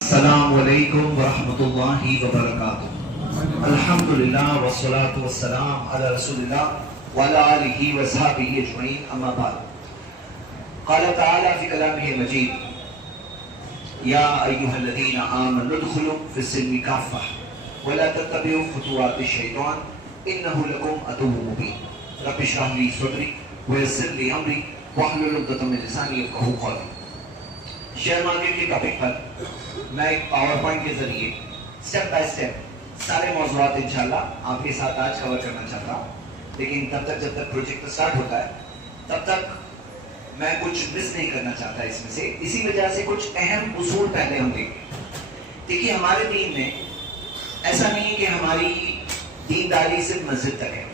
अस्सलामुअलैकुम वरहमतुल्लाहि वबरकातुहू। अल्हम्दुलिल्लाह वस्सलातु वस्सलाम अला रसूलिल्लाह व अला आलिहि व अस्हाबिहि अजमईन, अम्मा बाद। क़ाल तआला फ़ी कलामिहिल मजीद या अय्युहल्लज़ीना आमनु उद्ख़ुलू फ़िस्सिल्मि काफ़्फ़ह व ला तत्तबिउ ख़ुतुवातिश शैतान इन्नहु लकुम अदुव्वुम मुबीन। रब्बि इश्रह ली सदरी व यस्सिर ली अमरी वहलुल उक़दतम मिन लिसानी यफ़क़हू क़ौली। शेयर मार्केट के टॉपिक पर मैं एक पावर पॉइंट के जरिए स्टेप बाय स्टेप सारे मौज़ूआत इंशाल्लाह आपके साथ आज कवर करना चाहता हूँ। लेकिन तब तक जब तक प्रोजेक्ट स्टार्ट होता है तब तक मैं कुछ मिस नहीं करना चाहता इसमें से। इसी वजह से कुछ अहम उसूल पहले हम देखें। देखिए, हमारे दीन में ऐसा नहीं है कि हमारी दीनदारी सिर्फ मस्जिद तक है,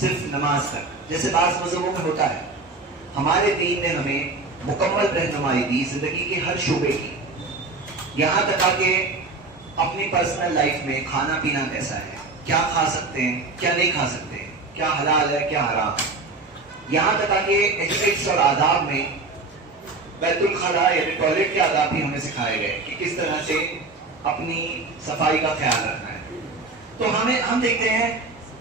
सिर्फ नमाज तक, जैसे बाज़ मज़हबों में होता है। हमारे दीन ने हमें मुकम्मल रहनुमाई दी जिंदगी के हर शोबे की, यहाँ तक कि अपनी पर्सनल लाइफ में खाना पीना कैसा है, क्या खा सकते हैं, क्या नहीं खा सकते, क्या हलाल है, क्या हराम है। यहाँ तक कि एटिकेट्स और आदाब में बैतुल खला यानी टॉयलेट के आदाब भी हमें सिखाए गए कि किस तरह से अपनी सफाई का ख्याल रखना है। तो हम देखते हैं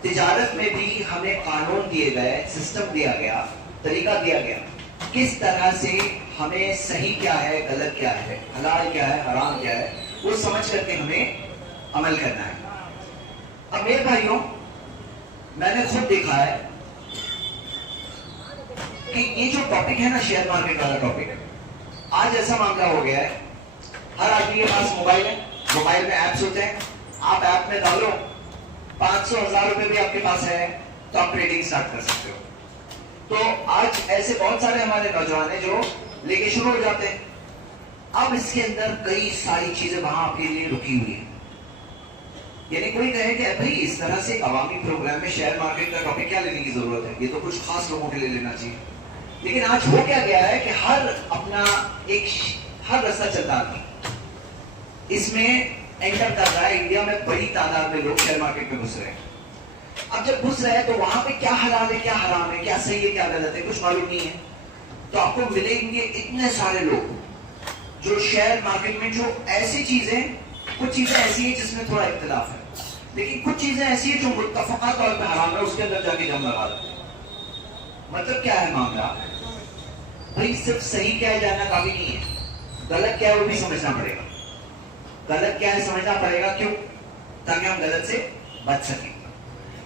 तिजारत में भी हमें कानून दिए गए, सिस्टम दिया गया, तरीका दिया गया किस तरह से हमें सही क्या है, गलत क्या है, हलाल क्या है, हराम क्या है, वो समझ करके हमें अमल करना है। अब मेरे भाइयों, मैंने खुद देखा है कि ये जो टॉपिक है ना, शेयर मार्केट वाला टॉपिक, आज ऐसा मामला हो गया है हर आदमी के पास मोबाइल है, मोबाइल में ऐप्स होते हैं। आप ऐप में डालो 500-1000 रुपए भी आपके पास है तो आप ट्रेडिंग स्टार्ट कर सकते हो। तो आज ऐसे बहुत सारे हमारे नौजवान हैं जो लेके शुरू हो जाते हैं। अब इसके अंदर कई सारी चीजें वहां आपके लिए रुकी हुई है। यानी कोई कहे कि भाई इस तरह से अवामी प्रोग्राम में शेयर मार्केट का टॉपिक क्या लेने की जरूरत है, ये तो कुछ खास लोगों के लिए लेना चाहिए। लेकिन आज हो क्या गया है कि हर रास्ता चलता है इसमें एंटर कर रहा है। इंडिया में बड़ी तादाद में लोग शेयर मार्केट में घुस रहे हैं। अब जब घुस रहे हैं तो वहां पे क्या हलाल है, क्या हराम है, क्या सही है, क्या गलत है, कुछ मालूम नहीं है। तो आपको मिलेंगे इतने सारे लोग जो शेयर मार्केट में, जो ऐसी चीजें, कुछ चीजें ऐसी है जिसमें थोड़ा इख्तिलाफ है, लेकिन कुछ चीजें ऐसी है जो मुत्तफ़क़ा तौर पे हराम है, उसके अंदर जाके जम लगा देते हैं। मतलब क्या है मामला भाई, सिर्फ सही क्या है जानना काफी नहीं है, गलत क्या है वो भी समझना पड़ेगा। गलत क्या है समझना पड़ेगा, क्यों? ताकि हम गलत से बच सकें।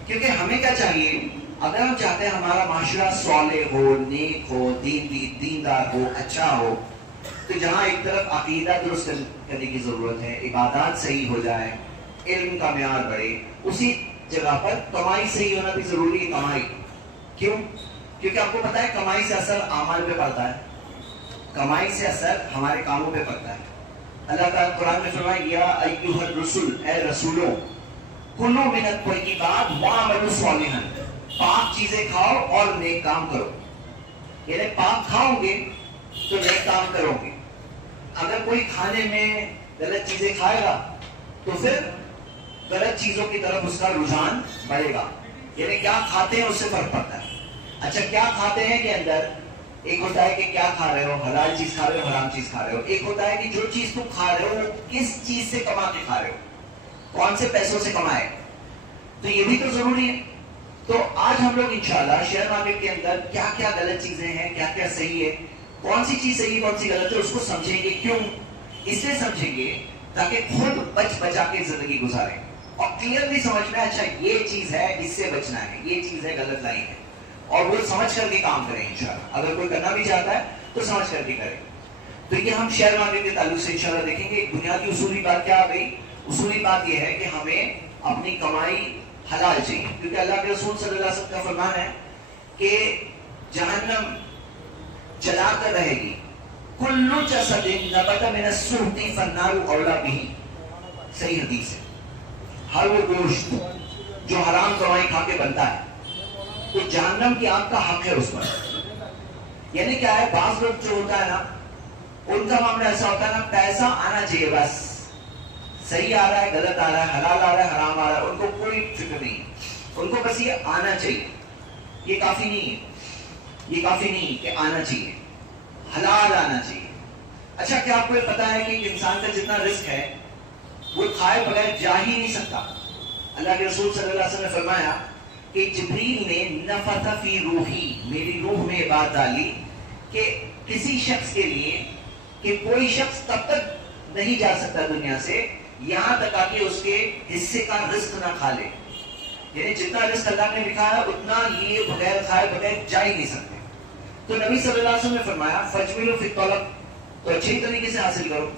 क्योंकि हमें क्या चाहिए, अगर हम चाहते हैं हमारा माशरा स्वालेह हो, नेक हो, दीनदार हो, अच्छा हो, तो जहां एक तरफ अकीदा दुरुस्त करने की जरूरत है, इबादत सही हो जाए, इल्म का म्यार बढ़े, उसी जगह पर कमाई सही होना भी जरूरी है। कमाई क्यों? क्योंकि आपको पता है कमाई से असर आमाल पे पड़ता है, कमाई से असर हमारे कामों पे पड़ता है। अल्लाह ताला कुरान में फरमाया, या अय्युहर रसूल, ए रसूलों, कुलू मिनत तय्यिबात वअमलू सालिहन, पाक चीजें खाओ और नेक काम करो। यानी पाक खाओगे तो नेक काम करोगे। अगर कोई खाने में गलत चीजें खाएगा तो फिर गलत चीजों की तरफ उसका रुझान बढ़ेगा। यानी क्या खाते हैं उससे फर्क पड़ता है। अच्छा, क्या खाते हैं के अंदर एक होता है कि क्या खा रहे हो, हलाल चीज खा रहे हो, हराम चीज खा रहे हो। एक होता है कि जो चीज तुम खा रहे हो किस चीज से कमा के खा रहे हो, कौन से पैसों से कमाए, तो ये भी तो जरूरी है। तो आज हम लोग इंशाल्लाह शेयर मार्केट के अंदर क्या क्या गलत चीजें हैं, क्या क्या सही है, कौन सी चीज सही कौन सी गलत है, उसको समझेंगे। क्यों? इसलिए समझेंगे ताकि खुद बचा के जिंदगी गुजारें और क्लियरली समझ में, अच्छा ये चीज है इससे बचना है, ये चीज है गलत लाइन है, और वो समझ करके काम करें इंशाल्लाह। अगर कोई करना भी चाहता है तो समझ करके करें। तो ये हम शेयर मार्केट के ताल्लुक से इंशाल्लाह देखेंगे। एक बुनियादी उसूली बात क्या आ गई? उसूली बात यह है कि हमें अपनी कमाई हलाल चाहिए, क्योंकि अल्लाह के रसूल सल्लल्लाहु अलैहि वसल्लम का फरमान है कि जहन्नम जलाकर रहेगी, कुल्लु जसदिन नबता मिन अस्सुहती फन्नारु औला बिही। सही हदीस है। हर वो गोश्त जो हराम कमाई खा के बनता है तो जहन्नम की आग का हक है उस पर। यानी क्या है, बाज लोग जो होता है ना, उनका मामला ऐसा होता है ना, पैसा आना चाहिए बस, सही आ रहा है, गलत आ रहा है, हलाल आ रहा है, हराम आ रहा है, उनको कोई फिक्र नहीं है। उनको बस ये आना चाहिए, ये काफी नहीं है, ये काफी नहीं कि आना चाहिए, हलाल आना चाहिए। अच्छा, क्या आपको ये पता है कि इंसान का जितना रिस्क है वो खाए बगैर जा ही नहीं सकता। अल्लाह के रसूल सल्लल्लाहु अलैहि वसल्लम ने फरमाया कि जिब्रील ने नफथ फी रूही, मेरी रूह में बात डाली कि किसी शख्स के लिए कि कोई शख्स तब तक नहीं जा सकता दुनिया से यहां तक आके उसके हिस्से का रिस्क ना खा ले। यानी जितना रिस्क अल्लाह ने लिखा है उतना लिए बगैर खाए बगैर जा ही नहीं सकते। तो नबी सल्लल्लाहु अलैहि वसल्लम ने फरमाया फजमिलु फी तलब, तो अच्छी तरीके से हासिल करो।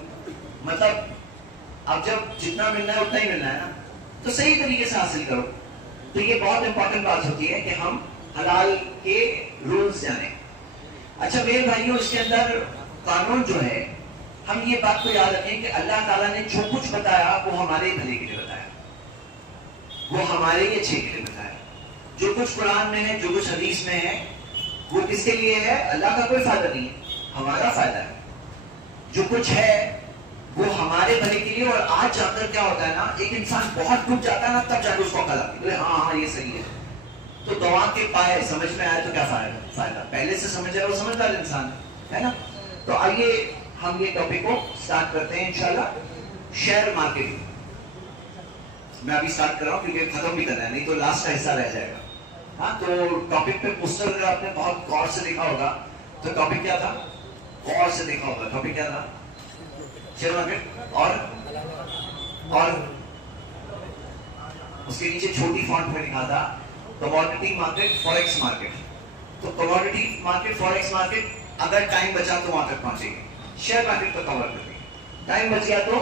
मतलब अब जब जितना मिलना है उतना ही मिलना है ना, तो सही तरीके से हासिल करो। तो ये बहुत इंपॉर्टेंट बात होती है कि हम हलाल के रूल्स जाने। अच्छा मेरे भाइयों, इसके अंदर कानून जो है, हम ये बात को याद रखें कि अल्लाह ताला ने जो कुछ बताया वो हमारे भले के लिए बताया, वो हमारे ही अच्छे के लिए बताया। जो कुछ कुरान में है, जो कुछ हदीस में है, वो किसके लिए है? अल्लाह का कोई फायदा नहीं है, हमारा फायदा है। जो कुछ है वो हमारे भले के लिए। और आज जाकर क्या होता है ना, एक इंसान बहुत डूब जाता है ना, तब जाकर उसको अकल आती है, हाँ हाँ ये सही है। तो दवा के पाए समझ में आया तो क्या फायदा, पहले से समझ रहा वो समझदार इंसान है ना। तो आइए हम ये टॉपिक को स्टार्ट करते हैं इंशाल्लाह। शेयर मार्केटिंग मैं अभी स्टार्ट कर रहा हूं क्योंकि खत्म भी करना है, नहीं तो लास्ट का हिस्सा रह जाएगा। हाँ, तो टॉपिक पे पोस्टर अगर आपने बहुत गौर से देखा होगा तो टॉपिक क्या था, गौर से देखा होगा टॉपिक क्या था, शेयर मार्केट। और उसके नीचे छोटी फॉन्ट में लिखा था कमोडिटी मार्केट, फॉरेक्स मार्केट। तो कमोडिटी मार्केट, फॉरेक्स मार्केट अगर टाइम बचा तो वहां तक पहुंचेंगे, शेयर मार्केट तो कवर कर देंगे। टाइम बच गया तो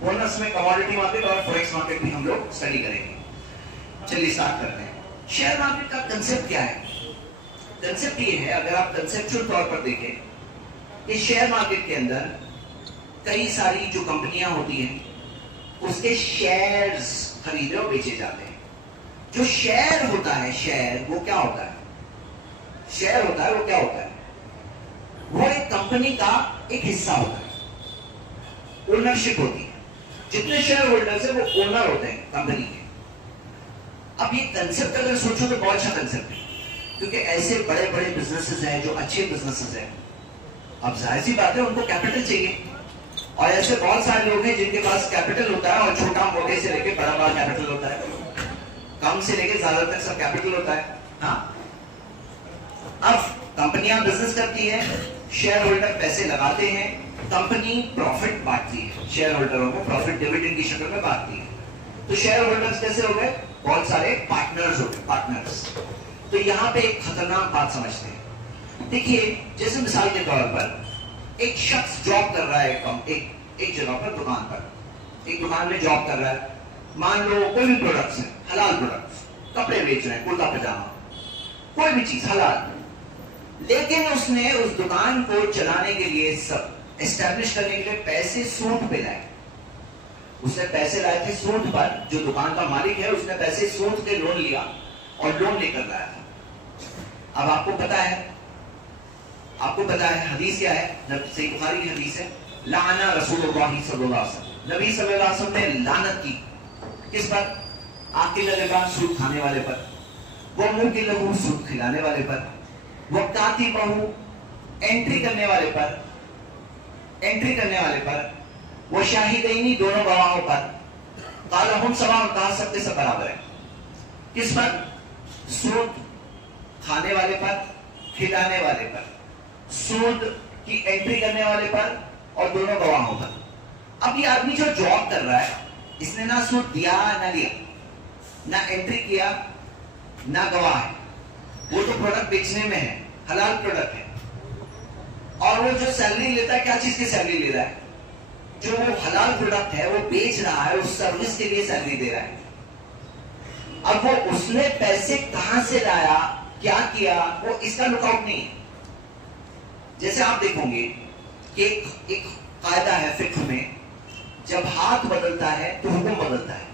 बोनस में कमोडिटी मार्केट और फॉरेक्स मार्केट भी हम लोग स्टडी करेंगे। चलिए स्टार्ट करते हैं। शेयर मार्केट का कंसेप्ट क्या है? कंसेप्ट ये है, अगर आप कंसेप्चुअल तौर पर देखें कि शेयर मार्केट के अंदर कई सारी जो कंपनियां होती हैं उसके शेयर्स खरीदे और बेचे जाते हैं। जो शेयर होता है, शेयर वो क्या होता है? शेयर होता है वो क्या होता है? वो एक कंपनी का एक हिस्सा होता है, ओनरशिप होती है। जितने शेयर होल्डर्स है वो ओनर होते हैं कंपनी के। अब ये कंसेप्ट अगर सोचो तो बहुत अच्छा कंसेप्ट है, क्योंकि ऐसे बड़े बड़े बिजनेसेस हैं जो अच्छे बिजनेसेस हैं, अब जाहिर सी बात है उनको कैपिटल चाहिए। और ऐसे बहुत सारे लोग हैं जिनके पास कैपिटल होता है और छोटा मोटे से लेके बड़ा बड़ा कैपिटल होता है, कम से लेके ज्यादा तक सब कैपिटल होता है। हाँ, अब कंपनियां बिजनेस करती है, शेयर होल्डर पैसे लगाते हैं, कंपनी प्रॉफिट बांटती है, शेयर होल्डरों को प्रॉफिट डिविडेंड की शक्ल में बांटती है। तो शेयर होल्डर्स कैसे हो गए? बहुत सारे पार्टनर्स हो गए, पार्टनर्स। तो यहाँ पे एक खतरनाक बात समझते हैं। देखिए, जैसे मिसाल के तौर पर एक शख्स जॉब कर रहा है एक जगह पर, दुकान पर, एक दुकान में जॉब कर रहा है। मान लो कोई भी प्रोडक्ट्स है, हलाल प्रोडक्ट्स, कपड़े बेच रहे हैं, कुर्ता पजामा, कोई भी चीज हलाल। लेकिन उसने उस दुकान को चलाने के लिए, सब एस्टेब्लिश करने के लिए पैसे सूद पे लाए। उसने पैसे लाए थे सूद पर, जो दुकान का मालिक है उसने पैसे सूद के लोन लिया और लोन लेकर लाया था। अब आपको पता है हदीस क्या है? सही बुखारी की हदीस है, लाना रसूलुल्लाह सल्लल्लाहु अलैहि वसल्लम, नबी सल्लल्लाहु अलैहि वसल्लम ने लानत की किस पर? आकिल रिबा, सूद खाने वाले पर, वो मुंह के लहू, सूद खिलाने वाले पर, वो कातिबहू, एंट्री करने वाले पर, वो शाहिदैनी, दोनों गवाहों पर, काला हम सवाल, कहा सबके सब बराबर है। किस पर? सूद खाने वाले पर, खिलाने वाले पर, सूद की एंट्री करने वाले पर और दोनों गवाहों पर। अब ये आदमी जो जॉब कर रहा है, इसने ना सूद दिया ना लिया, ना एंट्री किया ना गवाह है, वो तो प्रोडक्ट बेचने में है, हलाल प्रोडक्ट है। और वो जो सैलरी लेता है, क्या चीज की सैलरी ले रहा है? जो वो हलाल प्रोडक्ट है वो बेच रहा है, उस सर्विस के लिए सैलरी दे रहा है। अब वो उसने पैसे कहां से लाया, क्या किया, वो इसका लुकआउट नहीं है। जैसे आप देखोगे कि एक कायदा है फिक्र में, जब हाथ बदलता है तो हुक्म बदलता है।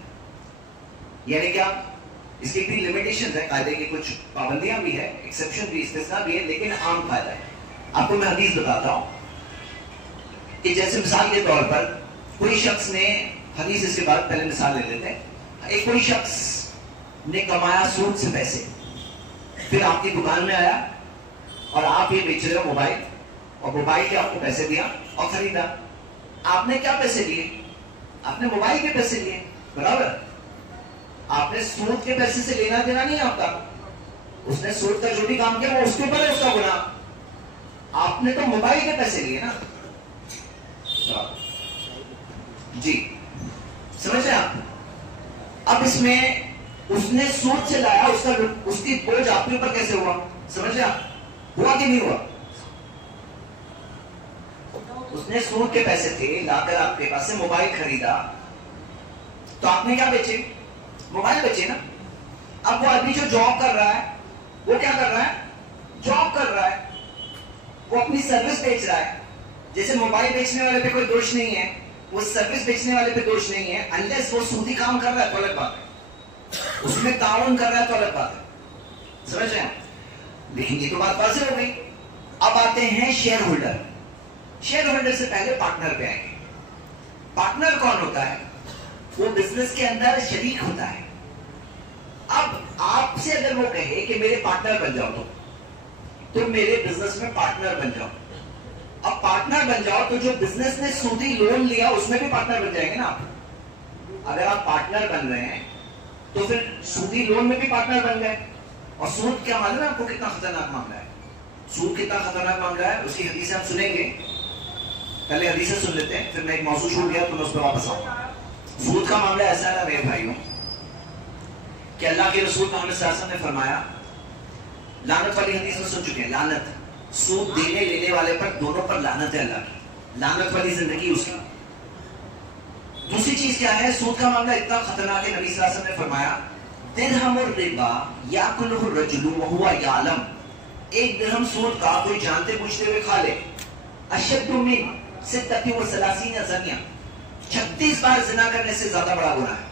यानी क्या? इसकी भी लिमिटेशंस है, कायदे की कुछ पाबंदियां भी है, एक्सेप्शन भी, इस्तिस्ना भी है, लेकिन आम कायदा है। आपको मैं हदीस बताता हूं कि जैसे मिसाल के तौर पर कोई शख्स ने, हदीस इसके बाद पहले मिसाल ले लेते हैं, एक कोई शख्स ने कमाया सूद से पैसे, फिर आपकी दुकान में आया और आप ये बेच रहे हो मोबाइल, और मोबाइल के आपको पैसे दिया और खरीदा। आपने क्या पैसे लिए? आपने मोबाइल के पैसे लिए, बराबर। आपने सूद के पैसे से लेना देना नहीं आपका। उसने सूद का जो भी काम किया वो उसके ऊपर है उसका गुनाह। आपने तो मोबाइल के पैसे लिए ना जी, समझ रहे आप? अब इसमें उसने सूद से लाया, उसकी बोझ आपके ऊपर कैसे हुआ? समझ रहे आप? हुआ कि नहीं हुआ? उसने सूद के पैसे थे, लाकर आपके पास से मोबाइल खरीदा, तो आपने क्या बेचे? मोबाइल बेचे ना। अब वो आदमी जो जॉब कर रहा है वो क्या कर रहा है? जॉब कर रहा है, वो अपनी सर्विस बेच रहा है। जैसे मोबाइल बेचने वाले पे कोई दोष नहीं है, वो सर्विस बेचने वाले पे दोष नहीं है, अनलेस वो सूदी काम कर रहा है तो अलग बात है, उसमें ताउन कर रहा है तो अलग बात है। समझ रहे हैं? लेकिन ये तो बात वाज़ेह हो गई। अब आते हैं शेयर होल्डर। शेयर होल्डर से पहले पार्टनर पे आएंगे। पार्टनर कौन होता है? वो बिजनेस के अंदर शरीक होता है। अब आपसे अगर वो कहे कि मेरे पार्टनर बन जाओ, तो मेरे बिजनेस में पार्टनर बन जाओ। अब पार्टनर बन जाओ तो जो बिजनेस ने सूदी लोन लिया उसमें भी पार्टनर बन जाएंगे ना आप। अगर आप पार्टनर बन रहे हैं तो फिर सूदी लोन में भी पार्टनर बन गए। और सूद क्या मालूम है आपको कितना खतरनाक मामला है? सूद कितना खतरनाक मामला है उसकी हदीसें हम सुनेंगे। पहले हदीसें सुन लेते हैं, फिर मैं एक मौजू छूट गया तो मैं उस पर वापस आऊंगा। सूद का मामला ऐसा है ना मेरे भाइयों कि अल्लाह के रसूल मोहम्मद सल्लल्लाहु अलैहि वसल्लम ने फरमाया, लानत वाली हदीस में सुन चुके हैं, लानत, सूद देने लेने वाले पर दोनों पर लानत है अल्लाह की, लानत वाली जिंदगी उसकी। दूसरी चीज क्या है? सूद का मामला इतना खतरनाक है, नबी सल्लल्लाहु अलैहि वसल्लम ने फरमाया, दिरहमुर रिबा याकुलुहु रजुलु व हुवा यालम, एक दिरहम सूद का कोई जानते बूझते हुए खा ले, अशद्दु मिन सित्तति व सलासीन ज़निया, 36 बार जिना करने से ज्यादा बड़ा गुनाह है।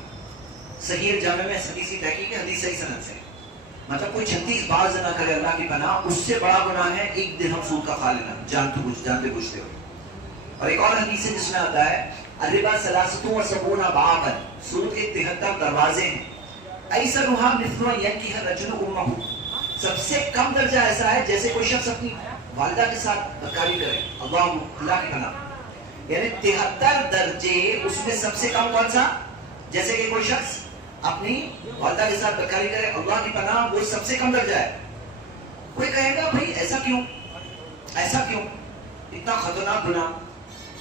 सहीह जामे में हदीसी तहकीक है, हदीस सही सनद से, मतलब कोई 36 बार जिना करे अल्लाह की पनाह, उससे बड़ा गुनाह है एक दिरहम सूद का खा लेना जानते बूझते हुए। और एक और हदीस है जिसमें आता है, अर्रिबा सलासतु व सबूना बाबन, सूद के 73 दरवाजे हैं। ऐसरुहा मिस्लु यनकिह रजुलु उम्महु, सबसे कम दर्जा ऐसा है जैसे कोई शख्स अपनी वालिदा के साथ बदकारी करे, अल्लाह की पनाह। यानी 73 दर्जे, उसमें सबसे कम कौन सा? जैसे कि कोई शख्स अपनी वालिदा के साथ बदकारी करे, अल्लाह की पनाह, वो सबसे कम दर्जा है। कोई कहेगा भाई ऐसा क्यों, ऐसा क्यों, इतना खतरनाक गुनाह?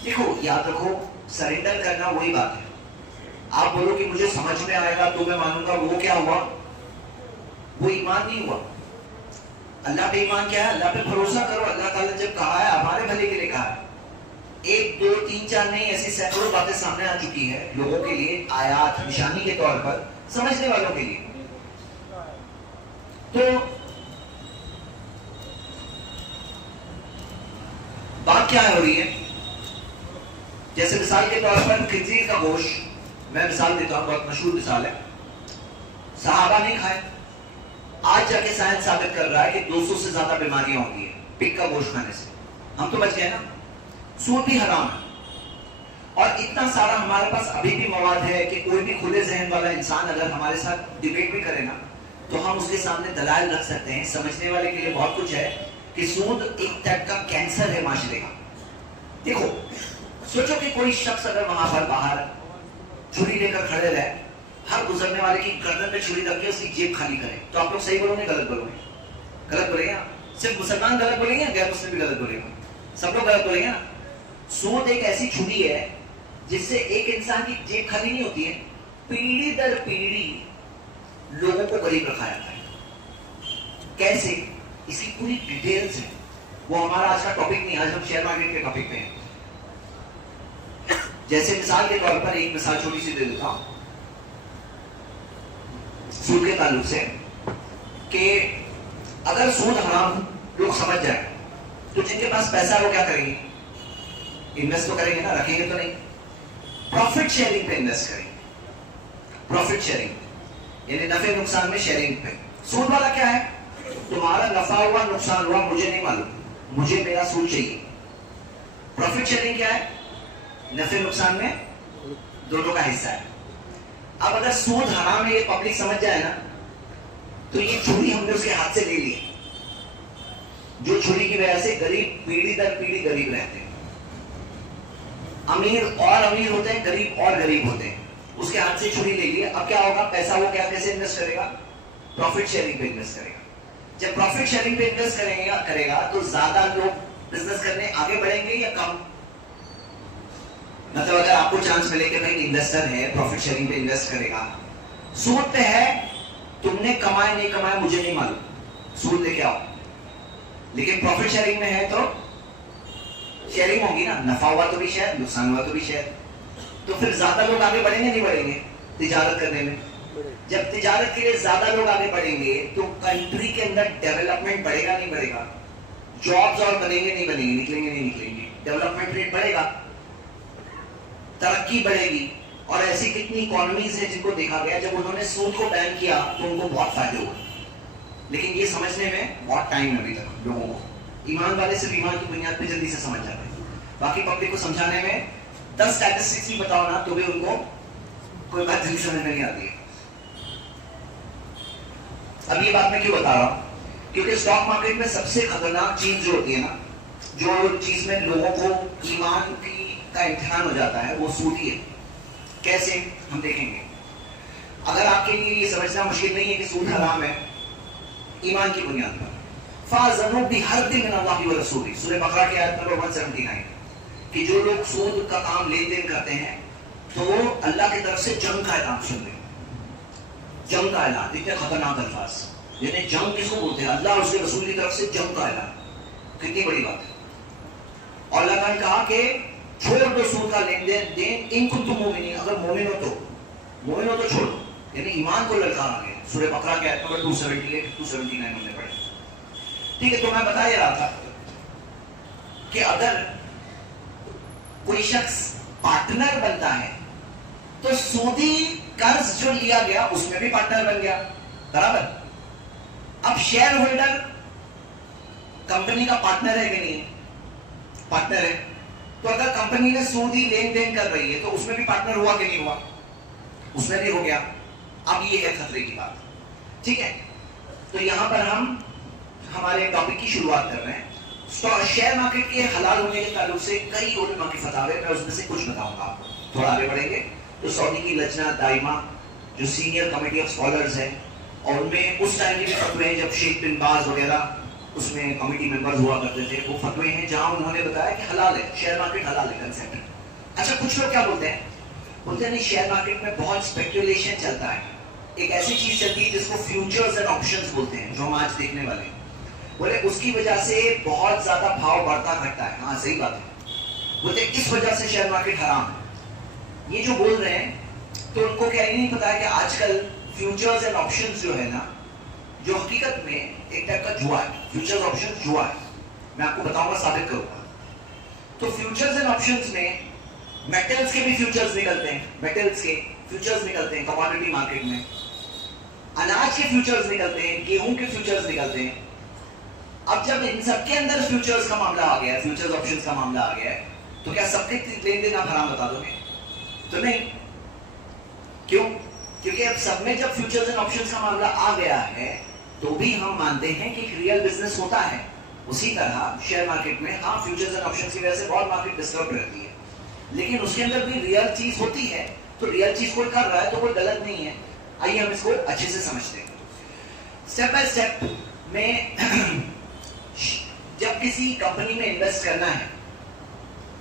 देखो याद रखो, सरेंडर करना वही बात है। आप बोलो कि मुझे समझ में आएगा तो मैं मानूंगा, वो क्या हुआ? वो ईमान नहीं हुआ। अल्लाह पे ईमान क्या है? अल्लाह पे भरोसा करो। अल्लाह ताला जब कहा है हमारे भले के लिए कहा है। 1 2 3 4 नहीं, ऐसी सैकड़ों बातें सामने आ चुकी है लोगों के लिए, आयात निशानी के तौर पर, समझने वालों के लिए। तो बात क्या हो रही है? जैसे मिसाल के तौर पर खिंजीर का गोश्त, मैं मिसाल देता हूं, बहुत मशहूर मिसाल है, सहाबा नहीं खाए। आज जाके साइंस साबित कर रहा है कि 200 से ज्यादा बीमारियां होती है पिग का गोश्त खाने से। हम तो बच गए ना। सूद भी हराम है, और इतना सारा हमारे पास अभी भी मवाद है कि कोई भी खुले जहन वाला इंसान अगर हमारे साथ डिबेट भी करे ना, तो हम उसके सामने दलाल रख सकते हैं। समझने वाले के लिए बहुत कुछ है कि सूद एक टाइप का कैंसर है माशरे का। देखो, सोचो कि कोई शख्स अगर वहां पर बाहर छुरी लेकर खड़े रहे, हर गुजरने वाले की गर्दन में छुरी रख के उसकी जेब खाली करे, तो आप लोग सही बोलोगे गलत बोलोगे? गलत बोलेंगे। सिर्फ मुसलमान गलत बोलेंगे, गैर मुस्लिम भी गलत बोलेंगे, सब लोग गलत बोलेंगे ना। सूद एक ऐसी छुरी है जिससे एक इंसान की जेब खाली नहीं होती है, पीढ़ी दर पीढ़ी लोगों को गरीब रखा जाता है। कैसे? इसकी पूरी डिटेल्स है। वो हमारा आज का टॉपिक नहीं, आज हम शेयर मार्केट के टॉपिक पे हैं। जैसे मिसाल के तौर पर एक मिसाल छोटी सी दे देता हूं सूद के ताल्लुक से, कि अगर सूद हराम लोग समझ जाए तो जिनके पास पैसा है वो क्या करेंगे? इन्वेस्ट तो करेंगे ना, रखेंगे तो नहीं। प्रॉफिट शेयरिंग पे इन्वेस्ट करेंगे। प्रॉफिट शेयरिंग यानी नफे नुकसान में शेयरिंग पे। सूद वाला क्या है? तुम्हारा नफा हुआ नुकसान हुआ मुझे नहीं मालूम, मुझे मेरा सूद चाहिए। प्रॉफिट शेयरिंग क्या है? नफे नुकसान में दोनों का हिस्सा है। अब अगर सूद हराम है ये पब्लिक समझ जाए ना, तो ये छुरी हमने उसके हाथ से ले ली, जो छुरी की वजह से गरीब पीढ़ी दर पीढ़ी गरीब रहते हैं। अमीर और अमीर होते हैं, गरीब और गरीब होते हैं। उसके हाथ से छुरी ले लिए, अब क्या होगा, पैसा वो क्या कैसे इन्वेस्ट करेगा, प्रॉफिट शेयरिंग पे इन्वेस्ट करेगा। जब प्रॉफिट शेयरिंग पे इन्वेस्ट करेगा तो ज्यादा लोग बिजनेस करने आगे बढ़ेंगे या कम? मतलब अगर आपको चांस मिले कि भाई इन्वेस्टर है, प्रॉफिट शेयरिंग पे इन्वेस्ट करेगा, सूद पे है, तुमने कमाया नहीं कमाया मुझे नहीं मालूम, सूद लेके आओ, लेकिन प्रॉफिट शेयरिंग में है तो शेयरिंग होगी ना, नफा हुआ तो भी शेयर, नुकसान हुआ तो भी शेयर। तो फिर ज्यादा लोग आगे बढ़ेंगे नहीं बढ़ेंगे तिजारत करने में? जब तिजारत के लिए ज्यादा लोग आगे बढ़ेंगे तो कंट्री के अंदर डेवलपमेंट बढ़ेगा नहीं बढ़ेगा? जॉब्स और बनेंगे नहीं बनेंगे, निकलेंगे नहीं निकलेंगे, डेवलपमेंट रेट बढ़ेगा, तरक्की बढ़ेगी। और ऐसी कितनी इकोनॉमीज है जिनको देखा गया जब उन्होंने सूद को बैन किया तो उनको बहुत फायदे हुए, लेकिन ये समझने में बहुत टाइम है अभी तक लोगों को। ईमान वाले सिर्फ ईमान की बुनियाद पे जल्दी से समझ जाते हैं, बाकी पब्लिक को समझाने में 10 स्टैटिस्टिक्स भी बताओ ना तो भी उनको कोई बात जल्दी समझ में नहीं आती है। अब ये बात मैं क्यों बता रहा हूं, क्योंकि स्टॉक मार्केट में सबसे खतरनाक चीज जो होती है ना, जो चीज में लोगों को ईमान का इम्तिहान हो जाता है, वो सूद ही है। कैसे, हम देखेंगे। अगर आपके लिए ये समझना मुश्किल नहीं है कि सूद हराम है, ईमान की बुनियाद पर फाज़नु बिहर्बिन मिन अल्लाहि व रसूलिही, सूरह बकरा की आयत नंबर 179, कि जो लोग सूद का काम लेन देन करते हैं तो वो अल्लाह की तरफ से जंग का ऐलान सुन रहे, जंग का ऐलान। इतने खतरनाक अल्फाज, यानी जंग किसको बोलते हैं, अल्लाह और उसके रसूल की तरफ से जंग का ऐलान, कितनी बड़ी बात है। और अल्लाह ने कहा कि छोड़ दो सूद का लेन देन, इन कुंतुम मुमिनीन, अगर मोमिन हो तो छोड़ दो, यानी ईमान को ललकारा गया। सूरह बकरा के आयत नंबर 278-279 हमने पढ़े, ठीक है। तो मैं बता ही रहा था कि अगर कोई शख्स पार्टनर बनता है तो सूदी कर्ज जो लिया गया उसमें भी पार्टनर बन गया, बराबर। अब शेयर होल्डर कंपनी का पार्टनर है कि नहीं? पार्टनर है। तो अगर कंपनी ने सूदी लेन देन कर रही है तो उसमें भी पार्टनर हुआ कि नहीं हुआ? उसमें भी हो गया। अब ये है खतरे की बात, ठीक है। तो यहां पर हम हमारे टॉपिक की शुरुआत कर रहे हैं। शेयर मार्केट के हलाल होने के ताल्लुक से कई उलमा के फतावे, मैं उसमें से कुछ बताऊंगा आपको। थोड़ा आगे बढ़ेंगे तो सऊदी की लजना दाइमा जो सीनियर कमेटी ऑफ स्कॉलर्स है, और उनमें उस टाइम के भी फतवे हैं जब शेख बिन बाज वगैरह उसमें कमेटी मेंबर्स हुआ करते थे, वो फतवे हैं जहां उन्होंने बताया कि हलाल है, शेयर मार्केट हलाल है कंसेप्ट। अच्छा, कुछ लोग क्या बोलते हैं, बोलते हैं नहीं, शेयर मार्केट में बहुत स्पेकुलेशन चलता है, एक ऐसी चीज चलती है जिसको फ्यूचर्स एंड ऑप्शंस बोलते हैं, जो हम आज देखने वाले हैं। बोले उसकी वजह से बहुत ज्यादा भाव बढ़ता घटता है। हाँ सही बात है। बोलते इस वजह से शेयर मार्केट हराम है। ये जो बोल रहे हैं तो उनको क्या नहीं पता है कि आजकल फ्यूचर्स एंड ऑप्शंस जो है ना, जो हकीकत में एक टाइप का जुआ है। फ्यूचर्स ऑप्शंस जुआ है, मैं आपको बताऊंगा, साबित करूंगा। तो फ्यूचर्स एंड ऑप्शंस में मेटल्स के भी फ्यूचर्स निकलते हैं, मेटल्स के फ्यूचर्स निकलते हैं कमोडिटी मार्केट में, अनाज के फ्यूचर्स निकलते हैं, गेहूं के फ्यूचर्स निकलते हैं। अब जब इन सबके अंदर फ्यूचर्स का मामला आ गया, फ्यूचर्स ऑप्शंस का मामला आ गया है, तो क्या सबके लेन देन आप हराम बता दोगे? तो नहीं। क्यों? क्योंकि अब सब में जब फ्यूचर्स एंड ऑप्शंस का मामला आ गया है तो भी हम मानते हैं कि एक रियल बिजनेस होता है। उसी तरह शेयर मार्केट में हाँ फ्यूचर्स एंड ऑप्शंस की वजह से बहुत मार्केट डिस्टर्ब रहती है, लेकिन उसके अंदर भी रियल चीज होती है। तो रियल चीज कोई कर रहा है तो कोई गलत नहीं है। आइए हम इसको अच्छे से समझते हैं। स्टेप बाय स्टेप में जब किसी कंपनी में इन्वेस्ट करना है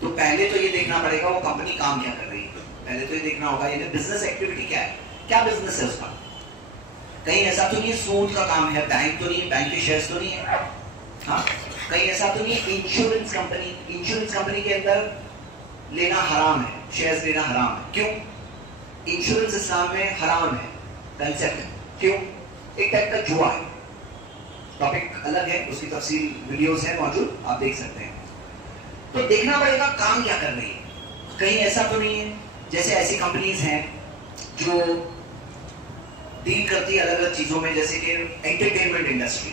तो पहले तो ये देखना पड़ेगा वो कंपनी काम क्या कर रही है। पहले तो ये देखना होगा ये बिजनेस एक्टिविटी क्या है, क्या बिजनेस है उसका। कहीं ऐसा तो नहीं सूद का काम है, बैंक तो नहीं, बैंक के शेयर्स तो नहीं है। हाँ, कहीं ऐसा तो नहीं इंश्योरेंस कंपनी के अंदर लेना हराम है, शेयर्स लेना हराम है। क्यों? इंश्योरेंस इस्लाम में हराम है कंसेप्ट। क्यों? एक टाइप का जुआ है। टॉपिक अलग है, उसकी तफसील वीडियोस हैं मौजूद, आप देख सकते हैं। तो देखना पड़ेगा काम क्या कर रही है। कहीं ऐसा तो नहीं है जैसे ऐसी कंपनीज हैं जो डील करती है अलग अलग चीजों में, जैसे कि एंटरटेनमेंट इंडस्ट्री।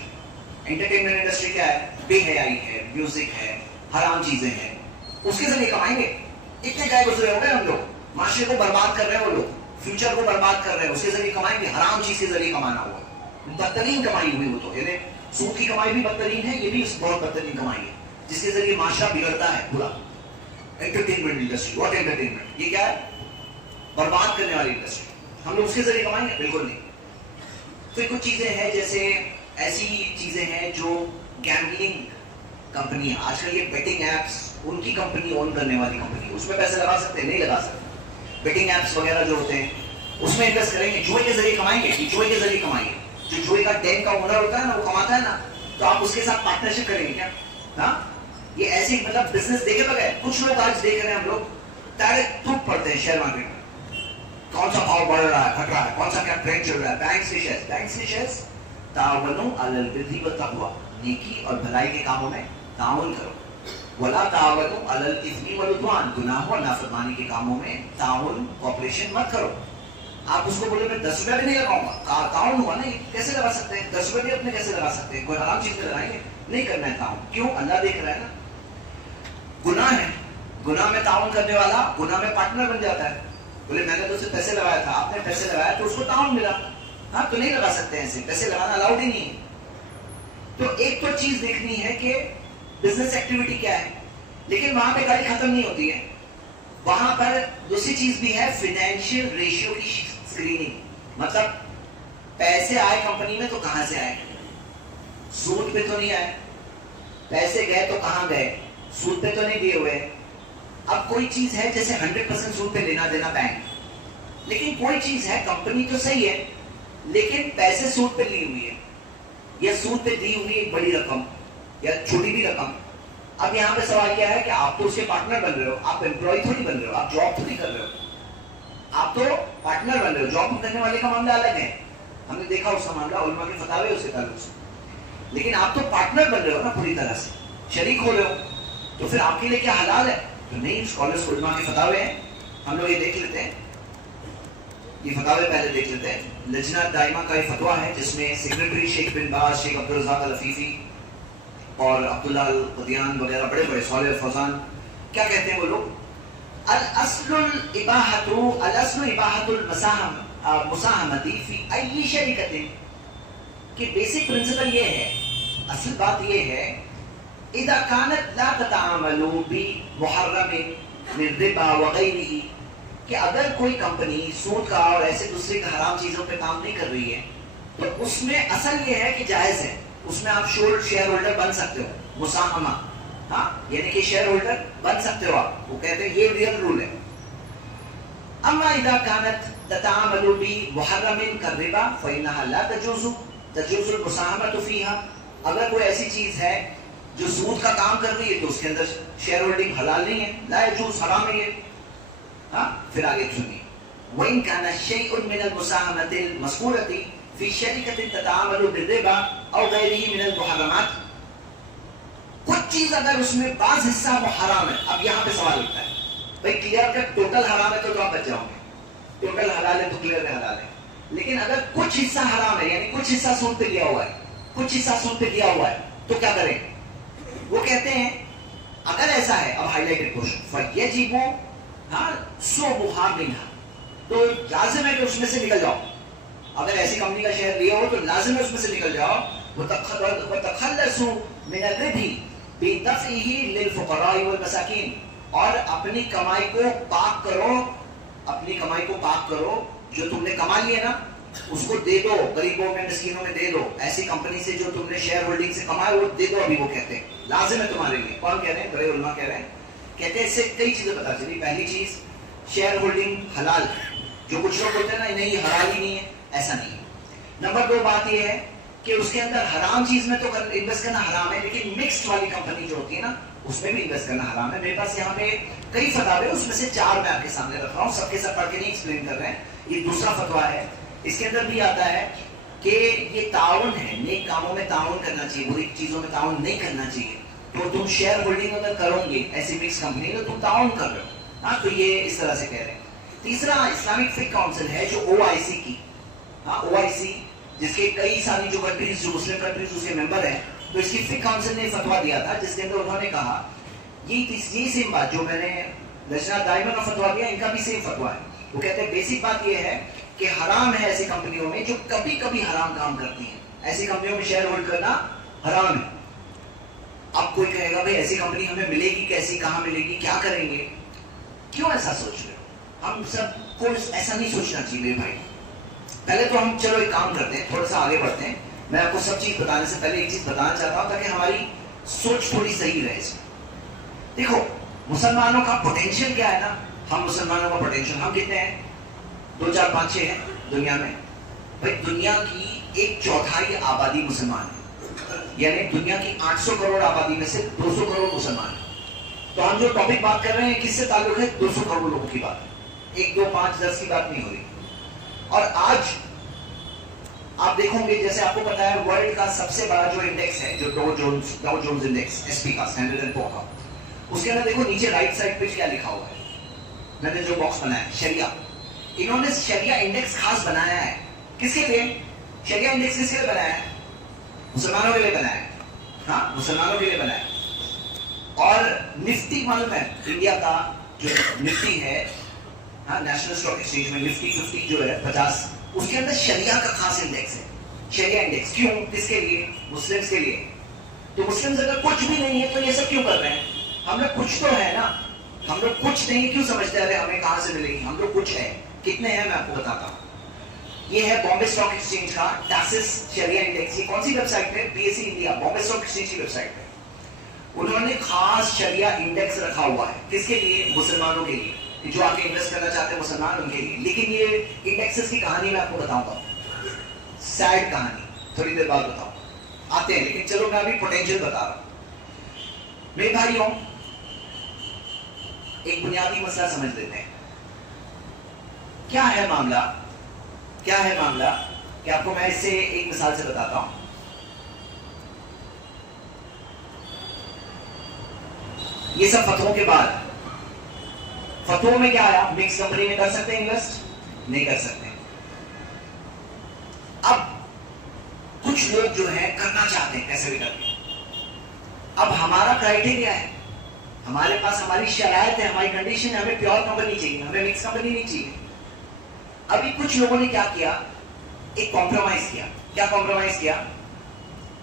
एंटरटेनमेंट इंडस्ट्री क्या है? बेहयाई है, म्यूजिक है, हराम चीजें हैं, उसके जरिए कमाएंगे। इतने गाय गुजरे हो गए हम लोग, माशरे को बर्बाद कर रहे हैं वो लोग, फ्यूचर को बर्बाद कर रहे हैं, उसके जरिए कमाएंगे। हराम चीज के जरिए कमाना होगा, बदतरीन कमाई हुई वो तो, यानी सूद की कमाई भी बदतरीन है, ये भी बहुत बदतरीन कमाई है जिसके जरिए माशरा बिगड़ता है पूरा। एंटरटेनमेंट इंडस्ट्री, व्हाट एंटरटेनमेंट, ये क्या है? बर्बाद करने वाली इंडस्ट्री, हम लोग उसके जरिए कमाएंगे? बिल्कुल नहीं। फिर कुछ चीजें हैं, जैसे ऐसी चीजें हैं जो गैम्बलिंग कंपनी है आजकल, ये बेटिंग एप्स, उनकी कंपनी ओन करने वाली कंपनी, उसमें पैसे लगा सकते हैं? नहीं लगा सकते। बेटिंग एप्स वगैरह जो होते हैं उसमें इन्वेस्ट करेंगे, जुए के जरिए कमाएंगे, जुए के जरिए कमाएंगे। जो जुए का डेन का ओनर होता है ना, वो कमाता है ना, तो आप उसके साथ पार्टनरशिप करेंगे क्या? हाँ, ये ऐसे मतलब बिजनेस देखे बगैर कुछ लोग आज देख रहे हैं, हम लोग डायरेक्ट टूट पड़ते हैं शेयर मार्केट में, कौन सा भाव बढ़ रहा है, घट रहा है, कौन सा क्या ट्रेंड चल रहा है। बैंक्स के शेयर्स, तावनु अलल बिर्रि व तक़वा, नेकी और भलाई के कामों में ताउन करो, वला तावनु अलल इस्मी वल उद्वान, गुनाह और नाफरमानी के कामों में ताउन, कॉपरेशन मत करो। आप उसको बोले मैं 10 रुपया भी नहीं लगाऊंगा, ताउन हुआ ना, कैसे लगा सकते हैं? 10 रुपये भी अपने कैसे लगा सकते हैं? कोई हराम चीज में लगाएंगे? नहीं करना है ताउन। क्यों? अल्लाह देख रहा है ना, गुनाह है, गुनाह में ताउन करने वाला गुनाह में पार्टनर बन जाता है। बोले मैंने तो उसे पैसे लगाया था, आपने पैसे लगाया तो उसको ताउन मिला, हाँ तो नहीं लगा सकते ऐसे, पैसे लगाना अलाउड ही नहीं है। तो एक तो चीज देखनी है कि बिजनेस एक्टिविटी क्या है, लेकिन वहां पे गाड़ी खत्म नहीं होती है, वहां पर दूसरी चीज भी है, फाइनेंशियल रेशियो की स्क्रीनिंग। मतलब पैसे आए कंपनी में तो कहां से आए, सूद पे तो नहीं आए, पैसे गए तो कहां गए, सूद पे तो नहीं दिए हुए। अब कोई चीज है जैसे 100% सूद पे लेना देना बैंक, लेकिन कोई चीज है कंपनी तो सही है लेकिन पैसे सूद पे ली हुई है, या सूद पे दी हुई एक बड़ी रकम या छोटी भी रकम। अब यहाँ पे सवाल क्या है कि आप तो उसके पार्टनर बन रहे हो, आप एम्प्लॉय थोड़ी बन रहे हो, आप जॉब थोड़ी कर रहे हो, आप तो पार्टनर बन रहे हो। जॉब करने वाले का मामला अलग है, हमने देखा उसका मामला, उलमा के फतावे उसके ताल्लुक से, लेकिन आप तो पार्टनर बन रहे हो ना, पूरी तरह से शरीक हो रहे हो, तो फिर आपके लिए क्या हलाल है? तो नहीं, स्कॉलर्स उलमा के फतावे हैं, हम लोग ये देख लेते हैं, ये फतावे पहले देख लेते हैं। लजना दाइमा का ये फतवा है जिसमें सेक्रेटरी शेख बिन बाज, शेख अब्दुल रज़ाक अल अफीफी और अब्दुल्लाह अल क़दियान वगैरह बड़े बड़े सालेह फौजान क्या कहते हैं वो लोग, अल अस्लुल इबाहतुल मुसाहमती फी अय्यि शरीकतिन, कि बेसिक प्रिंसिपल ये है, असल बात ये है, इदा कानत ला ततामलू बि मुहर्रमिन मिन रिबा व गैरिही, कि अगर कोई कंपनी सूद का और ऐसे दूसरे का हराम चीजों पे काम नहीं कर रही है तो उसमें असल ये है कि जायज है, उसमें आप शेयर होल्डर बन सकते हो, मुसाहमा, हाँ, यानी कि शेयर होल्डर बन सकते हो आप, वो कहते हैं ये रियल रूल है। अम्मा इदा कानत ततामलू बि मुहर्रमिन करिबा फइन्नहा ला तजुजुल मुसाहमतु फीहा, अगर कोई ऐसी चीज है जो सूद का काम कर रही है तो उसके अंदर शेयर होल्डिंग हलाल नहीं है, ला यजूज, हराम है ये। हाँ, फिर आगे सुनिए, वइन काना शैउन मिनल मुसाहमतिल मज़कूरति फी शरीकतिन ततामलु बिर्रिबा औ गैरिही मिनल मुहर्रमात, कुछ चीज अगर उसमें बाज हिस्सा वो हराम है। अब यहाँ पे सवाल उठता है, भाई क्लियर कट टोटल हराम है तो आप बच जाओगे, टोटल हलाल है तो क्लियर में हलाल है, लेकिन अगर कुछ हिस्सा हराम है, यानी कुछ हिस्सा सूद पे लिया हुआ है, कुछ हिस्सा सूद पे लिया हुआ है, तो क्या करें? वो कहते हैं अगर ऐसा है, अब हाईलाइटेड क्वेश्चन, फयजिबु सुबुहा मिनहा, तो लाजिम है कि उसमें से निकल जाओ। अगर ऐसी कंपनी का शेयर लिया हो तो लाजिम है उसमें से निकल जाओ। वतखल्लसु मिन अर्रिबी बिदफ़इही लिलफुक़राई वल मसाकीन, और अपनी कमाई को पाक करो, अपनी कमाई को पाक करो, जो तुमने कमा लिया ना उसको दे दो, गरीबों में मिस्कीनों में दे दो। ऐसी कंपनी से जो तुमने शेयर होल्डिंग से कमाए वो दे दो, अभी वो कहते हैं लाजिम है तुम्हारे लिए। कौन कह रहे हैं? बड़े उलमा कह रहे हैं, कहते हैं इससे कई चीजें पता चली। पहली चीज, शेयर होल्डिंग हलाल है, जो कुछ लोग बोलते हैं ना नहीं हलाल ही नहीं है, ऐसा नहीं है। नंबर 2 बात यह है कि उसके अंदर हराम चीज में तो इन्वेस्ट करना हराम है, लेकिन मिक्स्ड वाली कंपनी जो होती है ना उसमें भी इन्वेस्ट करना हराम है। मेरे पास यहाँ पे कई फतवे, उसमें से 4 मैं आपके सामने रख रहा हूँ, सबके सब पढ़ के नहीं एक्सप्लेन कर रहे हैं। ये दूसरा फतवा है, इसके अंदर भी आता है कि ये ताउन है, नेक कामों में ताउन करना चाहिए, बुरी चीजों में ताउन नहीं करना चाहिए। तो तुम शेयर होल्डिंग अगर करोगे ऐसी मिक्स कंपनी तो तुम ताउन कर रहे हो, हाँ, तो ये इस तरह से कह रहे हैं। तीसरा, इस्लामिक फिक काउंसिल है जो OIC की, हाँ, OIC जिसके कई सारी जो कंट्रीज, जो मुस्लिम कंट्रीज उसके मेंबर हैं, तो इसकी फिक काउंसिल ने फतवा दिया था जिसके अंदर उन्होंने कहा ये सेम बात जो मैंने लजना दाइमा का फतवा दिया, इनका भी सेम फतवा है। वो कहते हैं बेसिक बात ये है कि हराम है ऐसी कंपनियों में जो कभी कभी हराम काम करती हैं, ऐसी कंपनियों में शेयर होल्ड करना हराम है। अब कोई कहेगा भाई ऐसी कंपनी हमें मिलेगी कैसी, कहां मिलेगी, क्या करेंगे? क्यों ऐसा सोच रहे हो? हम सबको ऐसा नहीं सोचना चाहिए मेरे भाई। पहले तो हम चलो एक काम करते हैं, थोड़ा सा आगे बढ़ते हैं। मैं आपको सब चीज बताने से पहले एक चीज बताना चाहता हूं ताकि हमारी सोच थोड़ी सही रहे इसमें। देखो मुसलमानों का पोटेंशियल क्या है ना, हम मुसलमानों का पोटेंशियल, हम कितने हैं? 2 4 5 6 हैं दुनिया में। भाई दुनिया की 1/4 आबादी मुसलमान है, यानी दुनिया की 800 करोड़ आबादी में से 200 करोड़ मुसलमान है। तो हम जो टॉपिक बात कर रहे हैं किससे ताल्लुक है? 200 करोड़ लोगों की बात है, 1 2 5 10 की बात नहीं हो रही। और आज आप देखोगे, जैसे आपको पता है वर्ल्ड का सबसे बड़ा जो इंडेक्स है, जो डाउ जोन्स इंडेक्स, एसपी का, स्टैंडर्ड एंड पुअर का, उसके अंदर देखो नीचे राइट साइड पे क्या लिखा हुआ है। मैंने जो बॉक्स बनाया है शरिया, इन्होंने शरिया इंडेक्स खास बनाया है किसके लिए? शरिया इंडेक्स किसके लिए बनाया है? मुसलमानों के लिए बनाया है। हाँ, मुसलमानों के लिए बनाया है। और निफ्टी मालूम है, इंडिया का जो निफ्टी है, हाँ, नेशनल स्टॉक एक्सचेंज में निफ्टी 50 जो है 50, उसके अंदर शरिया का खास इंडेक्स है। शरिया इंडेक्स क्यों? किसके लिए? मुस्लिम्स के लिए। तो मुस्लिम्स अगर कुछ भी नहीं है तो ये सब क्यों कर रहे हैं? हम लोग कुछ तो है ना, हम लोग कुछ नहीं क्यों समझते हैं? हमें कहां से मिलेगी? हम लोग कुछ है। कितने हैं मैं आपको बताता हूं। ये है बॉम्बे स्टॉक एक्सचेंज का टासिस शरिया इंडेक्स। ये कौन सी वेबसाइट पे? BSE India, Bombay stock exchange की वेबसाइट पे उन्होंने खास शरिया इंडेक्स रखा हुआ है। किसके लिए? मुसलमानों के लिए, जो आके इन्वेस्ट करना चाहते हैं मुसलमान, उनके लिए। लेकिन ये इंडेक्सेस की कहानी मैं आपको बताऊंगा, सैड कहानी, थोड़ी देर बाद बताऊं, आते हैं। लेकिन चलो मैं अभी पोटेंशियल बता रहा हूं। मेरे भाइयों, एक बुनियादी मसला समझ लेते हैं। क्या है मामला? क्या है मामला कि आपको मैं इससे एक मिसाल से बताता हूं। ये सब फतवों के बाद, फतवों में क्या आया? मिक्स कंपनी में कर सकते हैं इन्वेस्ट? नहीं कर सकते। अब कुछ लोग जो है करना चाहते हैं कैसे भी करके। अब हमारा क्राइटेरिया है, हमारे पास हमारी शरायत है, हमारी कंडीशन है, हमें प्योर कंपनी चाहिए, हमें मिक्स कंपनी नहीं चाहिए। अभी कुछ लोगों ने क्या किया? एक कॉम्प्रोमाइज किया। क्या कॉम्प्रोमाइज किया?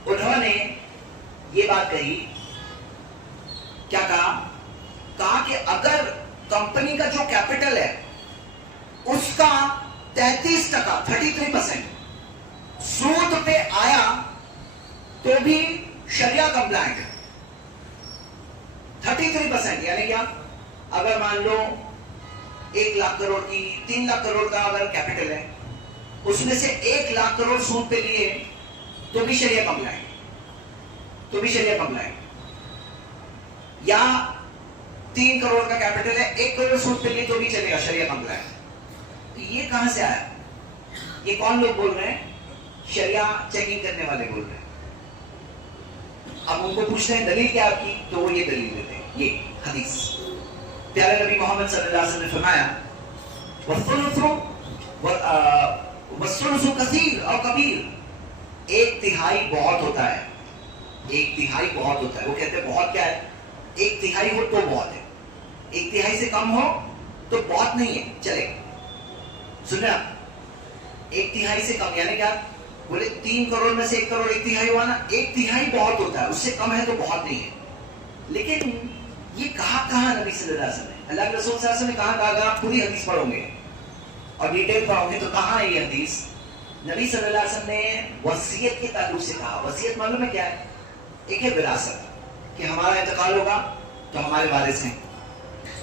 उन्होंने ये बात कही, क्या कहा? कहा कि अगर कंपनी का जो कैपिटल है उसका 33%, 33% सूद पे आया तो भी शरिया कंप्लायंट है। 33% यानी क्या? अगर मान लो 1 लाख करोड़ की, 3 लाख करोड़ का अगर कैपिटल है, उसमें से 1 लाख करोड़ सूद पे लिए तो भी शरिया कंप्लायंट, तो भी शरिया कंप्लायंट। या 3 करोड़ का कैपिटल है, 1 करोड़ सूद पे लिए तो भी चलेगा, शरिया कंप्लायंट। तो ये कहां से आया? ये कौन लोग बोल रहे हैं? शरिया चेकिंग करने वाले बोल रहे हैं। अब उनको पूछते हैं दलील क्या आपकी, तो वो ये दलील देते हैं, ये हदीस। प्यारे नबी मोहम्मद सल्लल्लाहु अलैहि वसल्लम ने फरमाया, वसुलुसु कसीर और कबीर, 1/3 बहुत होता है, 1/3 बहुत होता है। वो कहते हैं बहुत क्या है? 1/3 हो तो बहुत है, 1/3 से कम हो तो बहुत नहीं है, चलेगा। सुन रहे आप? 1/3 से कम यानी क्या? बोले 3 करोड़ में से 1 करोड़ 1/3 हुआ ना, 1/3 बहुत होता है, उससे कम है तो बहुत नहीं है। लेकिन ये कहा नबी सल्लल्लाहु अलैहि वसल्लम, अल्लाह के रसूल सल्लल्लाहु अलैहि वसल्लम ने कहा? अगर आप पूरी हदीस पढ़ोगे और डिटेल पढ़ोगे तो कहां है ये हदीस? नबी सल्लल्लाहु अलैहि वसल्लम ने वसीयत के ताल्लुक से कहा। वसीयत मालूम है क्या है? एक है विरासत, कि हमारा इंतकाल होगा तो हमारे वारिस हैं।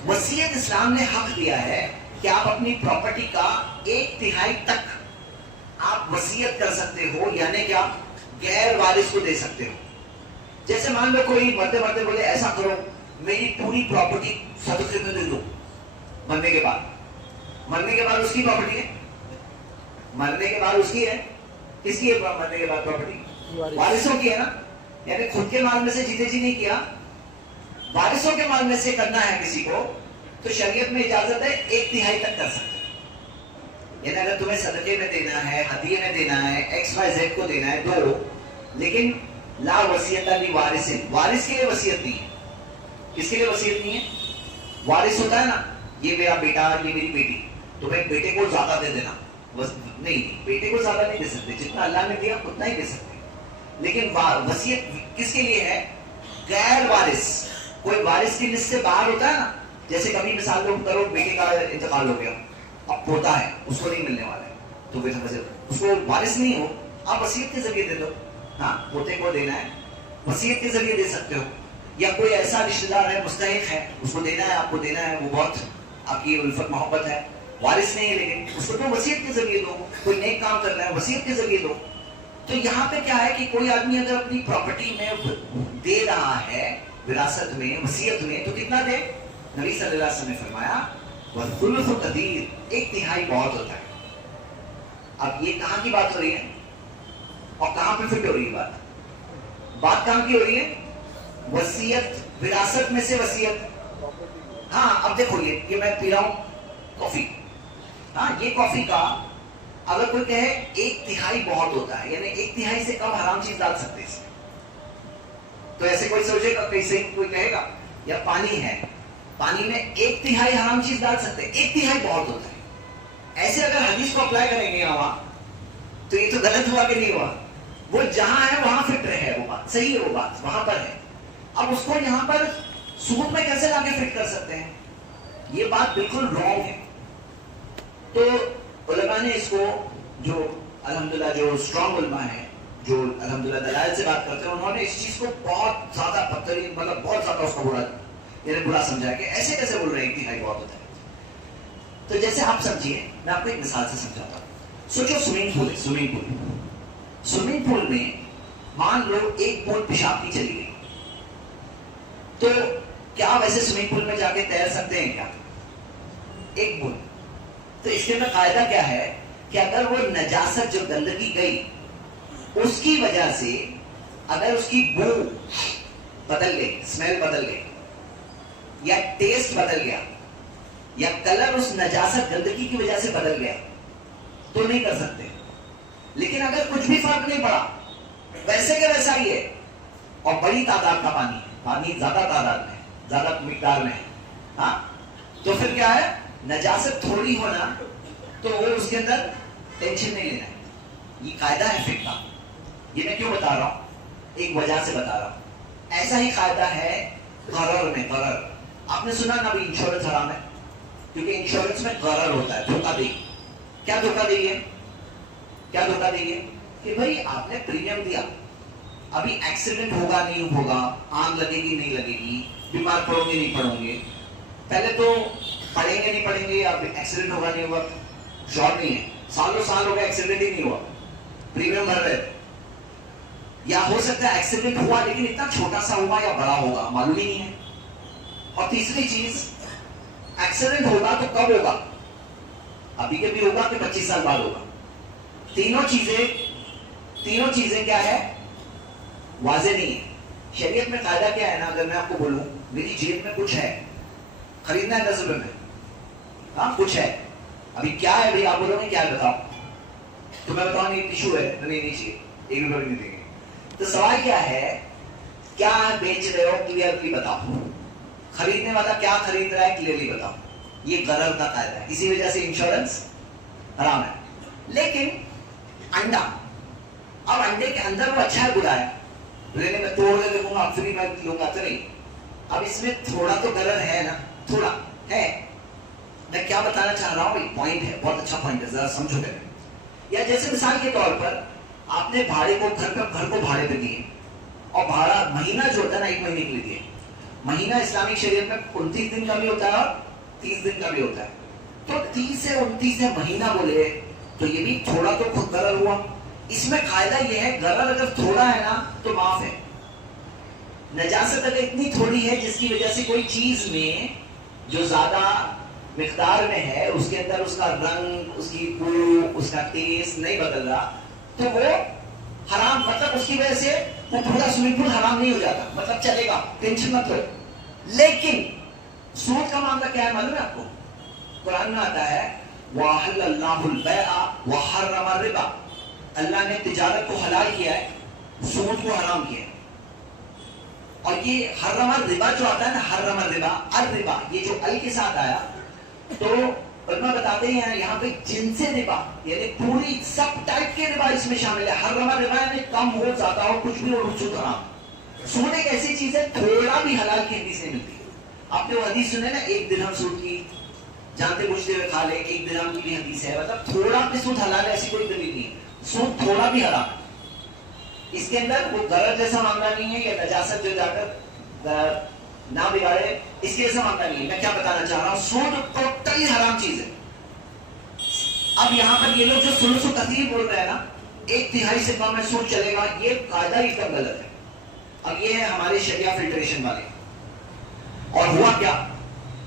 वसीयत इस्लाम ने हक दिया है कि आप अपनी प्रॉपर्टी का 1/3 तक आप वसीयत कर सकते हो, यानी कि आप गैर वारिस को दे सकते हो। जैसे मान लो कोई मरते मरते बोले ऐसा करो मेरी पूरी प्रॉपर्टी सदके में दे दो, मरने के बाद। मरने के बाद उसकी प्रॉपर्टी है, मरने के बाद उसकी है। किसकी है मरने के बाद प्रॉपर्टी? वारिसों की है ना। यानी खुद के माल में से जीते जी नहीं किया, वारिसों के माल में से करना है किसी को, तो शरीयत में इजाजत है 1/3 तक कर सकते हैं। यानी अगर तुम्हें सदके में देना है, हदिये में देना है, XYZ को देना है, दो। लेकिन ला वसीयत ली वारिसिन, वारिस के लिए वसीयत नहीं है। किसके लिए वसीयत नहीं है? वारिस होता है ना, ये मेरा बेटा, ये मेरी बेटी, तो भाई बेटे को ज्यादा दे देना, नहीं, बेटे को ज्यादा नहीं दे सकते, जितना अल्लाह ने दिया उतना ही दे सकते। लेकिन वसीयत किसके लिए है? गैर वारिस, कोई वारिस की लिस्ट से बाहर होता है ना, जैसे कभी मिसाल लो करो बेटे का इंतकाल हो गया, अब पोता है उसको नहीं मिलने वाला है, तो फिर उसको वारिस नहीं हो, आप वसीयत के जरिए दे दो। हाँ, पोते को देना है वसीयत के जरिए दे सकते हो, या कोई ऐसा रिश्तेदार है मुस्तहिक है उसको देना है, आपको देना है, वो बहुत आपकी उल्फत मोहब्बत है, वारिस नहीं है लेकिन उसको तो वसीयत के जरिए दो। कोई नेक काम कर रहा है वसीयत के जरिए दो। तो यहाँ पे क्या है कि कोई आदमी अगर अपनी प्रॉपर्टी में दे रहा है विरासत में वसीयत में, तो कितना दे? नबी सल्लल्लाहु अलैहि वसल्लम ने फरमाया वसुलुसु कदीर, 1/3 बहुत होता है। अब ये कहाँ की बात हो रही है और कहाँ पे फिट हो रही है बात कहाँ की हो रही है? वसीयत, विरासत में से वसीयत। हाँ, अब देखो ये मैं पी रहा हूं कॉफी, हाँ ये कॉफी का अगर कोई कहे 1/3 बहुत होता है, यानी 1/3 से कम हराम चीज डाल सकते हैं इसमें, तो ऐसे कोई सोचेगा, कैसे कोई कहेगा या पानी है, पानी में 1/3 हराम चीज डाल सकते हैं, 1/3 बहुत होता है। ऐसे अगर हदीस को अप्लाई करेंगे यहाँ, तो ये तो गलत हुआ कि नहीं हुआ? वो जहां है वहां फिट रहे, वो बात सही है, वो बात वहां पर है। अब उसको यहाँ पर सूद में कैसे लाके फिट कर सकते हैं? ये बात बिल्कुल रॉन्ग है। तो उलमा ने इसको, जो अल्हम्दुलिल्लाह जो स्ट्रॉन्ग उलमा है, जो अल्हम्दुलिल्लाह दलाइल से बात करते हैं, उन्होंने इस चीज को बहुत ज्यादा बदतरीन, मतलब बहुत ज्यादा उसको बुरा समझा कि ऐसे कैसे बोल रहे हैं 1/3 बहुत होता है। तो जैसे आप समझिए, मैं आपको एक मिसाल से समझाता हूँ। सोचो स्विमिंग पूल है, स्विमिंग पूल में मान लो एक बूंद पेशाब की चली गई, तो क्या वैसे स्विमिंग पूल में जाके तैर सकते हैं क्या? एक बूंद। तो इसके अंदर कायदा क्या है कि अगर वो नजासत जो गंदगी गई उसकी वजह से अगर उसकी बू बदल गई, स्मेल बदल गई, या टेस्ट बदल गया, या कलर उस नजासत गंदगी की वजह से बदल गया, तो नहीं कर सकते। लेकिन अगर कुछ भी फर्क नहीं पड़ा, वैसे के वैसा ही है, और बड़ी तादाद का पानी ज्यादा तादाद में, ज्यादा मिकदार में है, हाँ, तो फिर क्या है, नजासत थोड़ी होना तो वो उसके अंदर टेंशन नहीं लेना है। ये कायदा है फिक्र का। ये मैं क्यों बता रहा हूं? एक वजह से बता रहा हूं। ऐसा ही कायदा है गरर में। गरर आपने सुना ना, भी इंश्योरेंस हराम है, क्योंकि इंश्योरेंस में गरर होता है, धोखा देगी। क्या धोखा देगी? क्या धोखा देगी? कि भाई आपने प्रीमियम दिया, अभी एक्सीडेंट होगा नहीं होगा, आग लगेगी नहीं लगेगी, बीमार पड़ोगे नहीं पड़ोगे, पहले तो पढ़ेंगे नहीं पढ़ेंगे, अब एक्सीडेंट होगा नहीं होगा श्योर नहीं है, सालों साल हो गए एक्सीडेंट ही नहीं हुआ, प्रीमियम भर रहे, या हो सकता है एक्सीडेंट हुआ लेकिन इतना छोटा सा हुआ या बड़ा होगा मालूम ही नहीं है। और तीसरी चीज, एक्सीडेंट होगा तो कब होगा? अभी के भी होगा कि 25 साल बाद होगा? तीनों चीजें क्या है? वाजे नहीं है। शरीयत में कायदा क्या है ना, अगर मैं आपको बोलूं मेरी जेब में कुछ है, खरीदना है 10 रुपए में, हाँ कुछ है, अभी क्या है भाई आप बोलोगे क्या है बताओ, तो मैं बताऊं नहीं टिश्यू है, नहीं चाहिए, 1 रुपए भी नहीं देंगे। तो सवाल क्या है, क्या बेच रहे हो क्लियरली बताओ, खरीदने वाला क्या खरीद रहा है क्लियरली बताओ। ये गरर का कायदा है, इसी वजह से इंश्योरेंस हराम है। लेकिन अंडा, अब अंडे के अंदर वो अच्छा है बुरा है, लेने में तोड़ के देखूंगा फ्री में लूंगा तो नहीं, अब इसमें थोड़ा तो गरर है ना, थोड़ा है। मैं क्या बताना चाह रहा हूं, एक पॉइंट है, बहुत अच्छा पॉइंट है, जरा समझो पहले। या जैसे मिसाल के तौर पर आपने भाड़े को घर को भाड़े पे दिए, और भाड़ा महीना जो होता है ना 1 महीने के लिए दिए। महीना इस्लामिक शरीयत में 29 दिन का भी होता है और 30 दिन का भी होता है, तो 30 से 29 है महीना बोले, तो ये भी थोड़ा तो खुद गरर हुआ। इसमें कायदा ये है, गरर अगर थोड़ा है ना तो माफ है। नजासत अगर इतनी थोड़ी है जिसकी वजह से कोई चीज में जो ज्यादा मिकदार में है उसके अंदर उसका रंग, उसकी बू, उसका टेस्ट नहीं बदल रहा, तो वो हराम, मतलब उसकी वजह से वो पूरा स्विमिंग पूल हराम नहीं हो जाता, मतलब चलेगा, टेंशन मत लो। लेकिन सूद का मामला क्या है मालूम है आपको? कुरान में आता है वहल्लल्लाहुल बैअ व हर्रमा रिबा, अल्लाह ने तिजारत को हलाल किया है, सूद को हराम किया है। और ये हर्रमा रिबा जो आता है ना, हर्रमा रिबा, अर रिबा, ये जो अल के साथ आया, तो उलमा बताते हैं यहाँ पे जिनसे रिबा, यानी पूरी सब टाइप के रिबा इसमें शामिल है। हर्रमा रिबा यानी कम हो, ज्यादा हो, कुछ भी हो, सूद हराम। सूद एक ऐसी चीज है थोड़ा भी हलाल की हदीस नहीं मिलती। आपने वो हदीस सुने ना, एक दिरहम सूद की जानते बुझते हुए खा ले, एक दिरहम की भी हदीस है, मतलब थोड़ा भी सूद हलाल है ऐसी कोई दलील नहीं है। सूद थोड़ा भी हराम। इसके अंदर वो गरज जैसा मामला नहीं है या नजासत जो जाकर ना बिगाड़े इसके जैसा मामला नहीं है। मैं क्या बताना चाह रहा हूं, सूद टोटली हराम चीज है। अब यहां पर ये लोग जो सुलूसु कसीर बोल रहे हैं ना, 1/3 से कम में सूद चलेगा, ये कायदा एकदम गलत है। अब ये है हमारे शरिया फिल्ट्रेशन वाले। और हुआ क्या,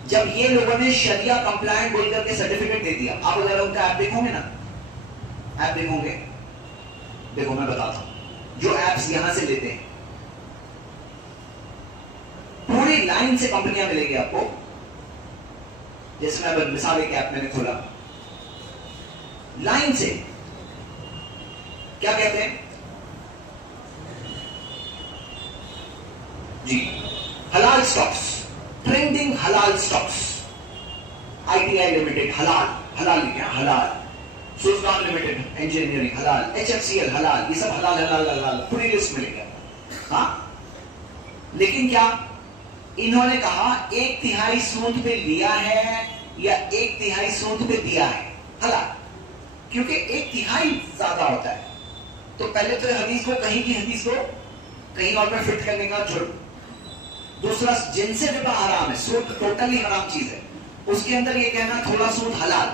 जब ये लोगों ने शरिया कंप्लायंट बोल करके सर्टिफिकेट दे दिया, आप अगर उनका ऐप देखोगे ना, ऐप देखोगे, देखो मैं बताता हूं, जो ऐप्स यहां से लेते हैं पूरी लाइन से कंपनियां मिलेगी आपको। जैसे मैं मिसाल एक ऐप मैंने खोला, लाइन से क्या कहते हैं जी, हलाल स्टॉक्स, ट्रेंडिंग हलाल स्टॉक्स, आईटीआई लिमिटेड हलाल, हलाल लिखे हलाल, सुल्तान लिमिटेड इंजीनियरिंग हलाल, एचएफसीएल हलाल, ये सब हलाल हलाल हलाल पूरी लिस्ट मिलेगी। हाँ, लेकिन क्या इन्होंने कहा 1/3 सूद पे लिया है या 1/3 सूद पे दिया है हलाल, क्योंकि 1/3 ज्यादा होता है। तो पहले तो हदीस को, कहीं की हदीस को कहीं और में फिट करने का जुर्म। दूसरा, जिनसे रिबा हराम है, सूद टोटली हराम चीज है, उसके अंदर ये कहना थोड़ा सूद हलाल,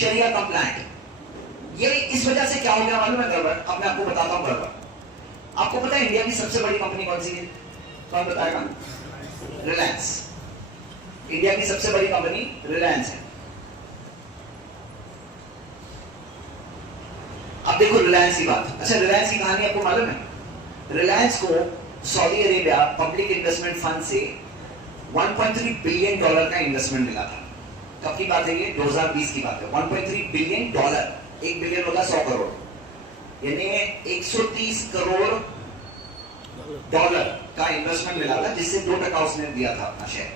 शरिया कंप्लायंट। ये इस वजह से क्या हो गया मालूम है गड़बड़? अब मैं आपको बताता हूं गड़बड़। आपको पता है इंडिया की सबसे बड़ी कंपनी कौन सी है? कौन बताएगा? रिलायंस। इंडिया की सबसे बड़ी कंपनी रिलायंस है। अब देखो रिलायंस की बात। अच्छा, रिलायंस की कहानी आपको मालूम है? रिलायंस को Saudi Arabia public investment fund से $1.3 बिलियन का इन्वेस्टमेंट मिला था। कब की बात है ये? 2020 की बात है। $1.3 बिलियन, 1 बिलियन होगा 100 करोड़, यानी 130 करोड़ डॉलर का इन्वेस्टमेंट मिला था, जिससे 2% उसने दिया था अपना शेयर।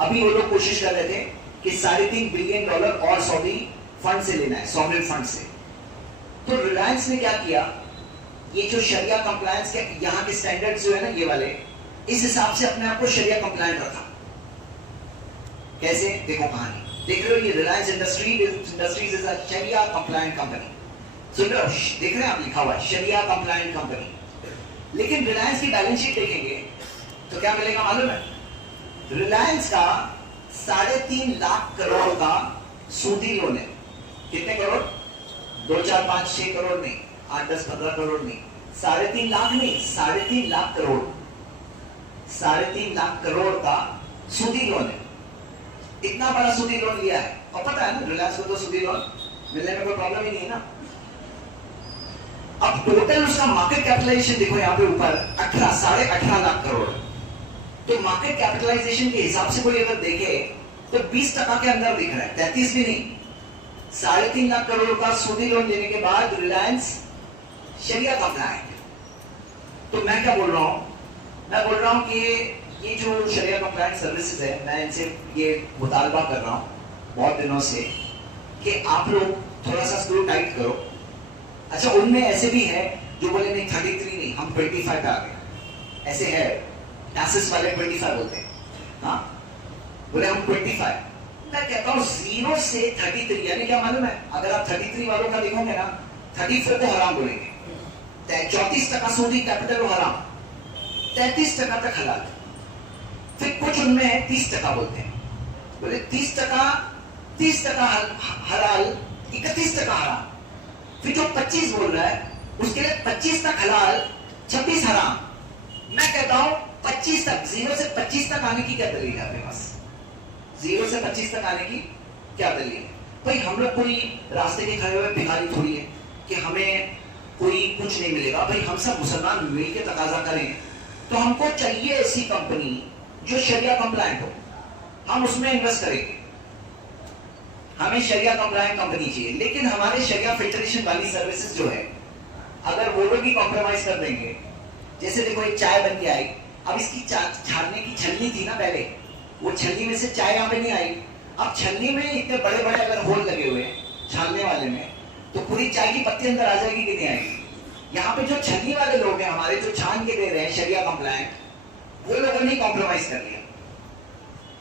अभी वो लोग कोशिश कर रहे थे कि $3.5 बिलियन और सऊदी फंड से लेना है, सॉवरेन फंड से। तो रिलायंस ने क्या किया, ये जो शरिया कंप्लायंस के यहाँ के स्टैंडर्ड्स जो है ना, ये वाले, इस हिसाब से अपने आप को शरिया कंप्लायंट रखा। कैसे? देखो कहानी देख रहे हो, ये Reliance Industries is a Sharia compliant company. सुन रहे हो? देख रहे हैं आप, लिखा हुआ है शरिया कंप्लायंट कंपनी। लेकिन रिलायंस की बैलेंस शीट देखेंगे तो क्या मिलेगा मालूम है? रिलायंस का 3.5 लाख करोड़ का सूदी लोन है। कितने करोड़? 2, 4, 5, 6 करोड़ नहीं, 8, 10, 15 करोड़ नहीं, 3.5 लाख नहीं, 3.5 लाख करोड़, 3.5 लाख करोड़ का सूदी लोन है। इतना बड़ा सूदी लोन लिया है। और पता है ना, रिलायंस को तो सूदी लोन मिलने में कोई प्रॉब्लम ही नहीं है ना। अब टोटल उसका मार्केट कैपिटलाइजेशन देखो यहाँ पे ऊपर 18.5 लाख करोड़। तो मार्केट कैपिटलाइजेशन के हिसाब से कोई अगर देखे तो 20% के अंदर दिख रहा है, 33 भी नहीं। 3.5 लाख करोड़ का सूदी लोन लेने के बाद रिलायंस शरिया कंप्लायंट। तो मैं क्या बोल रहा हूं? मैं बोल रहा हूं कि ये जो शरिया कंप्लायंट सर्विसेज है, मैं इनसे ये मुतालबा कर रहा हूं बहुत दिनों से कि आप लोग थोड़ा सा स्क्रू टाइट करो। अच्छा, उनमें ऐसे भी है जो बोले नहीं 33 नहीं, हम 25 पे आ गए। ऐसे है, टैक्सेस वाले 25 बोलते हैं, हाँ बोले हम 25। मैं कहता हूं 0 से 33, यानी क्या मालूम है? अगर आप 33 वालों का देखोगे ना, 34 को हराम बोलेंगे, 34% सूदी कैपिटल वो हराम, 33% तक हलाल। फिर कुछ उनमें 30% बोलते हैं, बोले 30% हलाल, 31% हराम। फिर जो 25 बोल रहा है उसके लिए 25 तक हलाल, 26 हराम। मैं कहता हूं 25 तक, 0 से 25 तक आने की क्या दलील है आपके पास? 0 से 25 तक आने की क्या दलील है? भाई हम लोग कोई रास्ते के खड़े हुए भिखारी थोड़ी है कि हमें कोई कुछ नहीं मिलेगा। भाई हम सब मुसलमान मिल के तकाजा करें तो हमको चाहिए ऐसी कंपनी जो शरिया कंप्लायंट हो, हम उसमें इन्वेस्ट करेंगे। हमें शरिया कंप्लायंट कंपनी चाहिए। लेकिन हमारे शरिया फिल्ट्रेशन वाली सर्विसेज जो है, अगर वो लोग भी कॉम्प्रोमाइज कर देंगे, जैसे देखो एक चाय बन के आई, अब इसकी छानने की छलनी थी ना पहले, वो छलनी में से चाय यहाँ पे नहीं आई। अब छलनी में इतने बड़े बड़े अगर होल लगे हुए छानने वाले में, तो पूरी चाय की पत्ती अंदर आ जाएगी कि नहीं आएगी? यहाँ पे जो छलनी वाले लोग हैं हमारे, जो छान के दे रहे हैं शरिया कंप्लायंट, वो लोगों ने कॉम्प्रोमाइज कर लिया।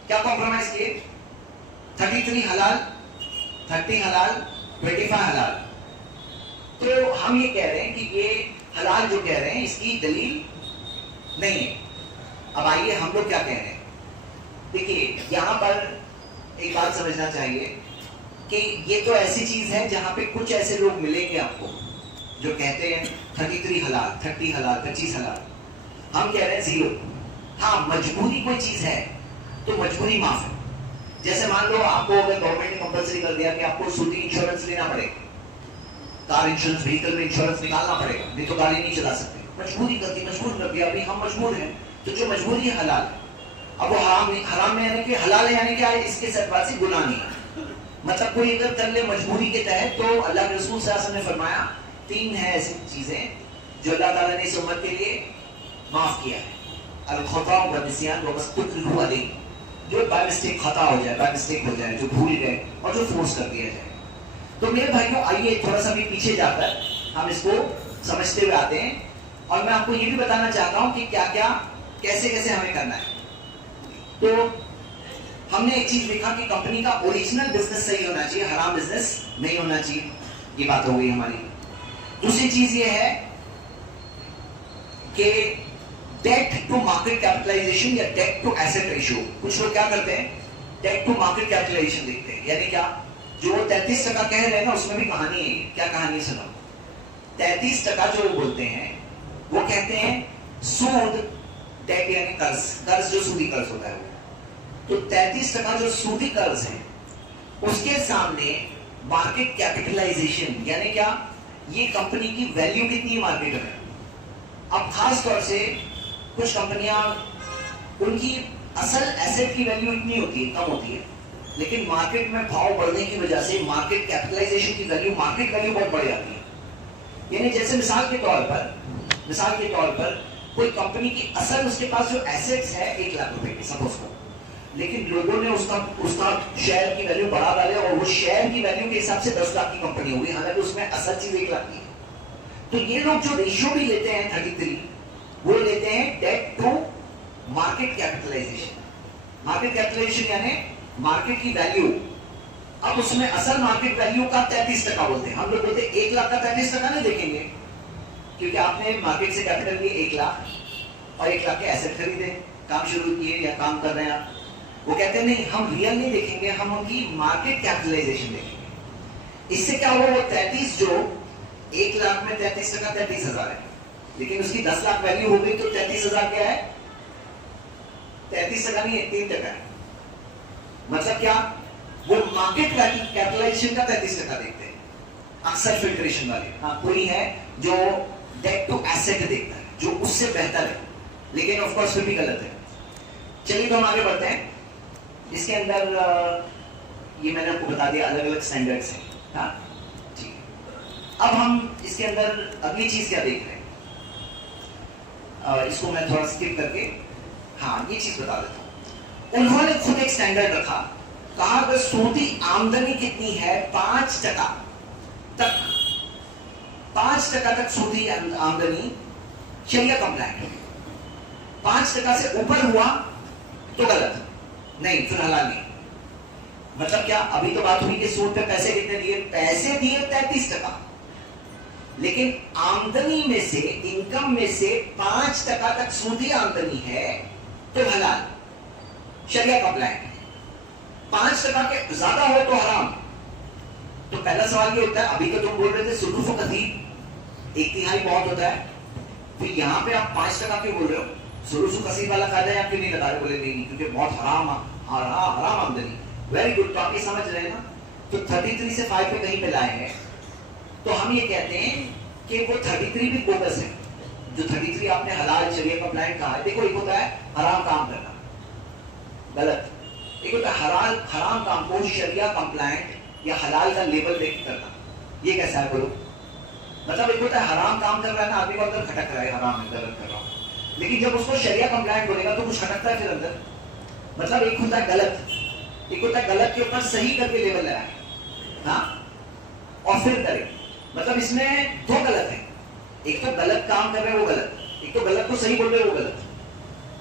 क्या कॉम्प्रोमाइज किए? 33 हलाल, 30 हलाल, 25 हलाल। तो हम ये कह रहे हैं कि ये हलाल जो कह रहे हैं इसकी दलील नहीं है। अब आइए हम लोग क्या कह रहे हैं। देखिए यहां पर एक बात समझना चाहिए कि ये तो ऐसी चीज है जहां पे कुछ ऐसे लोग मिलेंगे आपको जो कहते हैं 33 हलाल, 30 हलाल, 25 हलाल। हम कह रहे हैं 0। हाँ, मजबूरी कोई चीज है तो मजबूरी माफ है। जैसे मान लो आपको अगर गवर्नमेंट ने कंपलसरी कर दिया कि आपको सूदी इंश्योरेंस लेना पड़ेगा, कार इंश्योरेंस, व्हीकल में इंश्योरेंस निकालना पड़ेगा, नहीं तो गाड़ी नहीं चला सकते। मजबूरी करती, मजबूर कर दिया, अभी हम मजबूर हैं, तो जो मजबूरी है हलाल। अब वो हराम में यानी कि हलाल है, यानी क्या है, इसके सरपास से गुनाह नहीं है। मतलब कोई अगर कर ले मजबूरी के तहत, तो अल्लाह के रसूल सल्लल्लाहु अलैहि वसल्लम ने फरमाया 3 है ऐसी चीजें जो अल्लाह ताला ने इस उम्मत के लिए माफ किया है। अल-खता व निस्यान व मस्तुकरिहु अलैह, जो बाय मिस्टेक खता हो जाए, बाय मिस्टेक हो जाए, जो भूल गए और जो फोर्स कर दिया जाए। तो मेरे भाइयों आइए थोड़ा सा भी पीछे जाकर हम इसको समझते हुए आते हैं, और मैं आपको ये भी बताना चाहता हूं कि क्या क्या कैसे कैसे हमें करना है। तो हमने एक चीज देखा कि कंपनी का ओरिजिनल बिजनेस सही होना चाहिए, हराम बिजनेस नहीं होना चाहिए, ये बात हो गई हमारी। दूसरी चीज ये है कि डेट टू मार्केट कैपिटलाइजेशन या डेट टू एसेट रेशियो। कुछ लोग क्या करते हैं, डेट टू मार्केट कैपिटलाइजेशन देखते हैं, यानी क्या, जो 33% कह रहे हैं ना, उसमें भी कहानी है। क्या कहानी सुनो। 33% जो वो बोलते हैं, वो कहते हैं सूद, डेट यानी कर्ज, कर्ज जो सूदी कर्ज होता है वो, तो 33% जो सूदी कर्ज है उसके सामने मार्केट कैपिटलाइजेशन यानी क्या, ये कंपनी की वैल्यू कितनी है मार्केट में। अब खास तौर से कुछ कंपनियां, उनकी असल एसेट की वैल्यू इतनी होती है, कम होती है, लेकिन मार्केट में भाव बढ़ने की वजह से मार्केट कैपिटलाइजेशन की वैल्यू, मार्केट वैल्यू बहुत बढ़ जाती है। यानी जैसे मिसाल के तौर पर कोई कंपनी की असल, उसके पास जो एसेट्स है 1 लाख रुपए की सपोज को, लेकिन लोगों ने उसका शेयर की वैल्यू बढ़ा डाले और वो शेयर की वैल्यू के हिसाब से 10 लाख की कंपनी होगी, हालांकि उसमें असल चीज 1 लाख की है। तो ये लोग जो रेशियो भी लेते हैं 33, वो लेते हैं debt to market capitalisation. Market capitalisation यानी मार्केट की वैल्यू। अब उसमें असल मार्केट वैल्यू का 33% बोलते हैं। हम लोग बोलते हैं 1 लाख का 33% नहीं देखेंगे, क्योंकि आपने मार्केट से कैपिटल लिए 1 लाख और 1 लाख के एसेट खरीदे, काम शुरू किए या काम कर रहे हैं आप। वो कहते हैं नहीं, हम रियल नहीं देखेंगे, हम उनकी मार्केट कैपिटलाइजेशन देखेंगे। इससे क्या हुआ, वो 33 जो 1 लाख में 33% 33,000 है, लेकिन उसकी 10 लाख वैल्यू हो गई, तो 33,000 क्या है, 33% नहीं है, 3% है। मतलब क्या, वो मार्केट कैपिटलाइजेशन का 33% देखते हैं अक्सर फिल्ट्रेशन वाले। हाँ, कोई है जो डेट टू एसेट देखता है, जो उससे बेहतर है, लेकिन ऑफ कोर्स फिर भी गलत है। चलिए तो हम आगे बढ़ते हैं। इसके अंदर ये मैंने आपको बता दिया, अलग अलग स्टैंडर्ड्स हैं। हाँ ठीक है। अब हम इसके अंदर अगली चीज क्या देख रहे हैं, इसको मैं थोड़ा स्किप करके, हाँ ये चीज बता देता हूं। उन्होंने खुद एक स्टैंडर्ड रखा, कहा कि सूदी आमदनी कितनी है, 5% तक, 5% तक सूदी आमदनी शरिया कंप्लायंट है। 5% से ऊपर हुआ तो गलत, नहीं फिर हलाल नहीं। मतलब क्या, अभी तो बात हुई कि सूद पे पैसे कितने दिए, पैसे दिए 33%, लेकिन आमदनी में से, इनकम में से 5% तक सूदी आमदनी है तो हलाल, शरिया कंप्लायंट। 5% के ज्यादा हो तो हराम। तो पहला सवाल ये होता है, अभी तो तुम बोल रहे थे सुलूफ कसीर 1/3 बहुत होता है, फिर यहां पे आप 5% क्यों बोल रहे हो, सुलूफ कसीर वाला फायदा है आपके नहीं लगा रहे, बोले नहीं क्योंकि बहुत हराम आमदनी। वेरी गुड, तो आप ये समझ रहे हैं ना। तो 33 से 5 पे कहीं पे लाए हैं, तो हम ये कहते हैं कि वो 33 भी बोगस है। जो 33 आपने हलाल शरिया कंप्लायंट कहा है, देखो एक होता है हराम काम करना, गलत, एक होता है हराम काम को शरिया कंप्लायंट या हलाल का लेबल देख करना। ये कैसा है बोलो, मतलब एक होता है हराम काम कर रहा है ना, आदमी को अंदर खटक रहा है, हराम है, गलत कर रहा हूं, लेकिन जब उसको शरिया कंप्लायंट बोलेगा तो कुछ खटकता है फिर अंदर। मतलब एक होता है गलत, एक होता है गलत के ऊपर सही करके लेबल लगाए, हाँ, और फिर करे। मतलब इसमें 2 गलत है, एक तो गलत काम कर रहे हैं वो गलत, एक तो गलत को सही बोल रहे हैं वो गलत।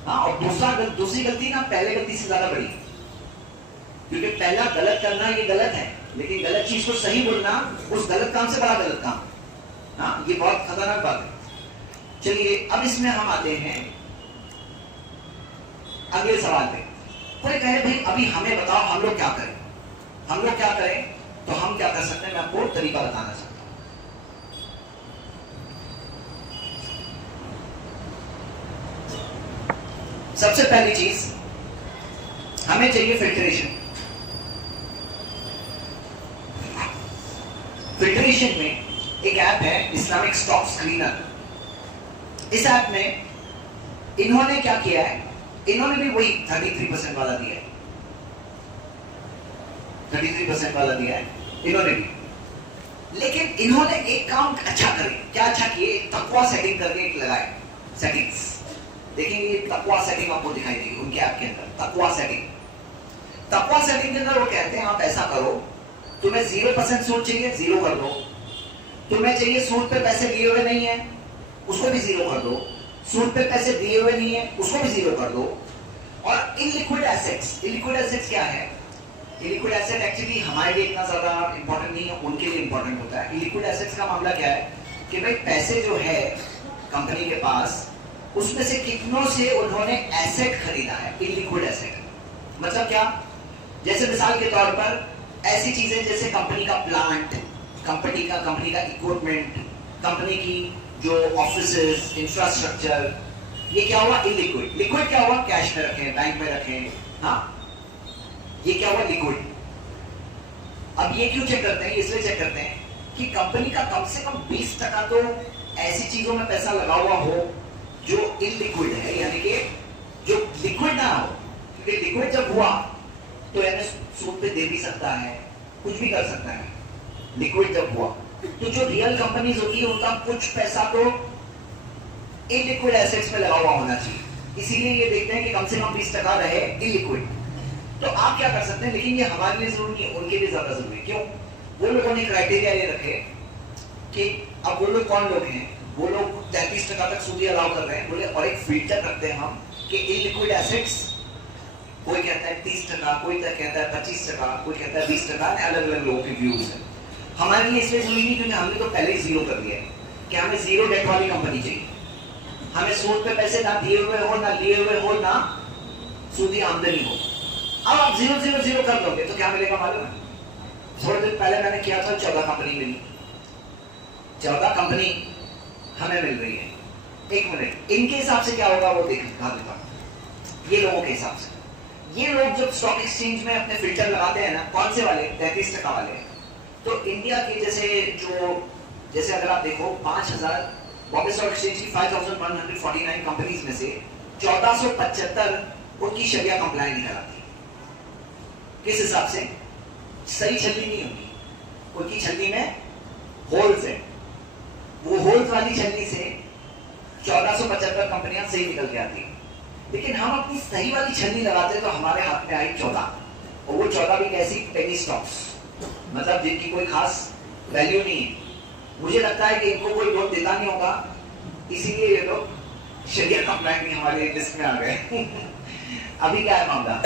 हाँ, और दूसरी गलती ना पहले गलती से ज्यादा बड़ी, क्योंकि पहला गलत करना ये गलत है, लेकिन गलत चीज को सही बोलना उस गलत काम से बड़ा गलत काम। हाँ, ये बहुत खतरनाक बात है। चलिए अब इसमें हम आते हैं अगले सवाल पे। कोई कहे भाई अभी हमें बताओ हम लोग क्या करें, हम लोग क्या करें, तो हम क्या कर सकते हैं, मैं आपको तरीका बताना चाहता हूं। सबसे पहली चीज हमें चाहिए फिल्ट्रेशन। फिल्ट्रेशन में एक ऐप है इस्लामिक स्टॉक स्क्रीनर। इस ऐप में इन्होंने क्या किया है, इन्होंने भी वही 33% वाला दिया है, 33% वाला दिया है इन्होंने भी, लेकिन इन्होंने एक काम अच्छा करे। क्या अच्छा किए, तकवा सेटिंग करके एक लगाए, सेटिंग्स देखेंगे, ये तकवा सेटिंग आपको दिखाई देगी उनके ऐप के अंदर। तकवा सेटिंग के अंदर वो कहते हैं आप ऐसा करो, तुम्हें 0% सूद चाहिए 0 कर दो, तुम्हें चाहिए सूद पे पैसे दिए हुए नहीं है उसको भी 0 कर दो, सूद पे पैसे दिए हुए नहीं है उसको भी 0 कर दो। और इलिक्विड एसेट्स क्या है, इलिक्विड एसेट एक्चुअली हमारे लिए इतना ज्यादा इंपॉर्टेंट नहीं है, उनके लिए इंपॉर्टेंट होता है। इलिक्विड एसेट्स का मामला क्या है कि भाई पैसे जो है कंपनी के पास, उसमें से कितनों से उन्होंने एसेट खरीदा है, इलिक्विड एसेट। मतलब क्या, जैसे मिसाल के तौर पर ऐसी चीजें जैसे कंपनी का प्लांट, कंपनी का इक्विपमेंट, कंपनी की जो ऑफिसेज, इंफ्रास्ट्रक्चर, ये क्या हुआ, इलिक्विड। लिक्विड क्या हुआ, कैश में रखें, बैंक में रखें, हाँ, ये क्या हुआ, लिक्विड। अब ये क्यों चेक करते हैं, इसलिए चेक करते हैं कि कंपनी का कम से कम 20% तो ऐसी चीजों में पैसा लगा हुआ हो जो इलिक्विड है, यानी कि जो लिक्विड ना हो। क्योंकि लिक्विड जब हुआ तो यानी सूद पे दे भी सकता है, कुछ भी कर सकता है। लिक्विड जब हुआ तो जो रियल कंपनीज होती है उनका कुछ पैसा तो इलिक्विड एसेट्स में लगा हुआ होना चाहिए, इसीलिए ये देखते हैं कि कम से कम 20% रहे इलिक्विड। तो आप क्या कर सकते हैं, लेकिन ये हमारे लिए जरूरी है, उनके लिए ज्यादा जरूरी है। क्यों, वो लोगों ने क्राइटेरिया ये रखे कि अब वो लोग कौन लोग हैं, वो लोग 33% तक सूदी अलाउ कर रहे हैं, बोले, और एक फिल्टर रखते हैं हम कि इलिक्विड एसेट्स, कोई कहता है 30%, कोई कहता है 25%, कोई कहता है 20%, अलग अलग लोगों के व्यूज है। हमारे लिए इसलिए जरूरी नहीं क्योंकि हमने तो पहले ही 0 कर दिया है कि हमें 0 डेट वाली कंपनी चाहिए, हमें सूद पे पैसे ना दिए हुए हो, ना लिए हुए हो, ना सूदी आमदनी हो। अब आप 000 कर दोगे तो क्या मिलेगा मालूम है, थोड़े दिन पहले मैंने किया था 14 कंपनी मिली, 14 कंपनी हमें मिल रही है। एक मिनट, इनके हिसाब से क्या होगा वो दिखा देता हूं। ये लोगों के हिसाब से, ये लोग जब स्टॉक एक्सचेंज में अपने फिल्टर लगाते हैं ना, कौन से वाले, 33% वाले, तो इंडिया के जैसे अगर आप देखो 5000 बॉम्बे स्टॉक एक्सचेंज की 5149 कंपनीज में से 1475 उनकी शरिया कंप्लायंट निकल आती है। किस हिसाब से, सही छलनी नहीं होगी, उनकी छलनी में होल्स है, वो होल्स वाली छलनी से 1475 कंपनियां सही निकल के आती है। लेकिन हम अपनी सही वाली छलनी लगाते तो हमारे हाथ में आई 14, और वो 14 भी कैसी, पेनी स्टॉक्स, मतलब जिनकी कोई खास वैल्यू नहीं है। मुझे लगता है कि इनको कोई वोट देता नहीं होगा, इसीलिए ये लोग शरिया कंप्लायंट हमारे लिस्ट में आ गए। अभी क्या है मामला,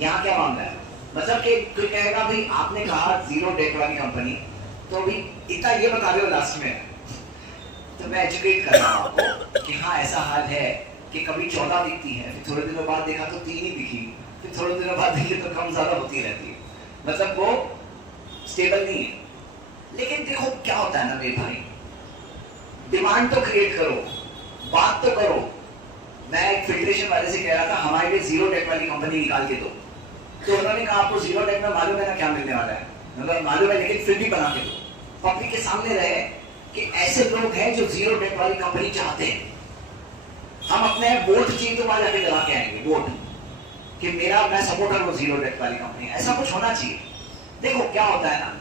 यहाँ क्या मामला है, मतलब कि कोई कहेगा भाई आपने कहा 0 डेट वाली कंपनी, तो अभी इतना ये बता रहे हो लास्ट में, तो मैं एजुकेट कर रहा हूँ आपको कि हाँ ऐसा हाल है कि कभी 14 दिखती है, फिर थोड़े दिनों बाद देखा तो 3 ही दिखी, फिर थोड़े दिनों बाद देखी तो कम ज्यादा होती रहती है, मतलब वो स्टेबल नहीं है। लेकिन देखो क्या होता है ना मेरे भाई, डिमांड तो क्रिएट करो, बात तो करो। मैं एक फिल्ट्रेशन वाले से कह रहा था हमारे लिए 0 डेट वाली कंपनी निकाल के दो, तो उन्होंने कहा आपको 0 डेट में मालूम है ना क्या मिलने वाला है, मतलब मालूम है लेकिन फिर भी बना के दो। पब्लिक के सामने रहे कि ऐसे लोग हैं जो 0 डेट वाली कंपनी चाहते हैं, हम अपने वोट चाहिए तो वहां जाके लगा के आएंगे वोट कि मैं सपोर्टर हूं 0 डेट वाली कंपनी, ऐसा कुछ होना चाहिए। देखो क्या होता है ना,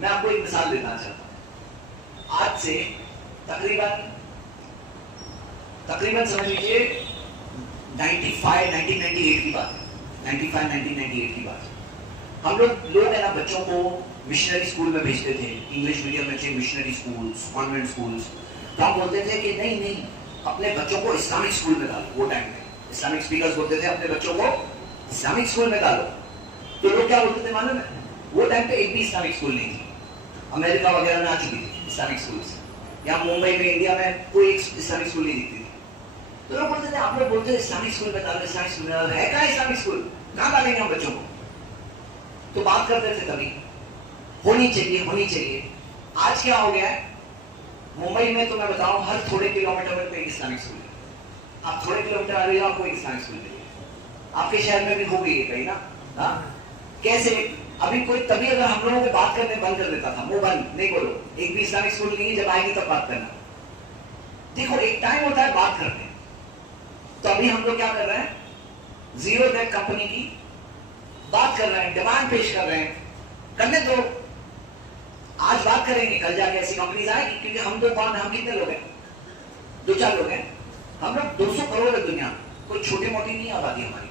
मैं आपको एक मिसाल देना चाहता हूं। आज से तकरीबन समझ लीजिए 1998 की बात है, 1998 की बात है। हम लोग है ना बच्चों को मिशनरी स्कूल में भेजते थे, इंग्लिश मीडियम में थे, मिशनरी स्कूल्स, कॉन्वेंट स्कूल्स। तो हम बोलते थे कि नहीं अपने बच्चों को इस्लामिक स्कूल में डालो। वो टाइम में इस्लामिक स्पीकर्स बोलते थे अपने बच्चों को इस्लामिक स्कूल में डालो। तो लोग क्या बोलते थे मालूम है, वो टाइम पे एक भी इस्लामिक स्कूल नहीं थी, अमेरिका वगैरह में आ चुकी थी इस्लामिक स्कूल से, यहाँ मुंबई में इंडिया में कोई एक इस्लामिक स्कूल नहीं दिखती थी। तो लोग बोलते थे, आप लोग बोलते हैं इस्लामिक स्कूल में डालो, इस्लामिक स्कूल में डालो, है कहाँ इस्लामिक स्कूल, कहाँ डालेंगे हम बच्चों को। तो बात करते थे कभी होनी चाहिए होनी चाहिए। आज क्या हो गया है, मुंबई में तो मैं बताऊं हर थोड़े किलोमीटर पे एक इस्लामिक स्कूल है। आप थोड़े किलोमीटर आ रहे हो आपको एक इस्लामिक स्कूल मिलेगा। आपके शहर में भी हो गई है कहीं ना। हाँ कैसे, अभी कोई तभी अगर हम लोगों को बात करने बंद कर देता था, मुंह बंद नहीं बोलो, एक भी इस्लामिक स्कूल नहीं है, जब आएगी तब बात करना। देखो एक टाइम होता है बात करते हैं। तो अभी हम लोग क्या कर रहे हैं, जीरो डेट कंपनी की बात कर रहे हैं, डिमांड पेश कर रहे हैं, करने दो। आज बात करेंगे, कल जाके ऐसी कंपनीज आएगी, क्योंकि हम तो कौन, हम कितने लोग हैं, 2-4 लोग हैं। हम लोग 200 करोड़ है दुनिया, कोई छोटी मोटी नहीं आबादी हमारी,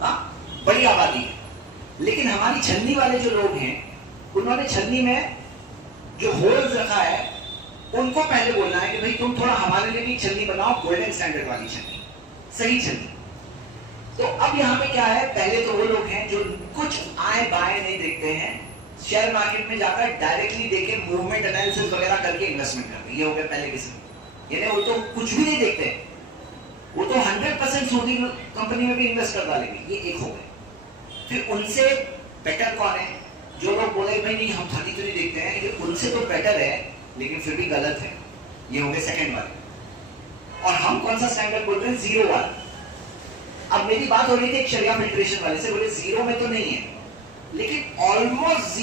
हाँ बड़ी आबादी है। लेकिन हमारी छन्नी वाले जो लोग हैं, उन्होंने छन्नी में जो होल्स रखा है, उनको पहले बोलना है कि भाई तुम थोड़ा हमारे लिए भी छन्नी बनाओ, गोल्डन स्टैंडर्ड वाली छन्नी, सही छन्नी। तो अब यहाँ पे क्या है, पहले तो वो लोग हैं जो कुछ आए बाएं नहीं देखते हैं, शेयर मार्केट में जाकर डायरेक्टली देखे मूवमेंट एनालिसिस वगैरह करके इन्वेस्टमेंट करते हैं। ये हो गया पहले किस्म, यानी वो तो कुछ भी नहीं देखते, वो तो 100% सऊदी कंपनी में भी इन्वेस्ट कर डालेंगे। ये एक हो गए। फिर उनसे बेटर कौन है, जो लोग बोले भाई नहीं हम 33 देखते हैं, ये उनसे तो बेटर है लेकिन फिर भी गलत है। ये हो गए सेकंड वाले। और हम कौन सा स्टैंडर्ड बोल रहे हैं, जीरो वाला। अब मेरी बात हो रही थी एक शरिया फिल्ट्रेशन वाले से, बोले जीरो में तो नहीं है, लेकिन ऑलमोस्ट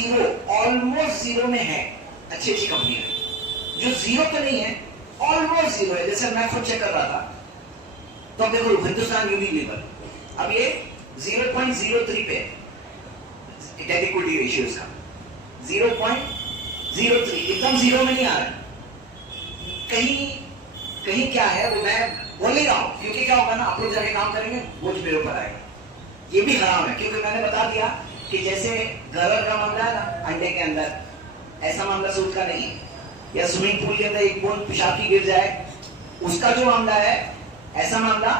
जीरो में है। अच्छी अच्छी कंपनी है जो जीरो तो नहीं है, ऑलमोस्ट जीरो है। जैसे मैं खुद चेक कर रहा था, तो अब देखो हिंदुस्तान यूनिलीवर अब ये 0.03 पे डेट इक्विटी रेशियो का 0.03, एकदम जीरो में नहीं आ रहा है। कहीं क्या है वो मैं बोल नहीं रहा हूं, क्योंकि क्या होगा ना, आप लोग जाके काम करेंगे बोझ मेरे ऊपर आएगा। ये भी हराम है, क्योंकि मैंने बता दिया कि जैसे गरर का मामला है ना अंडे के अंदर, ऐसा मामला सूद का नहीं है। या स्विमिंग पूल के अंदर एक बूंद पेशाब की गिर जाए, उसका जो मामला है, ऐसा मामला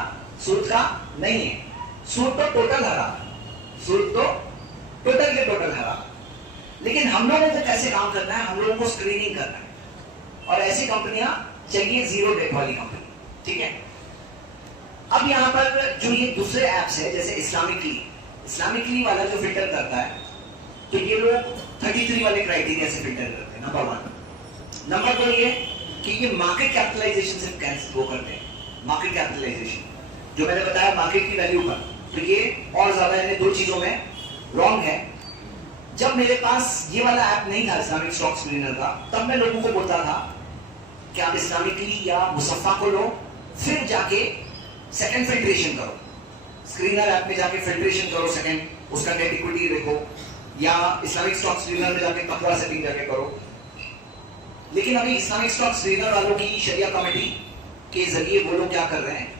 सूद का नहीं है। सूद तो टोटल हराम, सूद तो टोटल के टोटल हराम। लेकिन हम लोगों को कैसे काम करना है, हम लोगों को स्क्रीनिंग करना है, और ऐसी कंपनियां चाहिए जीरो डेट वाली कंपनी, ठीक है। अब यहां पर जो ये दूसरे एप्स है, जैसे इस्लामिकली वाला जो फिल्टर करता है, तो ये लोग 33 वाले क्राइटेरिया से फिल्टर करते हैं, नंबर 1। नंबर 2 ये कि ये मार्केट कैपिटलाइजेशन से कैंसिल वो करते हैं। मार्केट कैपिटलाइजेशन जो मैंने बताया मार्केट की वैल्यू पर, तो ये और ज्यादा यानी 2 चीजों में रॉन्ग है। जब मेरे पास ये वाला ऐप नहीं था इस्लामिक स्टॉक स्क्रीनर का, तब मैं लोगों को बोलता था कि आप इस्लामिकली या मुसफ़ा को लो, फिर जाके सेकंड फिल्ट्रेशन करो, स्क्रीनर ऐप में जाके फिल्ट्रेशन करो सेकंड, उसका डेट इक्विटी देखो, या इस्लामिक स्टॉक स्क्रीनर में जाके तकवा सेटिंग जाके करो। लेकिन अभी इस्लामिक स्टॉक स्क्रीनर वालों की शरिया कमेटी के जरिए वो लोग क्या कर रहे हैं,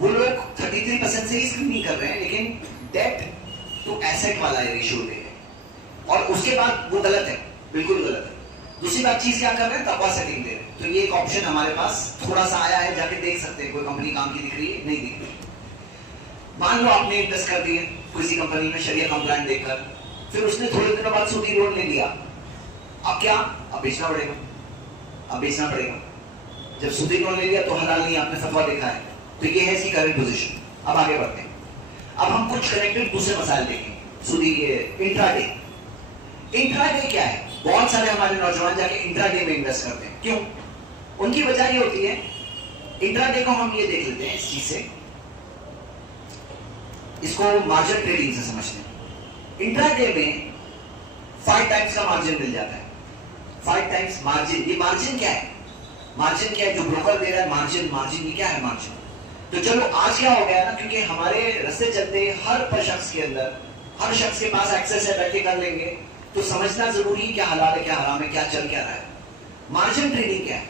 वो लोग 33% से ही स्क्रीनिंग कर रहे हैं, लेकिन डेट टू एसेट वाला रेशियो दे रहे हैं, और उसके बाद वो गलत है, बिल्कुल गलत है। दूसरी बात चीज क्या कर रहे हैं, तकवा सेटिंग दे रहे हैं। तो ये एक ऑप्शन हमारे पास थोड़ा सा आया है, जाके देख सकते हैं कोई कंपनी काम की दिख रही है, नहीं दिख रही। मान लो आपने इन्वेस्ट कर दिए किसी कंपनी में शरिया कंप्लायंट देखकर, फिर उसने थोड़े दिनों बाद सूदी लोन ले लिया, अब क्या, अब बेचना पड़ेगा, अब बेचना पड़ेगा। जब सूदी लोन ले लिया तो हलाल नहीं, आपने फतवा देखा है। तो ये है इसकी करंट पोजीशन। अब आगे बढ़ते हैं, अब हम कुछ कनेक्टेड दूसरे मसाइल देखेंगे। सूदी इंट्राडे क्या है, बहुत सारे हमारे नौजवान जाके इंट्राडे में इन्वेस्ट करते हैं, क्यों? उनकी वजह ये होती है, इंट्राडे को हम ये देख लेते हैं इस चीज से, इसको मार्जिन ट्रेडिंग से समझते हैं। इंट्राडे में 5 टाइम्स का मार्जिन मिल जाता है, 5 टाइम्स मार्जिन। ये मार्जिन क्या है, मार्जिन क्या है जो ब्रोकर दे रहा है, मार्जिन ये क्या है मार्जिन। तो चलो आज क्या हो गया ना, क्योंकि हमारे रास्ते चलते हर शख्स के अंदर, हर शख्स के पास एक्सेस है, बैठ के कर लेंगे, तो समझना जरूरी है क्या हलाल है क्या हराम है, क्या चल क्या रहा है। मार्जिन ट्रेडिंग क्या है,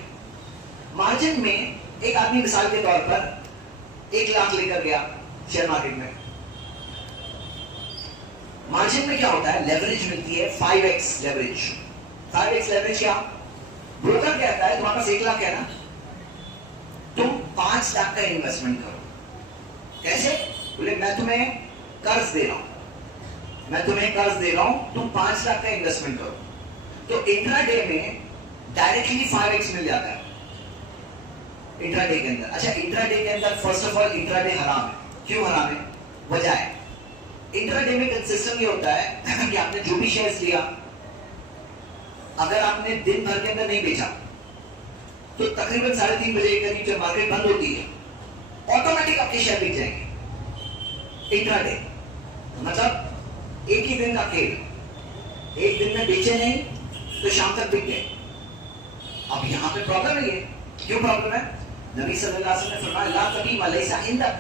मार्जिन में एक आदमी मिसाल के तौर पर 1 लाख लेकर गया शेयर मार्केट में, मार्जिन में क्या होता है, लेवरेज मिलती है 5x लेवरेज। 5x लेवरेज क्या, ब्रोकर कहता है तुम्हारे पास 1 लाख है ना, तुम 5 लाख का इन्वेस्टमेंट करो। कैसे? बोले मैं तुम्हें कर्ज दे रहा हूं, मैं तुम्हें कर्ज दे रहा हूं, तुम 5 लाख का इन्वेस्टमेंट करो। तो इंट्राडे में डायरेक्टली 5x मिल जाता है इंट्राडे के अंदर। अच्छा, इंट्राडे के अंदर फर्स्ट ऑफ ऑल इंट्राडे हराम है। क्यों हराम है? वजह है, इंट्राडे में सिस्टम ये होता है कि आपने जो भी शेयर्स लिया, अगर आपने दिन भर के अंदर नहीं बेचा तो तकरीबन 3:30 बजे के करीब जब मार्केट बंद होती है ऑटोमेटिक आपके शेयर बिक जाएंगे। इंट्राडे मतलब एक ही दिन का खेल, एक दिन में बेचे नहीं तो शाम तक बिक गए। अब यहां पे प्रॉब्लम है। ये क्यों प्रॉब्लम है? नबी सल्लल्लाहु अलैहि वसल्लम ने फरमाया ला तबी मा लैसा इंदक,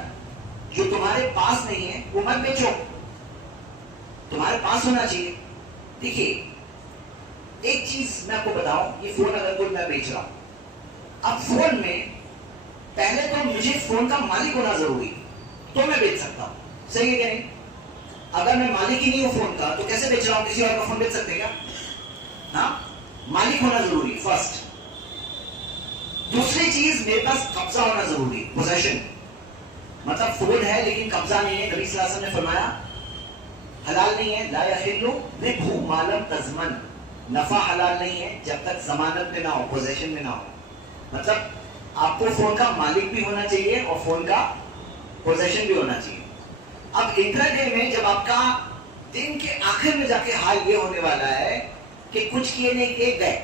जो तुम्हारे पास नहीं है वो मत बेचो, तुम्हारे पास होना चाहिए। देखिए एक चीज मैं आपको बताऊं, ये फोन अगर कोई मैं बेच रहा हूं, अब फोन में पहले तो मुझे फोन का मालिक होना जरूरी, तो मैं बेच सकता हूं। सही है क्या नहीं? अगर मैं मालिक ही नहीं हूं फोन का तो कैसे बेच रहा हूं? किसी और का फोन बेच सकते क्या? हाँ, मालिक होना जरूरी फर्स्ट। दूसरी चीज, मेरे पास कब्जा होना जरूरी, पोजेशन। मतलब फोन है लेकिन कब्जा नहीं है। नबी सल्लल्लाहु अलैहि वसल्लम ने फरमाया हलाल नहीं है, ला यहिल्लु रिबहु मालम तज़मन, नफा हलाल नहीं है जब तक जमानत में ना हो, पोजेशन में ना हो। मतलब आपको फोन का मालिक भी होना चाहिए और फोन का पोजेशन भी होना चाहिए। अब इंट्राडे में जब आपका दिन के आखिर में जाके हाल ये होने वाला है कि कुछ किए नहीं किए, गए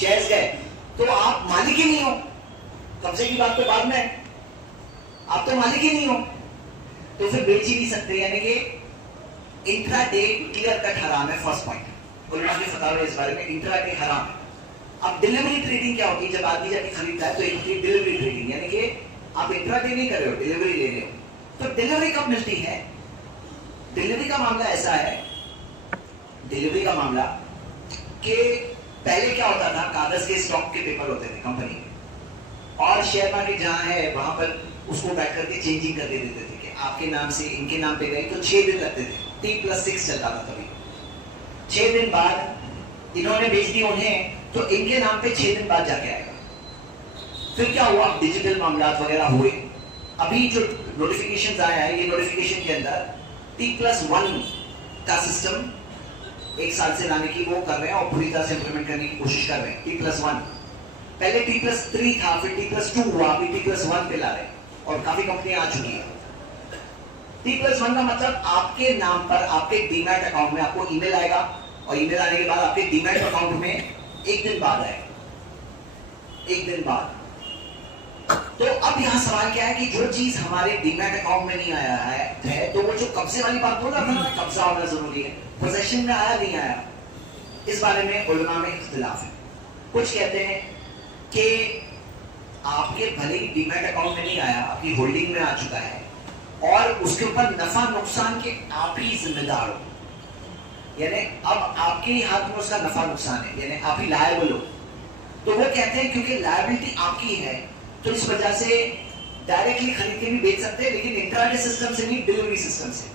शेयर्स गए, तो आप मालिक ही नहीं हो। कब्जे की बात तो बाद में, आप तो मालिक ही नहीं हो, तो फिर बेच ही नहीं सकते। यानी कि इंट्राडे क्लियर कट हराम है। फर्स्ट पॉइंट उलमा के फतवा इस बारे में, इंट्राडे हराम है। अब डिलीवरी ट्रेडिंग क्या होती है? जब आदमी जाके खरीदता है तो एक होती है डिलीवरी ट्रेडिंग, यानी कि आप इंट्राडे नहीं कर रहे हो, डिलीवरी ले रहे हो। तो डिलीवरी कब मिलती है? डिलीवरी का मामला ऐसा है, डिलीवरी का मामला कि पहले क्या होता था, कागज के स्टॉक के पेपर होते थे कंपनी में, और शेयर मार्केट जहां है वहां पर उसको बैठ करके चेंजिंग कर देते थे कि आपके नाम से इनके नाम पे गई, तो 6 दिन लगते थे। T+6 चलता था तभी। 6 दिन बाद इन्होंने बेच दी उन्हें, तो इनके नाम पे 6 दिन बाद जाके आएगा। फिर क्या हुआ? डिजिटल मामला वगैरह हुए। अभी जो नोटिफिकेशन आया है, ये नोटिफिकेशन के अंदर T+1 का सिस्टम 1 साल से लाने की वो कर रहे हैं और पूरी तरह से इंप्लीमेंट करने की कोशिश कर रहे हैं। T+1 पहले T+3 था, फिर T+2 हुआ, अभी T+1 पे ला रहे हैं और काफी कंपनियां आ चुकी है। T+1 का मतलब आपके नाम पर आपके डीमैट अकाउंट में आपको ईमेल आएगा, और ईमेल आने के बाद आपके डीमैट अकाउंट में 1 दिन बाद आएगा, 1 दिन बाद। तो अब यहां सवाल क्या है कि जो चीज हमारे डीमैट अकाउंट में नहीं आया है, तो वो जो कब्जे वाली बात बोल रहा था ना, कब्जा होना जरूरी है, पोजेशन में आया नहीं आया, इस बारे में उलमा में इख्तिलाफ है। कुछ कहते हैं कि आपके भले ही डीमैट अकाउंट में नहीं आया, आपकी होल्डिंग में आ चुका है, और उसके ऊपर नफा नुकसान के आप ही जिम्मेदार हो, यानी अब आपके ही हाथ में उसका नफा नुकसान है, यानी आप ही लायबल हो। तो वो कहते हैं क्योंकि लायबिलिटी आपकी है, तो इस वजह से डायरेक्टली खरीद के भी बेच सकते हैं, लेकिन इंट्राडे सिस्टम से नहीं, डिलीवरी सिस्टम से।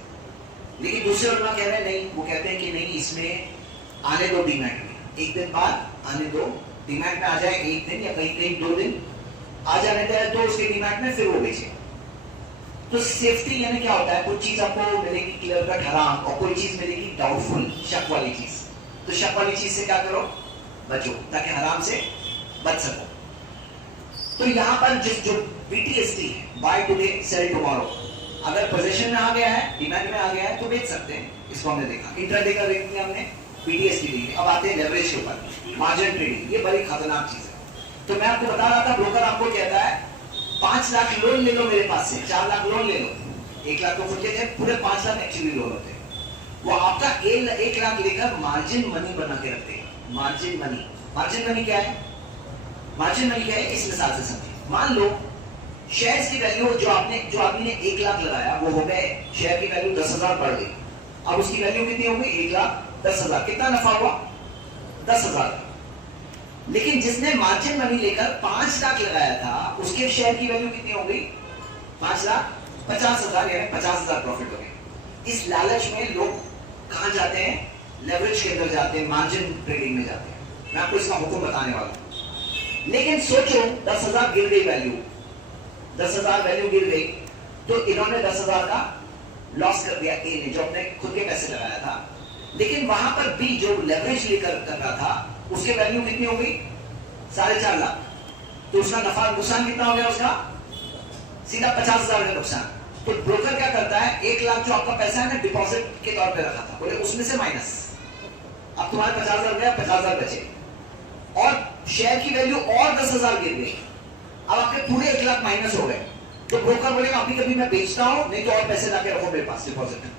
लेकिन दूसरे उलमा कह रहे हैं नहीं, वो कहते हैं कि नहीं, इसमें आने दो डीमैट में, 1 दिन बाद आने दो, डीमैट में आ जाए 1 दिन या कहीं कहीं 2 दिन आ जाने दे तो उसके डीमैट में, फिर वो बेचे। तो सेफ्टी यानी क्या होता है, कोई चीज आपको मिलेगी क्लियर कट हराम, और कोई चीज मिलेगी डाउटफुल, शक वाली चीज। तो शक वाली चीज से क्या करो, बचो, ताकि हराम से बच सको। तो यहाँ पर जो BTST है, बाय टुडे सेल टुमारो, अगर पोजीशन में आ गया है, डिमांड में आ गया है, तो बेच सकते हैं। इसको हमने देखा इंट्राडे का रेट में हमने BTST ली। अब आते हैं लेवरेज के ऊपर, मार्जिन ट्रेडिंग, ये बड़ी खतरनाक चीज है। तो मैं आपको बता रहा था, ब्रोकर आपको कहता है 5 लाख लोन ले लो मेरे पास से, 4 लाख लोन ले लो, 1 लाख तो खुद के थे, पूरे 5 लाख एक्चुअली लोन होते हैं। वो आपका 1 लाख लेकर मार्जिन मनी बना के रखते हैं। मार्जिन मनी, मार्जिन मनी क्या है? मार्जिन मनी क्या है, इस मिसाल से समझिए। मान लो शेयर्स की वैल्यू जो आदमी ने 1 लाख लगाया, वो हो गए, शेयर की वैल्यू 10,000 बढ़ गई। अब उसकी वैल्यू कितनी हो गई? 1,10,000। कितना नफा हुआ? 10,000। लेकिन जिसने मार्जिन मनी लेकर 5 लाख लगाया था, उसके शेयर की वैल्यू कितनी हो गई? 5,50,000, यानी 50,000 प्रॉफिट हो गए। इस लालच में लोग कहां जाते हैं? लेवरेज के अंदर जाते हैं, मार्जिन ट्रेडिंग में जाते हैं। मैं आपको इसका हुक्म बताने वाला हूं। लेकिन सोचो 10,000 गिर गई वैल्यू, 10,000 वैल्यू गिर गई, तो इन्होंने 10,000 का लॉस कर दिया ए ने, जो अपने खुद के पैसे लगाया था। लेकिन वहां पर बी जो लेवरेज लेकर कर रहा था, उसके वैल्यू कितनी हो गई? 4.5 लाख। तो उसका नफा नुकसान कितना हो गया? उसका सीधा 50,000 का नुकसान। तो ब्रोकर क्या करता है, 1 लाख जो आपका पैसा है ना डिपॉजिट के तौर पे रखा था, बोले उसमें से माइनस, अब तुम्हारे 50,000 गया, 50,000 बचे, और शेयर की वैल्यू और 10,000 गिर गई, अब आपके पूरे 1 लाख माइनस हो गए। तो ब्रोकर बोलेगा अभी कभी मैं बेचता हूं, नहीं तो और पैसे लाके रखो मेरे पास डिपॉजिट,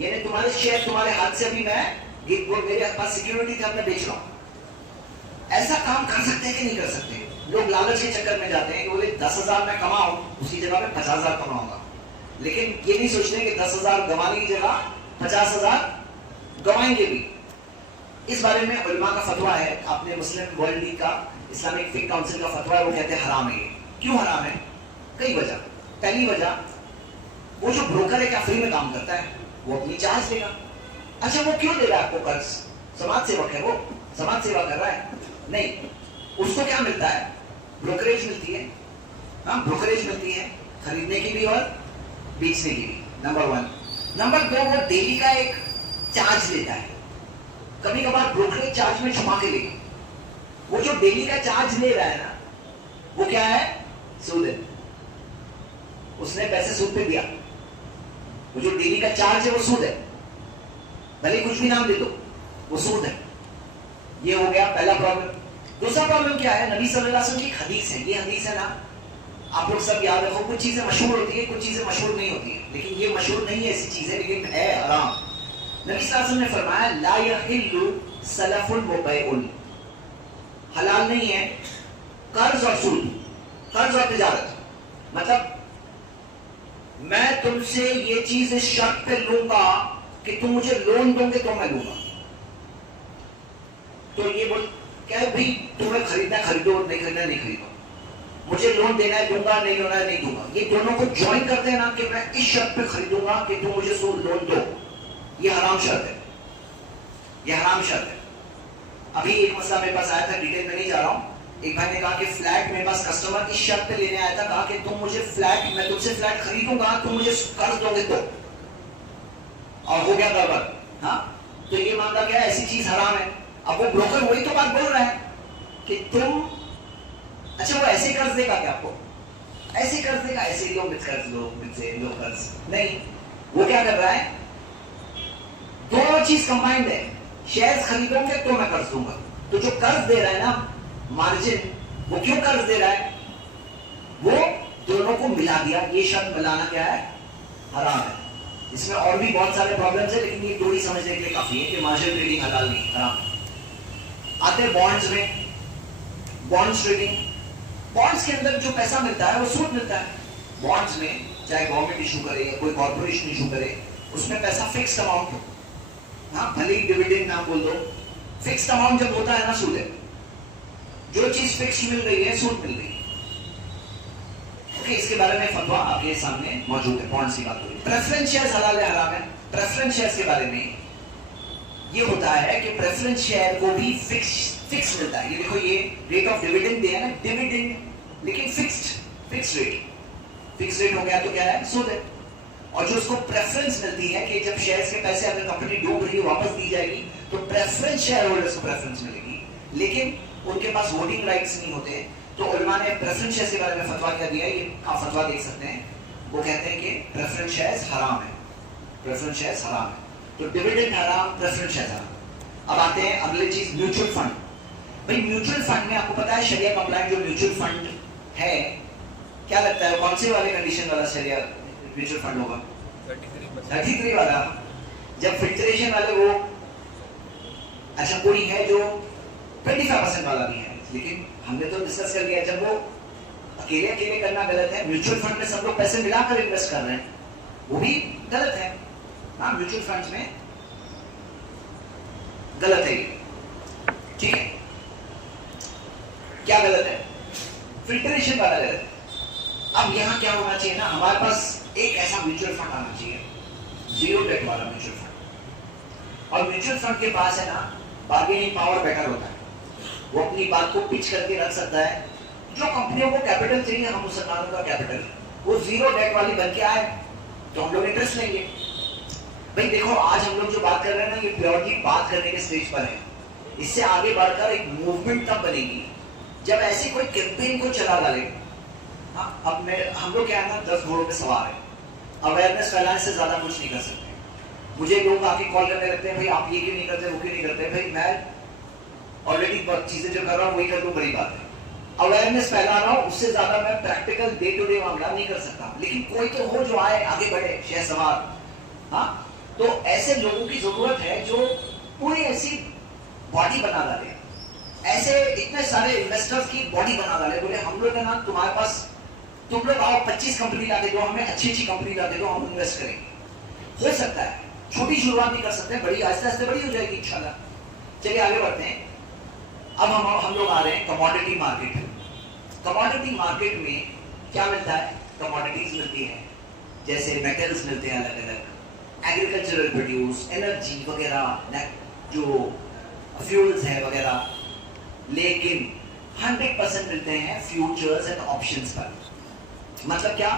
यानी तुम्हारे शेयर तुम्हारे हाथ से अभी मैं, मेरे पास सिक्योरिटी थी, मैं बेच रहा हूं। ऐसा काम कर सकते हैं कि नहीं कर सकते? लोग लालच के चक्कर में जाते हैं कि बोले 10,000 मैं कमाऊं, उसकी जगह में 50,000 कमाऊंगा, लेकिन ये नहीं सोचते कि 10,000 गंवाने की जगह 50,000 गंवाएंगे भी। इस बारे में उलमा का फतवा है, आपने मुस्लिम वर्ल्ड लीग का, इस्लामिक फिक काउंसिल का फतवा है, वो कहते हैं हराम है। क्यों हराम है? कई वजह। पहली वजह, वो जो ब्रोकर है क्या फ्री में काम करता है? वो अपनी चार्ज देगा। अच्छा वो क्यों दे रहा है आपको कर्ज? समाज सेवक है वो, समाज सेवा कर रहा है? नहीं, उसको क्या मिलता है? ब्रोकरेज मिलती है। हाँ, ब्रोकरेज मिलती है, खरीदने की भी और बेचने की भी, नंबर 1। नंबर 2, वो डेली का एक चार्ज लेता है। कभी कभार ब्रोकरेज चार्ज में छुपा के लेगा। वो जो डेली का चार्ज ले रहा है ना, वो क्या है? सूद है। उसने पैसे सूद पे दिया, वो जो डेली का चार्ज है वो सूद है, भले कुछ भी नाम दे दो, वो सूद है। ये हो गया पहला प्रॉब्लम। दूसरा प्रॉब्लम क्या है? नबी सल्लल्लाहु अलैहि वसल्लम की हदीस है, ये हदीस है ना, आप लोग सब याद रखो, कुछ चीजें मशहूर होती है, कुछ चीजें मशहूर नहीं होती है, लेकिन ये मशहूर नहीं है ऐसी चीज है, लेकिन है हराम। नबी सल्लल्लाहु अलैहि वसल्लम ने फरमाया ला यहिल्लु सलफुल व बैउन, हलाल नहीं है कर्ज और सूद, कर्ज और तिजारत। मतलब मैं तुमसे ये चीज इस शर्त पे लूंगा कि तुम मुझे लोन दोगे तो मैं लूंगा। तो ये बोल क्या है भाई, तुम्हें खरीदना खरीदो, नहीं खरीदना नहीं खरीदो, मुझे लोन देना है दूंगा, नहीं लेना है नहीं दूंगा। ये दोनों को ज्वाइन करते हैं ना कि मैं इस शर्त पे खरीदूंगा कि तुम मुझे लोन दो, ये हराम शर्त है, ये हराम शर्त है। अभी एक मसला मेरे पास आया था, डिटेल में नहीं जा रहा हूं। एक भाई ने कहा कि फ्लैट मेरे पास कस्टमर इस शर्त पे लेने आया था, कहा कि तुम मुझे फ्लैट, मैं तुमसे फ्लैट खरीदूंगा, तुम मुझे कर्ज दोगे तो, और हो गया गड़बड़। हाँ, तो ये मामला क्या है? ऐसी चीज हराम है। अब वो ब्रोकर वही तो बात बोल रहा है कि तुम, अच्छा वो ऐसे कर्ज देगा क्या आपको? ऐसे कर्ज देगा, ऐसे लो मुझ कर्ज लो, मुझसे लो कर्ज नहीं। वो क्या कर रहा है? दोनों चीज कंबाइंड है, शेयर खरीदोगे तो मैं कर्ज दूंगा। तो जो कर्ज दे रहा है ना मार्जिन, वो क्यों कर्ज दे रहा है? वो दोनों को मिला दिया। ये शब्द मिलाना क्या है? हराम है। इसमें और भी बहुत सारे प्रॉब्लम्स है, लेकिन ये थोड़ी समझने के लिए काफी है कि मार्जिन ट्रेडिंग हलाल नहीं, हराम है। आते हैं बॉन्ड्स में, बॉन्ड्स ट्रेडिंग। बॉन्ड्स के अंदर जो पैसा मिलता है वो सूद मिलता है। बॉन्ड्स में चाहे गवर्नमेंट इशू करे या कोई कॉर्पोरेशन इशू करे, उसमें पैसा फिक्स्ड अमाउंट हो, हाँ भले ही डिविडेंड ना बोल दो, फिक्स्ड अमाउंट जब होता है ना सूद है। जो चीज फिक्स मिल रही है सूद मिल रही है। ओके, इसके बारे में फतवा आपके सामने मौजूद है, बॉन्ड्स की बात हो रही है। प्रेफरेंस शेयर्स हलाल है हराम है? प्रेफरेंस शेयर्स के बारे में ये होता है कि प्रेफरेंस शेयर को भी फिक्स मिलता है। ये देखो, ये रेट ऑफ डिविडेंड दिया ना, डिविडेंड, लेकिन फिक्स रेट हो गया तो क्या है? सूद है। और जो उसको प्रेफरेंस मिलती है कि जब शेयर्स के पैसे अगर कंपनी डूब रही है वापस दी जाएगी, तो प्रेफरेंस शेयर होल्डर्स को प्रेफरेंस मिलेगी, लेकिन उनके पास वोटिंग राइट्स नहीं होते। तो उलमा ने प्रेफरेंस शेयर्स के बारे में फतवा क्या दिया, ये आप फतवा देख सकते हैं। वो कहते हैं कि प्रेफरेंस शेयर्स हराम है, प्रेफरेंस शेयर्स हराम है। तो डिविडेंड हराम, प्रेफरेंस शेयर्स हराम। अब आते हैं अगली चीज, म्यूचुअल फंड। भाई म्यूचुअल फंड में आपको पता है शरिया कंप्लायंट जो म्यूचुअल फंड है, क्या लगता है कौन से वाले कंडीशन वाला शरिया म्यूचुअल फंड होगा? 33 वाला। जब फिल्ट्रेशन वाले वो, अच्छा कोई है जो 25% वाला भी है, लेकिन हमने तो डिस्कस कर लिया जब वो अकेले करना गलत है। म्यूचुअल फंड में सब लोग पैसे मिलाकर इन्वेस्ट कर रहे हैं, वो भी गलत है। हाँ, म्यूचुअल फंड में गलत है, ठीक है। क्या गलत है? फिल्ट्रेशन वाला गलत है। अब यहां क्या होना चाहिए ना, हमारे पास एक ऐसा म्यूचुअल फंड आना चाहिए, जीरो डेट वाला म्यूचुअल फंड। और म्यूचुअल फंड के पास है ना, बार्गेनिंग पावर बेटर होता है। वो अपनी बात को पिच करके रख सकता है। जो कंपनियों को कैपिटल चाहिए, हम मुसलमानों का कैपिटल, वो जीरो डेट वाली बन के आए तो हम लोग इंटरेस्ट लेंगे। भाई देखो, आज हम लोग जो बात कर रहे हैं ना, ये प्योरली बात करने के स्टेज पर है। इससे आगे बढ़कर एक मूवमेंट तब बनेगी जब ऐसी कोई कैंपेन को चला डाले। अब हम लोग क्या है ना, 10 घोड़ों पे सवार है, अवेयरनेस फैलाने से ज्यादा कुछ नहीं कर सकते। मुझे लोग आके कॉल करने लगते हैं, भाई आप ये क्यों नहीं करते, वो क्यों नहीं करते। भाई मैं ऑलरेडी चीजें जो कर रहा हूँ वही कर दूं, बड़ी बात है। अवेयरनेस फैला रहा हूँ, उससे ज्यादा मैं प्रैक्टिकल डे टू डे मामला नहीं कर सकता। लेकिन कोई तो हो जो आए, आगे बढ़े, शहर सवार। हाँ, तो ऐसे लोगों की जरूरत है जो पूरी ऐसी बॉडी बना डाले, ऐसे इतने सारे इन्वेस्टर्स की बॉडी बना डाले, बोले हम लोग है ना, तुम्हारे पास, तुम लोग आओ, 25 कंपनी ला दे दो, हमें अच्छी अच्छी कंपनी ला दे दो, हम इन्वेस्ट करेंगे। हो सकता है, छोटी शुरुआत नहीं कर सकते, बड़ी आस्ते आस्ते बड़ी हो जाएगी इंशाल्लाह। चलिए आगे बढ़ते हैं। अब हम लोग आ रहे हैं कमोडिटी मार्केट। कमोडिटी मार्केट में क्या मिलता है? कमोडिटीज मिलती है, जैसे मेटल्स मिलते हैं अलग अलग, एग्रीकल्चरल प्रोड्यूस, एनर्जी वगैरह, जो फ्यूल्स है वगैरह। लेकिन 100% मिलते हैं फ्यूचर्स एंड ऑप्शंस पर। मतलब क्या?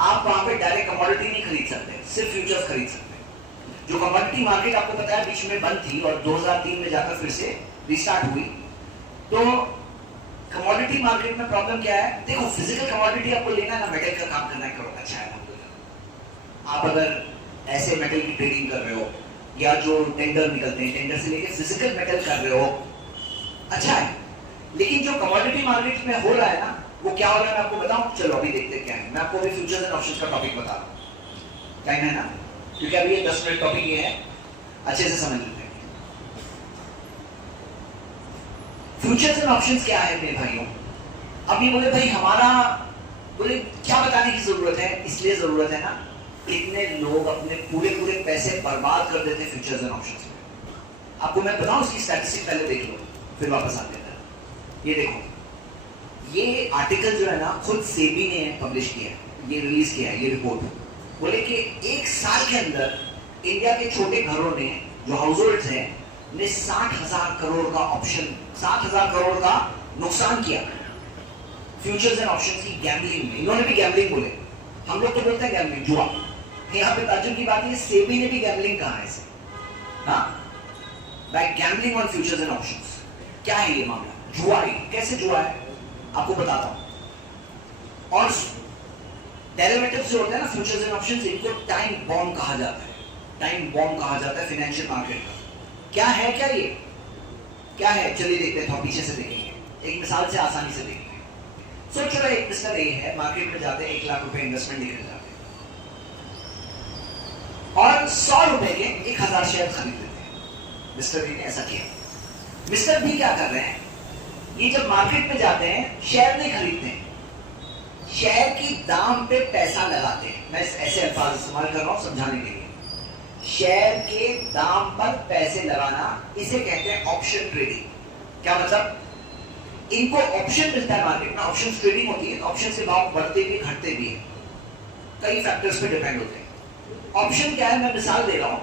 आप वहां पे डायरेक्ट कमोडिटी नहीं खरीद सकते, सिर्फ फ्यूचर्स खरीद सकते। जो कमोडिटी मार्केट आपको पता है बीच में बंद थी और 2003 में जाकर फिर से रिस्टार्ट हुई। तो कमोडिटी मार्केट में प्रॉब्लम क्या है? देखो, फिजिकल कमोडिटी आपको लेना है ना, मेटल का काम करना है, करो, अच्छा है। आप अगर ऐसे मेटल की ट्रेडिंग कर रहे हो, या जो टेंडर निकलते हैं, टेंडर से लेके फिजिकल मेटल कर रहे हो, अच्छा है। लेकिन जो कमोडिटी मार्केट में हो रहा है ना, वो क्या हो रहा है मैं आपको बताऊं? चलो अभी देखते हैं क्या है। मैं आपको अभी फ्यूचर्स एंड ऑप्शंस का टॉपिक बता रहा हूं, टाइम है ना, क्योंकि अभी ये 10 मिनट टॉपिक ये है, अच्छे से समझ लेते हैं। फ्यूचर्स एंड ऑप्शंस क्या है मेरे भाइयों? अब ये बोले भाई हमारा, बोले क्या बताने की जरूरत है? इसलिए जरूरत है ना, इतने लोग अपने पूरे पूरे पैसे बर्बाद कर देते फ्यूचर्स एंड ऑप्शंस में। आपको मैं बताऊं, उसकी स्टैटिस्टिक पहले देख लो, फिर वापस आते हैं। ये देखो, ये आर्टिकल जो है ना, खुद सेबी ने पब्लिश किया है, ये रिलीज किया है, ये रिपोर्ट। बोले कि एक साल के अंदर इंडिया के छोटे घरों ने, जो हाउस होल्ड्स हैं, ने 60,000 करोड़ का ऑप्शन, 60,000 करोड़ का नुकसान किया फ्यूचर्स एंड ऑप्शंस की गैम्बलिंग में। इन्होंने भी गैम्बलिंग बोले, हम लोग तो बोलते हैं गैम्बलिंग, जुआ। यहाँ पे ताज्जुब की बात है, सेबी ने भी गैम्बलिंग कहा है इसे। हाँ, by gambling on futures and options. क्या है ये मामला? जुआ है। कैसे जुआ है आपको बताता हूं। और डेरिवेटिव्स जो होते हैं ना, फ्यूचर्स एंड ऑप्शंस, इनको टाइम बॉम्ब कहा जाता है। टाइम बॉम्ब कहा जाता है फाइनेंशियल मार्केट का। क्या है? क्या ये क्या है? चलिए देखते हैं, थोड़ा पीछे से देखेंगे, एक मिसाल से आसानी से देखेंगे। सोचो एक मिस्टर ए है, मार्केट में जाते हैं, 1 लाख रुपए इन्वेस्टमेंट लेकर जाते हैं और 100 रुपए के 1000 शेयर खरीद लेते हैं। मिस्टर बी ने ऐसा किया। मिस्टर बी क्या कर रहे हैं? ये जब मार्केट में जाते हैं, शेयर नहीं खरीदते हैं, शेयर की दाम पे पैसा लगाते हैं। मैं ऐसे अल्फाज इस्तेमाल कर रहा हूं समझाने के लिए। शेयर के दाम पर पैसे लगाना, इसे कहते हैं ऑप्शन ट्रेडिंग। क्या मतलब? इनको ऑप्शन मिलता है मार्केट में, ऑप्शन ट्रेडिंग होती है। ऑप्शन से भाव बढ़ते भी घटते भी है, कई फैक्टर्स पे डिपेंड होते हैं। ऑप्शन क्या है? मैं मिसाल दे रहा हूं,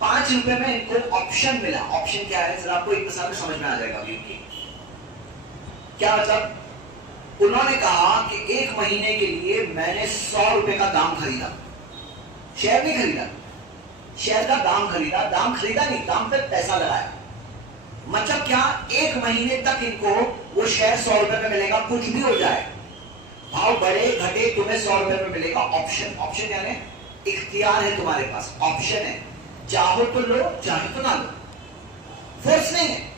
5 रुपए में इनको ऑप्शन मिला। ऑप्शन क्या है जरा आपको एक मिसाल में समझ में आ जाएगा अभी उनकी। क्या मतलब? उन्होंने कहा कि 1 महीने के लिए मैंने 100 रुपए का दाम खरीदा, शेयर नहीं खरीदा, शेयर का दाम खरीदा। दाम खरीदा नहीं, दाम पे पैसा लगाया। मतलब क्या? 1 महीने तक इनको वो शेयर 100 रुपए में मिलेगा, कुछ भी हो जाए, भाव बढ़े घटे, तुम्हें 100 रुपए में मिलेगा। ऑप्शन, ऑप्शन यानी इख्तियार है तुम्हारे पास, ऑप्शन है, चाहो तो लो, चाहे तो ना लो, फोर्स नहीं है,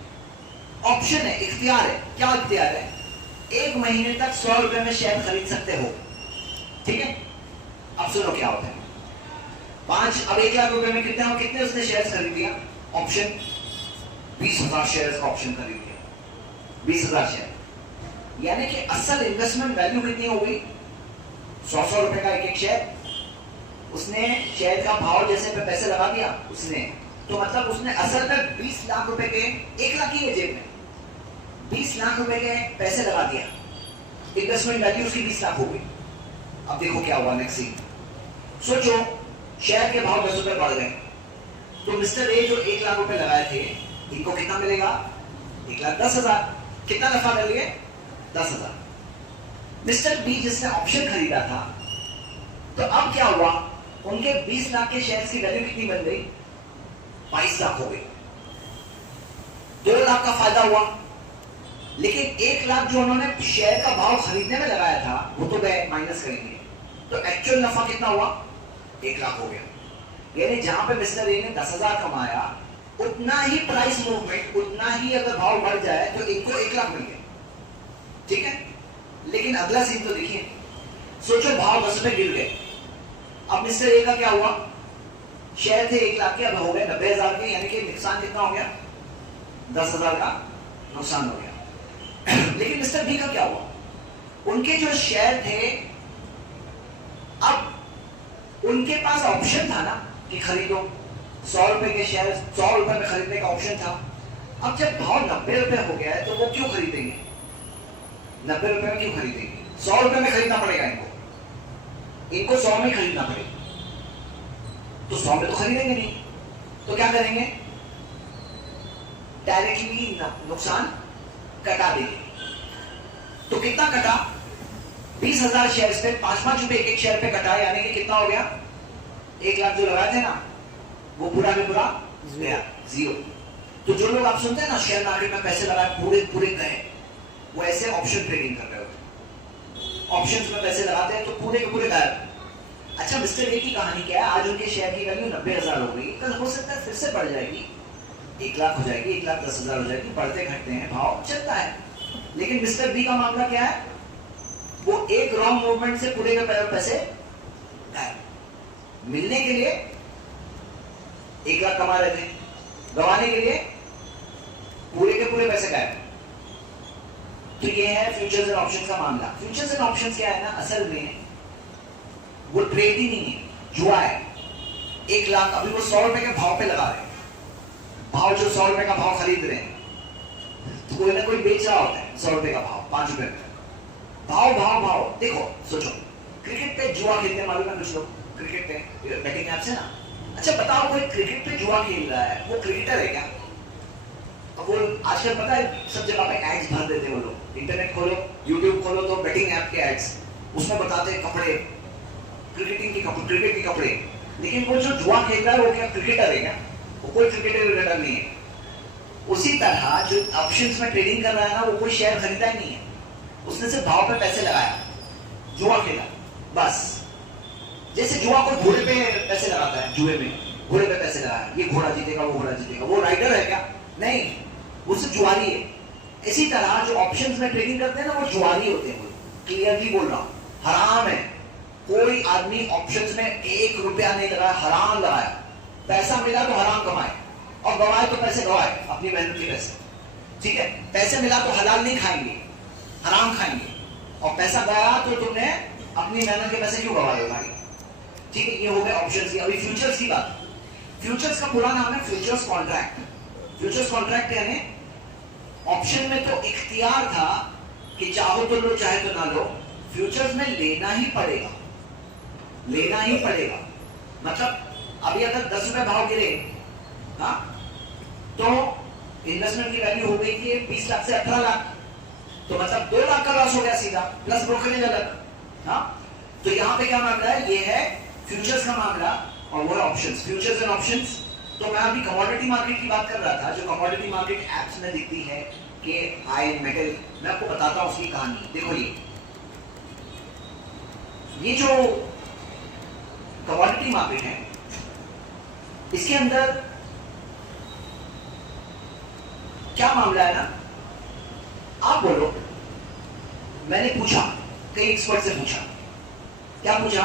ऑप्शन है, इख्तियार है। क्या इख्तियार है? 1 महीने तक 100 रुपए में शेयर खरीद सकते हो, ठीक है। अब सुनो क्या होता है। 5, अब 1 लाख रुपए में कितने उसने शेयर खरीद लिया? ऑप्शन 20,000 शेयर का ऑप्शन खरीद लिया, 20,000 शेयर। यानी कि असल इन्वेस्टमेंट वैल्यू कितनी हो गई? 100 रुपए का एक शेयर। उसने शेयर का भाव जैसे पे पैसे लगा दिया उसने, तो मतलब उसने असल में 20 लाख रुपए के, 1 लाख ही है जेब में, 20 लाख रुपए के पैसे लगा दिया, इन्वेस्टमेंट वैल्यू उसकी 20 लाख हो गई। अब देखो क्या हुआ नेक्स्ट सीन। सोचो शेयर के भाव 10 रुपए बढ़ गए, तो मिस्टर ए जो 1 लाख रुपए लगाए थे, इनको कितना मिलेगा? 1,10,000। कितना नफा कर लिए? 10,000। मिस्टर बी जिसने ऑप्शन खरीदा था, तो अब क्या हुआ, उनके 20 लाख के शेयर्स की वैल्यू कितनी बन गई? 22 लाख हो गई। 2 लाख का फायदा हुआ, लेकिन 1 लाख जो उन्होंने शेयर का भाव खरीदने में लगाया था वो तो गए, माइनस करेंगे, तो एक्चुअल नफा कितना हुआ? 1 लाख हो गया। यानी जहां पे मिस्टर ए ने 10,000 कमाया, उतना ही प्राइस मूवमेंट, उतना ही अगर भाव बढ़ जाए तो इनको 1 लाख मिल गया। ठीक है, लेकिन अगला सीन तो देखिए, सोचो भाव 10 रुपए गिर गए, अब मिस्टर ए का क्या हुआ? शेयर थे 1 लाख के, अब हो गए 90,000 के, यानी कि नुकसान कितना हो गया? 10,000 का नुकसान हो गया। लेकिन मिस्टर बी का क्या हुआ? उनके जो शेयर थे, अब उनके पास ऑप्शन था ना कि खरीदो 100 रुपए के शेयर, 100 रुपए में खरीदने का ऑप्शन था। अब जब भाव 90 रुपए हो गया है तो वो क्यों खरीदेंगे? 90 रुपए में क्यों खरीदेंगे? 100 रुपए में खरीदना पड़ेगा इनको 100 में खरीदना पड़ेगा, तो 100 में तो खरीदेंगे नहीं, तो क्या करेंगे? डायरेक्टली नुकसान कटा देंगे। तो कितना कटा? 20,000 शेयर पे 5-5 रुपए एक शेयर पे कटा, यानी कि कितना हो गया? 1 लाख जो लगाए थे ना, वो पूरा के पूरा गया, जीरो। तो जो लोग आप सुनते हैं ना शेयर मार्केट में पैसे लगाए पूरे गए, वो ऐसे ऑप्शन ट्रेडिंग कर रहे होते, ऑप्शंस में पैसे लगाते हैं तो पूरे के पूरे गायब। अच्छा, मिस्टर ए की कहानी क्या है? आज उनके शेयर की वैल्यू 90,000 हो गई, कल हो सकता है फिर से बढ़ जाएगी, 1 लाख हो जाएगी, 1,10,000 हो जाएगी, बढ़ते घटते हैं, भाव चलता है। लेकिन मिस्टर बी का मामला क्या है? वो एक रॉन्ग मूवमेंट से पूरे के पैसे गायब। मिलने के लिए 1 लाख कमा रहे थे, गंवाने के लिए पूरे के पूरे पैसे गायब। तो ये है फ्यूचर्स एंड ऑप्शंस का मामला। फ्यूचर्स एंड ऑप्शंस क्या है ना, असल में वो ट्रेड ही नहीं है, जुआ है। 1 लाख अभी वो 100 रुपए के भाव पे लगा रहे हैं, भाव जो 100 रुपए का भाव खरीद रहे हैं, तो कोई ना कोई बेच रहा होता है 100 रुपए का भाव 5 रुपए में, भाव भाव भाव। देखो सोचो, क्रिकेट पे जुआ खेलते मालूम है कुछ लोग, क्रिकेट पे बैटिंग ऐप्स है ना। अच्छा बताओ, कोई क्रिकेट पे जुआ खेल रहा है, वो क्रिकेटर है क्या? अब वो आजकल पता है सब जगह पे एड्स भर देते हैं वो लोग, इंटरनेट खोलो, यूट्यूब खोलो तो बैटिंग ऐप के एड्स, उसमें बताते हैं कपड़े, क्रिकेटिंग के कपड़े, क्रिकेट के कपड़े। लेकिन वो जो जुआ खेल रहा है वो क्या क्रिकेटर है क्या? वो कोई क्रिकेटर नहीं है। उसी तरह जो ऑप्शंस में ट्रेडिंग कर रहा है ना, वो कोई शेयर खरीदा ही नहीं है, उसने सिर्फ भाव पे पैसे लगाया, जुआ खेला बस। जैसे जुआ कोई घोड़े पे पैसे लगाता है, जुए में घोड़े पे पैसे लगाया, ये घोड़ा जीतेगा, वो घोड़ा जीतेगा, वो राइडर है क्या? नहीं, वो सिर्फ जुआरी है। इसी तरह जो ऑप्शंस में ट्रेडिंग करते हैं ना, वो जुआरी होते हैं। क्लियरली बोल रहा हूं, हराम है। कोई आदमी ऑप्शंस में 1 रुपया नहीं लगाया, हराम लगाया। पैसा मिला तो हराम कमाए, और गवाए तो पैसे गवाए, अपनी मेहनत के पैसे। ठीक है, पैसे मिला तो हलाल नहीं खाएंगे, हराम खाएंगे, और पैसा गया तो तुमने अपनी मेहनत के पैसे क्यों गवाए भाई? ठीक है, ये हो गया ऑप्शंस की। अभी फ्यूचर्स की बात। फ्यूचर्स का पूरा नाम है फ्यूचर्स कॉन्ट्रैक्ट। फ्यूचर्स कॉन्ट्रैक्ट यानी ऑप्शन में तो इख्तियार था कि चाहो तो लो, चाहे तो ना लो, फ्यूचर्स में लेना ही पड़ेगा, लेना ही पड़ेगा। मतलब अभी अगर 10 रुपए भाव गिरे, हाँ, तो इन्वेस्टमेंट की वैल्यू हो गई थी 20 लाख से 18 लाख, तो मतलब 2 लाख का लॉस हो गया सीधा, प्लस ब्रोकरेज अलग। हाँ, तो यहां पे क्या मामला है? ये है फ्यूचर्स का मामला, और वो है ऑप्शंस, फ्यूचर्स एंड ऑप्शंस। तो मैं अभी कमोडिटी मार्केट की बात कर रहा था, जो कमोडिटी मार्केट एप्स में दिखती है कि आयरन मेटल, मैं आपको बताता हूं उसकी कहानी। देखो ये जो कमोडिटी मार्केट है, इसके अंदर क्या मामला है ना, आप बोलो। मैंने पूछा, कई एक्सपर्ट से पूछा, क्या पूछा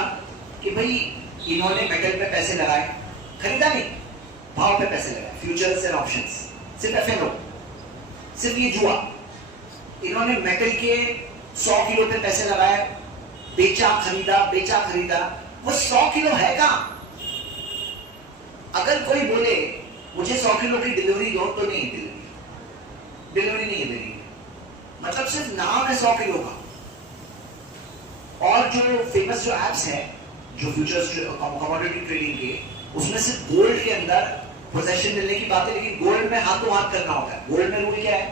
कि भाई इन्होंने मेटल पे पैसे लगाए, खरीदा नहीं, भाव पे पैसे लगाए, फ्यूचर्स एंड ऑप्शंस, सिर्फ एफएनओ, सिर्फ ये जुआ। इन्होंने मेटल के 100 किलो पे पैसे लगाए, बेचा खरीदा, बेचा खरीदा, वो 100 किलो है कहां? अगर कोई बोले मुझे 100 किलो की डिलीवरी दो, तो नहीं, डिलीवरी नहीं है देनी, मतलब सिर्फ नाम है 100 किलो का। और जो फेमस जो एप्स है, जो फ्यूचर्स कमोडिटी ट्रेडिंग के, उसमें सिर्फ गोल्ड के अंदर पोजीशन मिलने की बात है, लेकिन गोल्ड में हाथों हाथ करना होता है। गोल्ड में रूल क्या है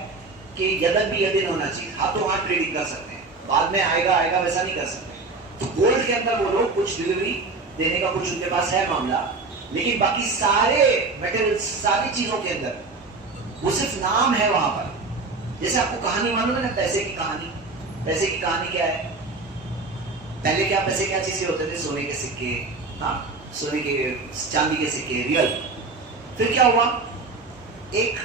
कि यदन भी यदिन होना चाहिए, हाथों हाथ ट्रेडिंग कर सकते हैं, बाद में आएगा आएगा वैसा नहीं कर सकते। तो गोल्ड के अंदर वो लोग कुछ डिलीवरी देने का कुछ उनके पास है मामला, लेकिन बाकी सारे मटेरियल सारी चीजों के अंदर वो सिर्फ नाम है वहां पर। जैसे आपको कहानी मालूम है ना, पैसे की कहानी। पैसे की कहानी क्या है? पहले क्या पैसे क्या चीजें होते थे? सोने के सिक्के, हाँ सोने के चांदी के सिक्के, रियल। फिर क्या हुआ? एक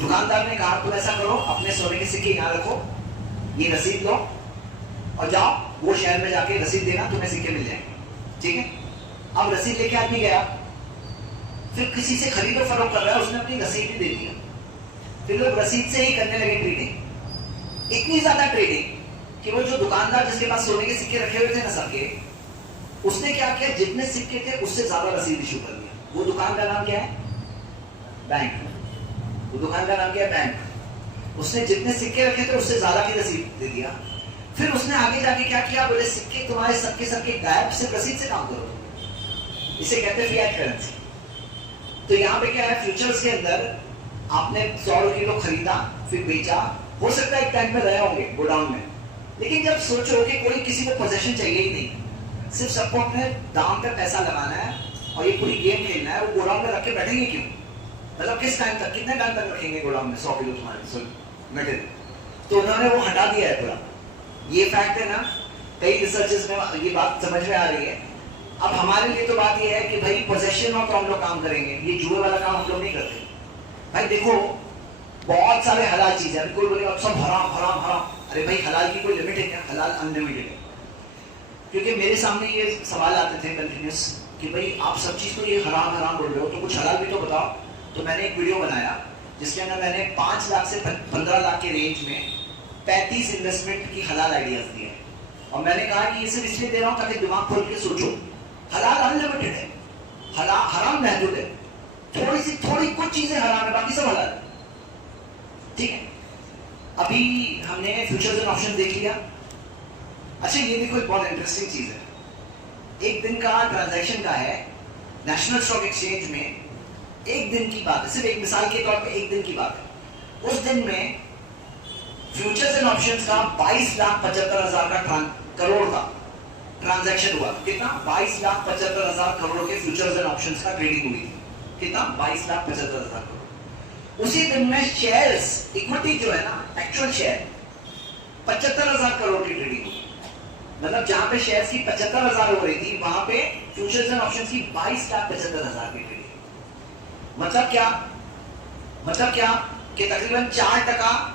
दुकानदार ने कहा तुम ऐसा करो, अपने सोने के सिक्के यहाँ रखो, ये रसीद लो और जाओ वो शहर में जाके रसीद देना, तुम्हें सिक्के मिल जाएंगे, ठीक है? अब रसीद लेके आदमी गया, फिर किसी से खरीदो फरोख्त कर रहा है, उसने अपनी रसीद ही दे दिया। फिर लोग रसीद से ही करने लगे ट्रेडिंग, इतनी ज्यादा ट्रेडिंग कि वो जो दुकानदार जिसके पास सोने के सिक्के रखे हुए थे ना सबके, उसने क्या किया, जितने सिक्के थे उससे ज्यादा रसीद इशू कर दिया। वो दुकान का नाम क्या है? बैंक। वो दुकान का नाम क्या है? बैंक। उसने जितने सिक्के रखे थे उससे ज्यादा की रसीद दे दिया। फिर उसने आगे जाके क्या किया, बोले सिक्के तुम्हारे सबके सबके गायब, सिर्फ रसीद से काम करो। इसे कहते हैं फिएट करेंसी। तो यहाँ पे क्या है, फ्यूचर्स के अंदर आपने 100 किलो खरीदा, फिर बेचा, हो सकता है एक टाइम पे रहे होंगे गोडाउन में, लेकिन जब सोचो कि कोई किसी को पोजीशन चाहिए ही नहीं, सिर्फ सबको अपने दाम पे पैसा लगाना है और ये पूरी गेम खेलना है, वो गोडाउन में रख के बैठेंगे क्यों? मतलब किस टाइम तक, कितने टाइम तक रखेंगे गोडाउन में 100 किलो तुम्हारे मेटेरियल? तो उन्होंने वो हटा दिया है पूरा। ये फैक्ट है ना, कई रिसर्चेस में ये बात समझ में आ रही है। अब हमारे लिए तो बात ये है कि भाई पोजेशन और तो हम लोग काम करेंगे, ये जुए वाला काम हम लोग नहीं करते। भाई देखो बहुत सारे हलाल चीजें, अभी कोई बोलेगा सब हराम हराम हराम, अरे भाई हलाल की कोई लिमिट है क्या? हलाल अनलिमिटेड है। क्योंकि मेरे सामने ये सवाल आते थे कंटिन्यूस कि भाई आप सब चीज तो ये हराम हराम बोल रहे हो, तो कुछ हलाल भी तो बताओ। तो मैंने एक वीडियो बनाया जिसके अंदर मैंने 5 लाख से 15 लाख के रेंज में 35 इन्वेस्टमेंट की हलाल आइडियाज दिए, और मैंने कहा कि ये सिर्फ इसलिए दे रहा हूं ताकि दिमाग खोल के सोचो। हलाल अनलिमिटेड है, हलाल हराम महदूद है, थोड़ी कुछ चीजें हराम है, बाकी सब हलाल है, ठीक है? अभी हमने फ्यूचर्स एंड ऑप्शन देख लिया। अच्छा ये भी कोई बहुत इंटरेस्टिंग चीज है, एक दिन का ट्रांजैक्शन का है, नेशनल स्टॉक एक्सचेंज में एक दिन की बात है, सिर्फ एक मिसाल के तौर पे एक दिन की बात है। उस दिन में फ्यूचर्स एंड ऑप्शंस का 22,75,000 करोड़ का ट्रांजैक्शन हुआ। कितना? 22,75,000 करोड़ के फ्यूचर्स एंड ऑप्शंस का ट्रेडिंग हुई। कितना? 22,75,000 करोड़। उसी दिन में शेयर्स, इक्विटी जो है ना, एक्चुअल शेयर 75,000 करोड़ की ट्रेडिंग हुई। मतलब जहां पे शेयर्स की 75,000 हो रही थी, वहां पे फ्यूचर्स एंड ऑप्शंस की 22,75,000 की ट्रेडिंग। मतलब क्या? मतलब क्या कि तकरीबन 4%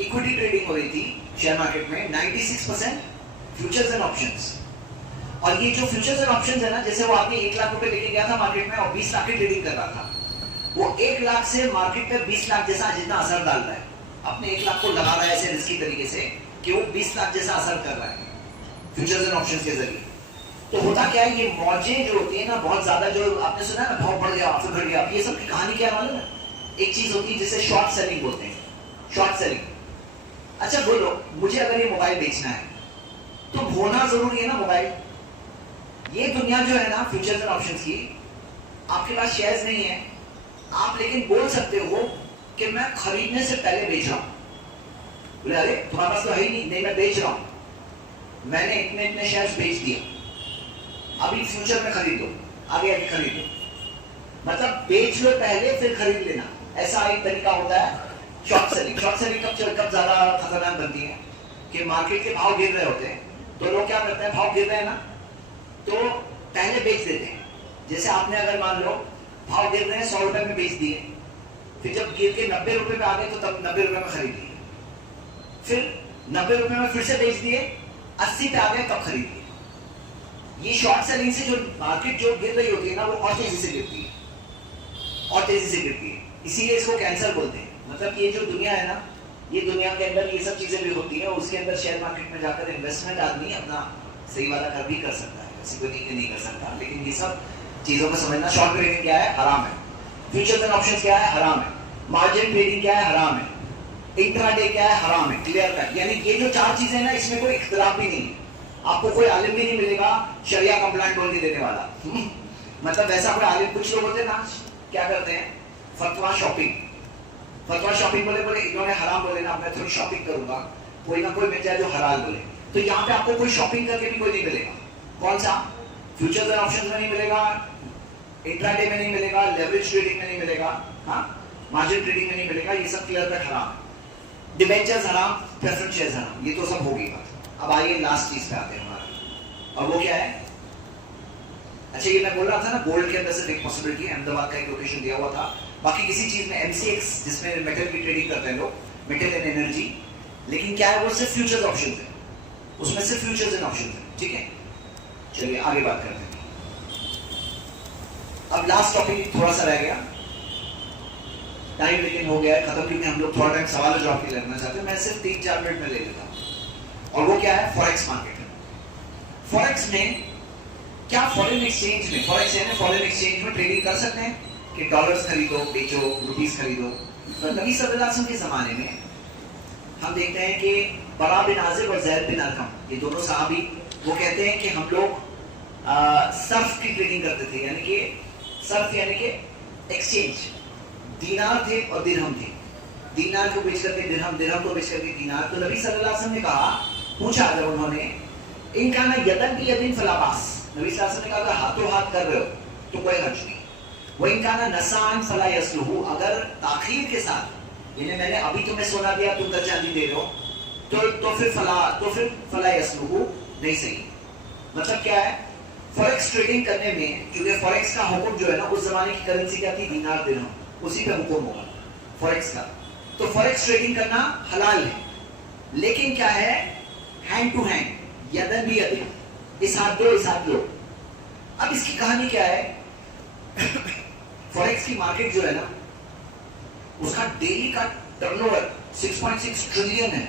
इक्विटी ट्रेडिंग हो रही थी शेयर मार्केट में, 96% फ्यूचर्स एंड ऑप्शंस। और ये जो फ्यूचर्स एंड ऑप्शंस है ना, जैसे वो आदमी 1 लाख रुपए लेके गया था मार्केट में और 20 लाख की ट्रेडिंग कर रहा था, वो 1 लाख से मार्केट पे 20 लाख जैसा जितना असर डाल रहा है, अपने 1 लाख को लगा रहा है ऐसे रिस्की तरीके से कि वो 20 लाख जैसा असर कर रहा है फ्यूचर्स एंड ऑप्शंस के जरिए। तो होता क्या है, ये मौजें जो होती है ना बहुत ज्यादा, जो आपने सुना है ना भाव बढ़ गया फिर घट गया, ये सब की कहानी क्या मालूम है? एक चीज होती है जिसे शॉर्ट सेलिंग बोलते हैं, शॉर्ट सेलिंग। अच्छा बोलो, मुझे अगर ये मोबाइल बेचना है तो होना जरूरी है ना मोबाइल। ये दुनिया जो है ना फ्यूचर्स एंड ऑप्शंस की, आपके पास शेयर्स नहीं है, आप लेकिन बोल सकते हो कि मैं खरीदने से पहले बेच रहा हूं। बोले अरे तुम्हारे पास तो है ही नहीं, मैं बेच रहा हूं, मैंने इतने इतने शेयर्स बेच दिए, अभी फ्यूचर में खरीदो, आगे आगे खरीदो। मतलब बेच लो पहले फिर खरीद लेना, ऐसा एक तरीका होता है शॉर्ट सेलिंग। शॉर्ट सेलिंग कब ज्यादा खतरनाक बनती है कि मार्केट के भाव गिर रहे होते हैं, तो लोग क्या करते हैं, भाव गिर रहे हैं ना तो पहले बेच देते हैं। जैसे आपने अगर मान लो भाव गिर रहे हैं 100 रुपए में बेच दिए, फिर जब गिर के 90 रुपए पे आ गए तो तब 90 रुपए में खरीद लिए, फिर 90 रुपए में फिर से बेच दिए, 80 पे आ गए तब खरीद लिए। ये शॉर्ट सेलिंग से जो मार्केट जो गिर रही होती है ना, वो और तेजी से गिरती है, और तेजी से गिरती है, इसीलिए इसको कैंसर बोलते हैं। मतलब ये जो दुनिया है ना, ये दुनिया के अंदर ये सब चीजें भी होती है, उसके अंदर शेयर मार्केट में जाकर इन्वेस्टमेंट आदमी अपना सही वाला कर भी कर सकता है, ऐसी कोई नहीं कर सकता, लेकिन ये सब चीजों को समझना। शॉर्ट ट्रेडिंग क्या है? हराम है। फ्यूचर्स एंड ऑप्शंस क्या है? हराम है। मार्जिन ट्रेडिंग क्या है? हराम है। इंट्राडे क्या है? हराम है। Clear cut. यानी ये जो 4 चीजें ना, इसमें कोई इख्तिलाफ भी नहीं है, आपको कोई आलिम भी नहीं मिलेगा शरिया कंप्लाइंट बोल के देने वाला। मतलब वैसा कोई आलिम, कुछ लोग होते हैं ना क्या करते हैं, फतवा शॉपिंग, फतवा शॉपिंग बोले बोले इन्होंने हराम बोले ना, मैं थोड़ी शॉपिंग करूंगा, कोई ना कोई मिल जाए जो हलाल बोले। तो यहाँ पे आपको कोई शॉपिंग करके भी कोई नहीं मिलेगा। कौन सा? फ्यूचर्स एंड ऑप्शंस में नहीं मिलेगा, इंट्राडे में नहीं मिलेगा, लेवरेज ट्रेडिंग में नहीं मिलेगा, हाँ, मार्जिन ट्रेडिंग में नहीं मिलेगा। ये सब क्लियर कट हराम। डिबेंचर्स हराम, प्रेफरेंस शेयर्स हराम, ये तो सब होगी बात। अब आइए लास्ट चीज पे आते हैं हमारा, और वो क्या है? अच्छा, ये मैं बोल रहा था ना, गोल्ड के अंदर सिर्फ एक पॉसिबिलिटी है, अहमदाबाद का एक लोकेशन दिया हुआ था। बाकी किसी चीज में MCX, जिसमें मेटल की ट्रेडिंग करते हैं लोग, मेटल एंड एनर्जी, लेकिन क्या है वो सिर्फ फ्यूचर्स ऑप्शन है, उसमें सिर्फ फ्यूचर्स एंड ऑप्शन है। ठीक है, चलिए आगे बात करते हैं। अब लास्ट टॉपिक थोड़ा सा रह गया, टाइम लेकिन हो गया है खत्म, क्योंकि हम लोग थोड़ा टाइम सवाल जवाब के लेना चाहते हैं। मैं सिर्फ 3-4 मिनट में ले लेता हूं, और वो क्या है? Forex market. फॉरेक्स में क्या, फॉरेन एक्सचेंज में, फॉरेक्स यानी फॉरेन एक्सचेंज में ट्रेडिंग कर सकते हैं कि डॉलर्स खरीदो बेचो, रुपीस खरीदो। तो नबी सल्लल्लाहु अलैहि वसल्लम के जमाने में हम देखते हैं कि बरा बिन आजिब और ज़ैद बिन अरकम, ये दोनों सहाबी, वो कहते हैं कि हम लोग सर्फ की ट्रेडिंग करते थे, यानी कि सर्फ यानी कि एक्सचेंज, दीनार थे और दिरहम थे, दीनार को बेच करके दिरहम, दिरहम को बेच करके दीनार। तो नबी सल्लल्लाहु अलैहि वसल्लम ने कहा, पूछा जब उन्होंने, इनका ना यदन की यदिन फलाबास, नबी सल्लल्लाहु अलैहि वसल्लम ने कहा अगर हाथों हाथ कर रहे हो तो कोई हर्ज नहीं। वो इनका ना नसान फला यसलुहु, अगर ताखीर के साथ, यानी मैंने अभी तुम्हें सोना दिया, तुम कल चांदी दे रहे हो, तो फिर फला यसलुहु नहीं सही। मतलब क्या है? फॉरेक्स ट्रेडिंग करने में, क्योंकि फॉरेक्स का हुक्म जो है ना, उस जमाने की करेंसी क्या थी? दीनार दिरहम, उसी पे हुक्म होगा फॉरेक्स का। तो फॉरेक्स ट्रेडिंग करना हलाल है, लेकिन क्या है? हैंड टू हैंड, यदन भी यदन, इस हाथ दो इस हाथ लो। अब इसकी कहानी क्या है? फॉरेक्स की मार्केट जो है ना, उसका डेली का टर्नओवर 6.6 ट्रिलियन है।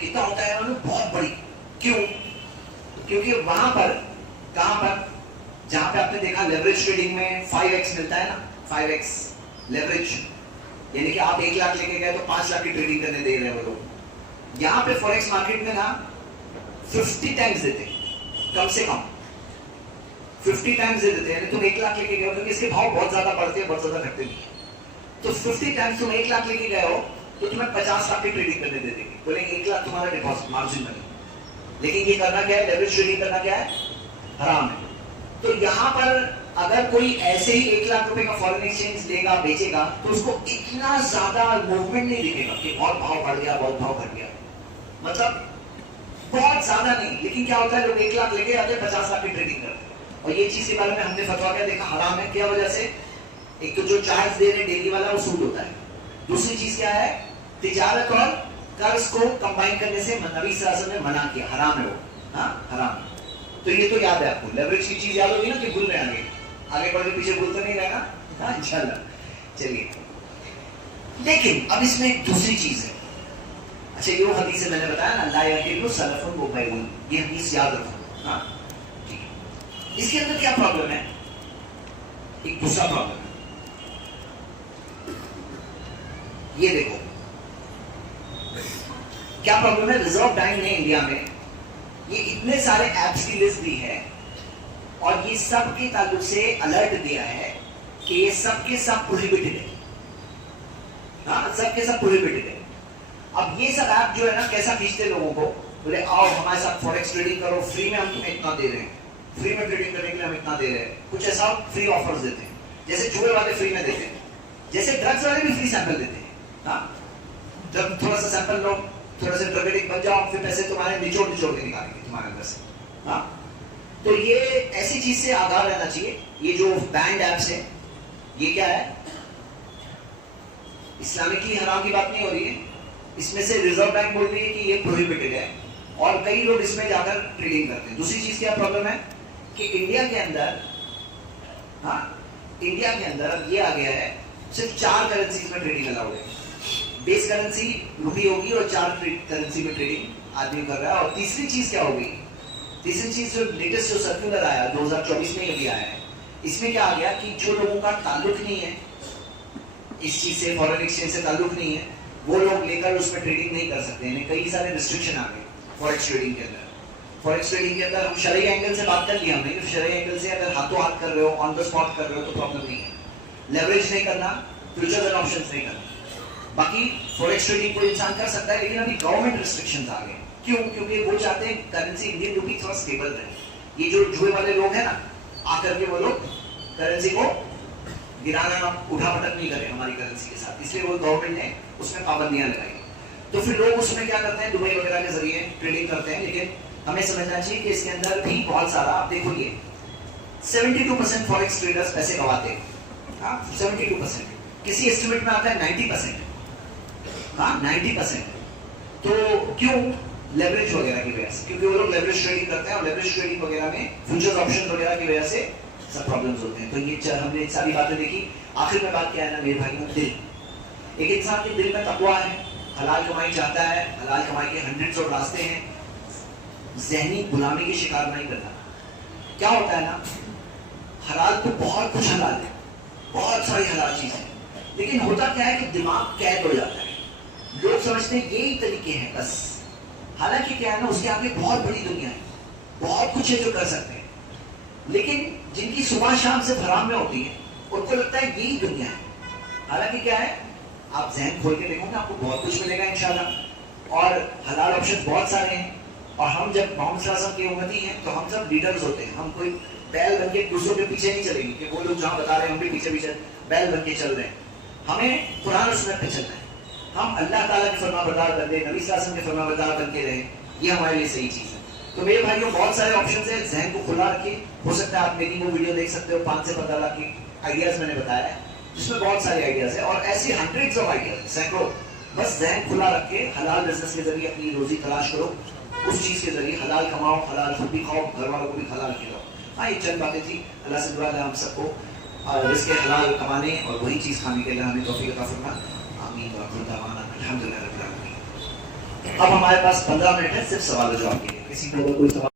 कितना होता है? बहुत बड़ी। क्यों? क्योंकि वहां पर, कहां पर? जहां पे आपने देखा लेवरेज ट्रेडिंग में 5x मिलता है ना, 5x लेवरेज, यानी कि आप 1 लाख लेके गए तो 5 लाख की ट्रेडिंग करने दे रहे हैं वो लोग। यहां पे फॉरेक्स मार्केट में ना 50 टाइम्स देते, कम से कम 50 टाइम्स दे देते हैं। तुम 1 लाख लेके गए हो, क्योंकि इसके भाव बहुत ज्यादा बढ़ते हैं, बहुत ज्यादा घटते नहीं है। तो 50 टाइम्स तुम 1 लाख लेके गए हो तो तुम्हें 50 लाख की ट्रेडिंग करने दे देंगे, बोलेंगे 1 लाख तुम्हारा डिपॉजिट मार्जिन मनी। लेकिन ये करना क्या है? लेवरेज ट्रेडिंग करना क्या है? हराम है। तो यहां पर अगर कोई ऐसे ही 1 लाख रुपए का फॉरेन एक्सचेंज लेगा, बेचेगा, तो उसको इतना ज्यादा मूवमेंट नहीं दिखेगा कि बहुत भाव बढ़ गया, बहुत भाव घट गया, मतलब बहुत ज्यादा नहीं। लेकिन क्या होता है? लोग 1 लाख लेके आते हैं, 50 लाख की ट्रेडिंग करते हैं। और ये चीज के बारे में हमने फतवा क्या देखा? हराम है। क्या वजह से? एक तो जो चार्ज दे रहे डेली वाला, वो सूट होता है। दूसरी चीज क्या है? तिजारत और कर्ज को कंबाइन करने से नबी सल्लल्लाहु अलैहि वसल्लम ने मना किया, हराम है वो। हाँ, हराम। तो ये तो याद है आपको, लेवरेज की चीज याद होगी ना, कि भूल रहे आगे, आगे बढ़ के पीछे भूलते नहीं रहना। हाँ, इंशाल्लाह। चलिए, लेकिन अब इसमें एक दूसरी चीज है। अच्छा, ये वो हदीस मैंने बताया ना, ला यहिल्लु सलफुन व बैउन, ये हदीस याद रखो। हाँ, ठीक है। इसके अंदर क्या प्रॉब्लम है? एक दूसरा प्रॉब्लम है, ये देखो क्या प्रॉब्लम है। रिजर्व बैंक ने इंडिया में ये इतने सारे एप्स की लिस्ट दी है, और ये सब के ताल्लुक से अलर्ट दिया है कि ये सब के सब प्रोहिबिटेड है। हाँ, सब के सब प्रोहिबिटेड है। अब ये सब ऐप जो है ना, कैसा खींचते लोगों को, बोले आओ हमारे साथ फॉरेक्स ट्रेडिंग करो, फ्री में हम तुम्हें इतना दे रहे हैं, फ्री में ट्रेडिंग करने के लिए हम इतना दे रहे हैं, कुछ ऐसा फ्री ऑफर्स देते हैं, जैसे जुए वाले फ्री में देते हैं, जैसे ड्रग्स वाले भी फ्री सैंपल देते हैं। हाँ, जब थोड़ा सा सैंपल लो, थोड़ा सा ड्रग एडिक्ट बन जाओ, फिर पैसे तुम्हारे निचोड़ निचोड़ के निकालेंगे तुम्हारे अंदर से। हाँ, तो ये ऐसी चीज से आगाह रहना चाहिए। ये जो बैंड एप्स है, ये क्या है? इस्लामिकली हराम की बात नहीं हो रही है, इसमें से रिजर्व बैंक बोल रही है कि ये प्रोहिबिटेड है, और कई लोग इसमें जाकर ट्रेडिंग करते हैं। दूसरी चीज क्या प्रॉब्लम है कि इंडिया के अंदर, हाँ, इंडिया के अंदर ये आ गया है, सिर्फ 4 करेंसीज में ट्रेडिंग अलाउड है। बेस करेंसी रुपी होगी और 4 करेंसी में ट्रेडिंग आदमी कर रहा है। और तीसरी चीज क्या होगी? तीसरी चीज जो लेटेस्ट जो सर्कुलर आया 2024 में ये आया है, इसमें क्या आ गया कि जो लोगों का ताल्लुक नहीं है इस चीज से, फॉरेन एक्सचेंज से ताल्लुक नहीं है, वो लोग लेकर उसमें ट्रेडिंग नहीं कर सकते हैं। कई सारे रिस्ट्रिक्शन आ गए फॉरेक्स ट्रेडिंग के अंदर। फॉरेक्स ट्रेडिंग के अंदर हम शरई एंगल से बात कर लिया हमने, कि शरई एंगल से अगर हाथों हाथ कर रहे हो, ऑन द स्पॉट कर रहे हो, तो प्रॉब्लम नहीं है। लेवरेज नहीं करना, फ्यूचर्स एंड ऑप्शंस नहीं करना। बाकी फॉरेक्स ट्रेडिंग कोई इंसान कर सकता है, लेकिन अभी गवर्नमेंट रिस्ट्रिक्शंस आ गए। क्यों? क्योंकि वो चाहते हैं करेंसी इंडियन रुपी थोड़ा स्टेबल रहे। ये जो जुए वाले लोग हैं ना, आकर के वो लोग करेंसी को गिराना उठा पटक नहीं करे हमारी करेंसी के साथ, इसलिए वो गवर्नमेंट ने उसमें पाबंदियां लगाई। तो फिर लोग उसमें क्या करते हैं, दुबई वगैरह के जरिए ट्रेडिंग करते हैं। लेकिन हमें समझना चाहिए कि इसके अंदर भी बहुत सारा, आप देखोगे 72% फॉरेक्स ट्रेडर्स पैसे कमाते हैं। 72%, किसी एस्टिमेट में आता है 90%। 90%। तो क्यों? लेवरेज वगैरह की वजह से, क्योंकि वो लोग लेवरेज ट्रेडिंग करते हैं और लेवरेज ट्रेडिंग वगैरह में फ्यूचर्स ऑप्शन वगैरह की वजह से सब प्रॉब्लम्स होते हैं। तो ये हमने सारी बातें देखी। आखिर में बात क्या है ना मेरे भाई, दिल। एक इंसान के दिल में तकवा है, हलाल कमाई चाहता है, हलाल कमाई के हंड्रेड्स ऑफ रास्ते हैं, ज़हनी गुलामी की शिकार नहीं करता। क्या होता है ना, हलाल तो बहुत कुछ हलाल है, बहुत सारी हलाल चीज है, लेकिन होता क्या है कि दिमाग कैद हो जाता है। लोग समझते हैं यही तरीके हैं बस, हालांकि क्या है ना, उसके आगे बहुत बड़ी दुनिया है, बहुत कुछ है जो कर सकते हैं। लेकिन जिनकी सुबह शाम से हराम में होती है, उनको लगता है यही दुनिया है। हालांकि क्या है, आप जहन खोल के देखोगे आपको बहुत कुछ मिलेगा इंशाल्लाह, और हलाल ऑप्शन बहुत सारे हैं। और हम जब मोहम्मद सल्लल्लाहु अलैहि वसल्लम की उम्मती हैं, तो हम सब लीडर्स होते हैं। हम कोई बैल बन के दूसरों के पीछे नहीं चलेंगे कि वो लोग जहाँ बता रहे हैं हम भी पीछे पीछे बैल बन के चल रहे हैं। हमें कुरान और सुन्नत पे चलना है। हम अल्लाह ताला के फरमाबरदार बंदे, नबी सल्लल्लाहु अलैहि वसल्लम के फरमाबरदार बन के रहें, ये हमारे लिए सही चीज़ है। तो मेरे भाइयों, बहुत सारे ऑप्शन है, जहन को खुला रखिए। हो सकता है आप मेरी वो वीडियो देख सकते हो, 5 से 15 लाख की आइडियाज मैंने बताया है, जिसमें बहुत सारे आइडियाज है, और ऐसे हंड्रेड्स ऑफ आइडियाज, सैकड़ों। बस जहन खुला रख के हलाल बिजनेस के जरिए अपनी रोजी तलाश करो, उस चीज के जरिए हलाल कमाओ, हलाल खुद भी खाओ, घर वालों को भी हलाल खिलाओ। हाँ, ये चंद बातें थी। अल्लाह से दुआ है हम सबको रिज़्क़ हलाल कमाने और वही चीज़ खाने के लिए हमें तौफीक अता फरमा। आमीन व आखिर दअवाना अल्हम्दुलिल्लाह रब्बिल आलमीन। अब हमारे पास 15 मिनट है सिर्फ सवाल जवाब के लिए। किसी को कोई सवाल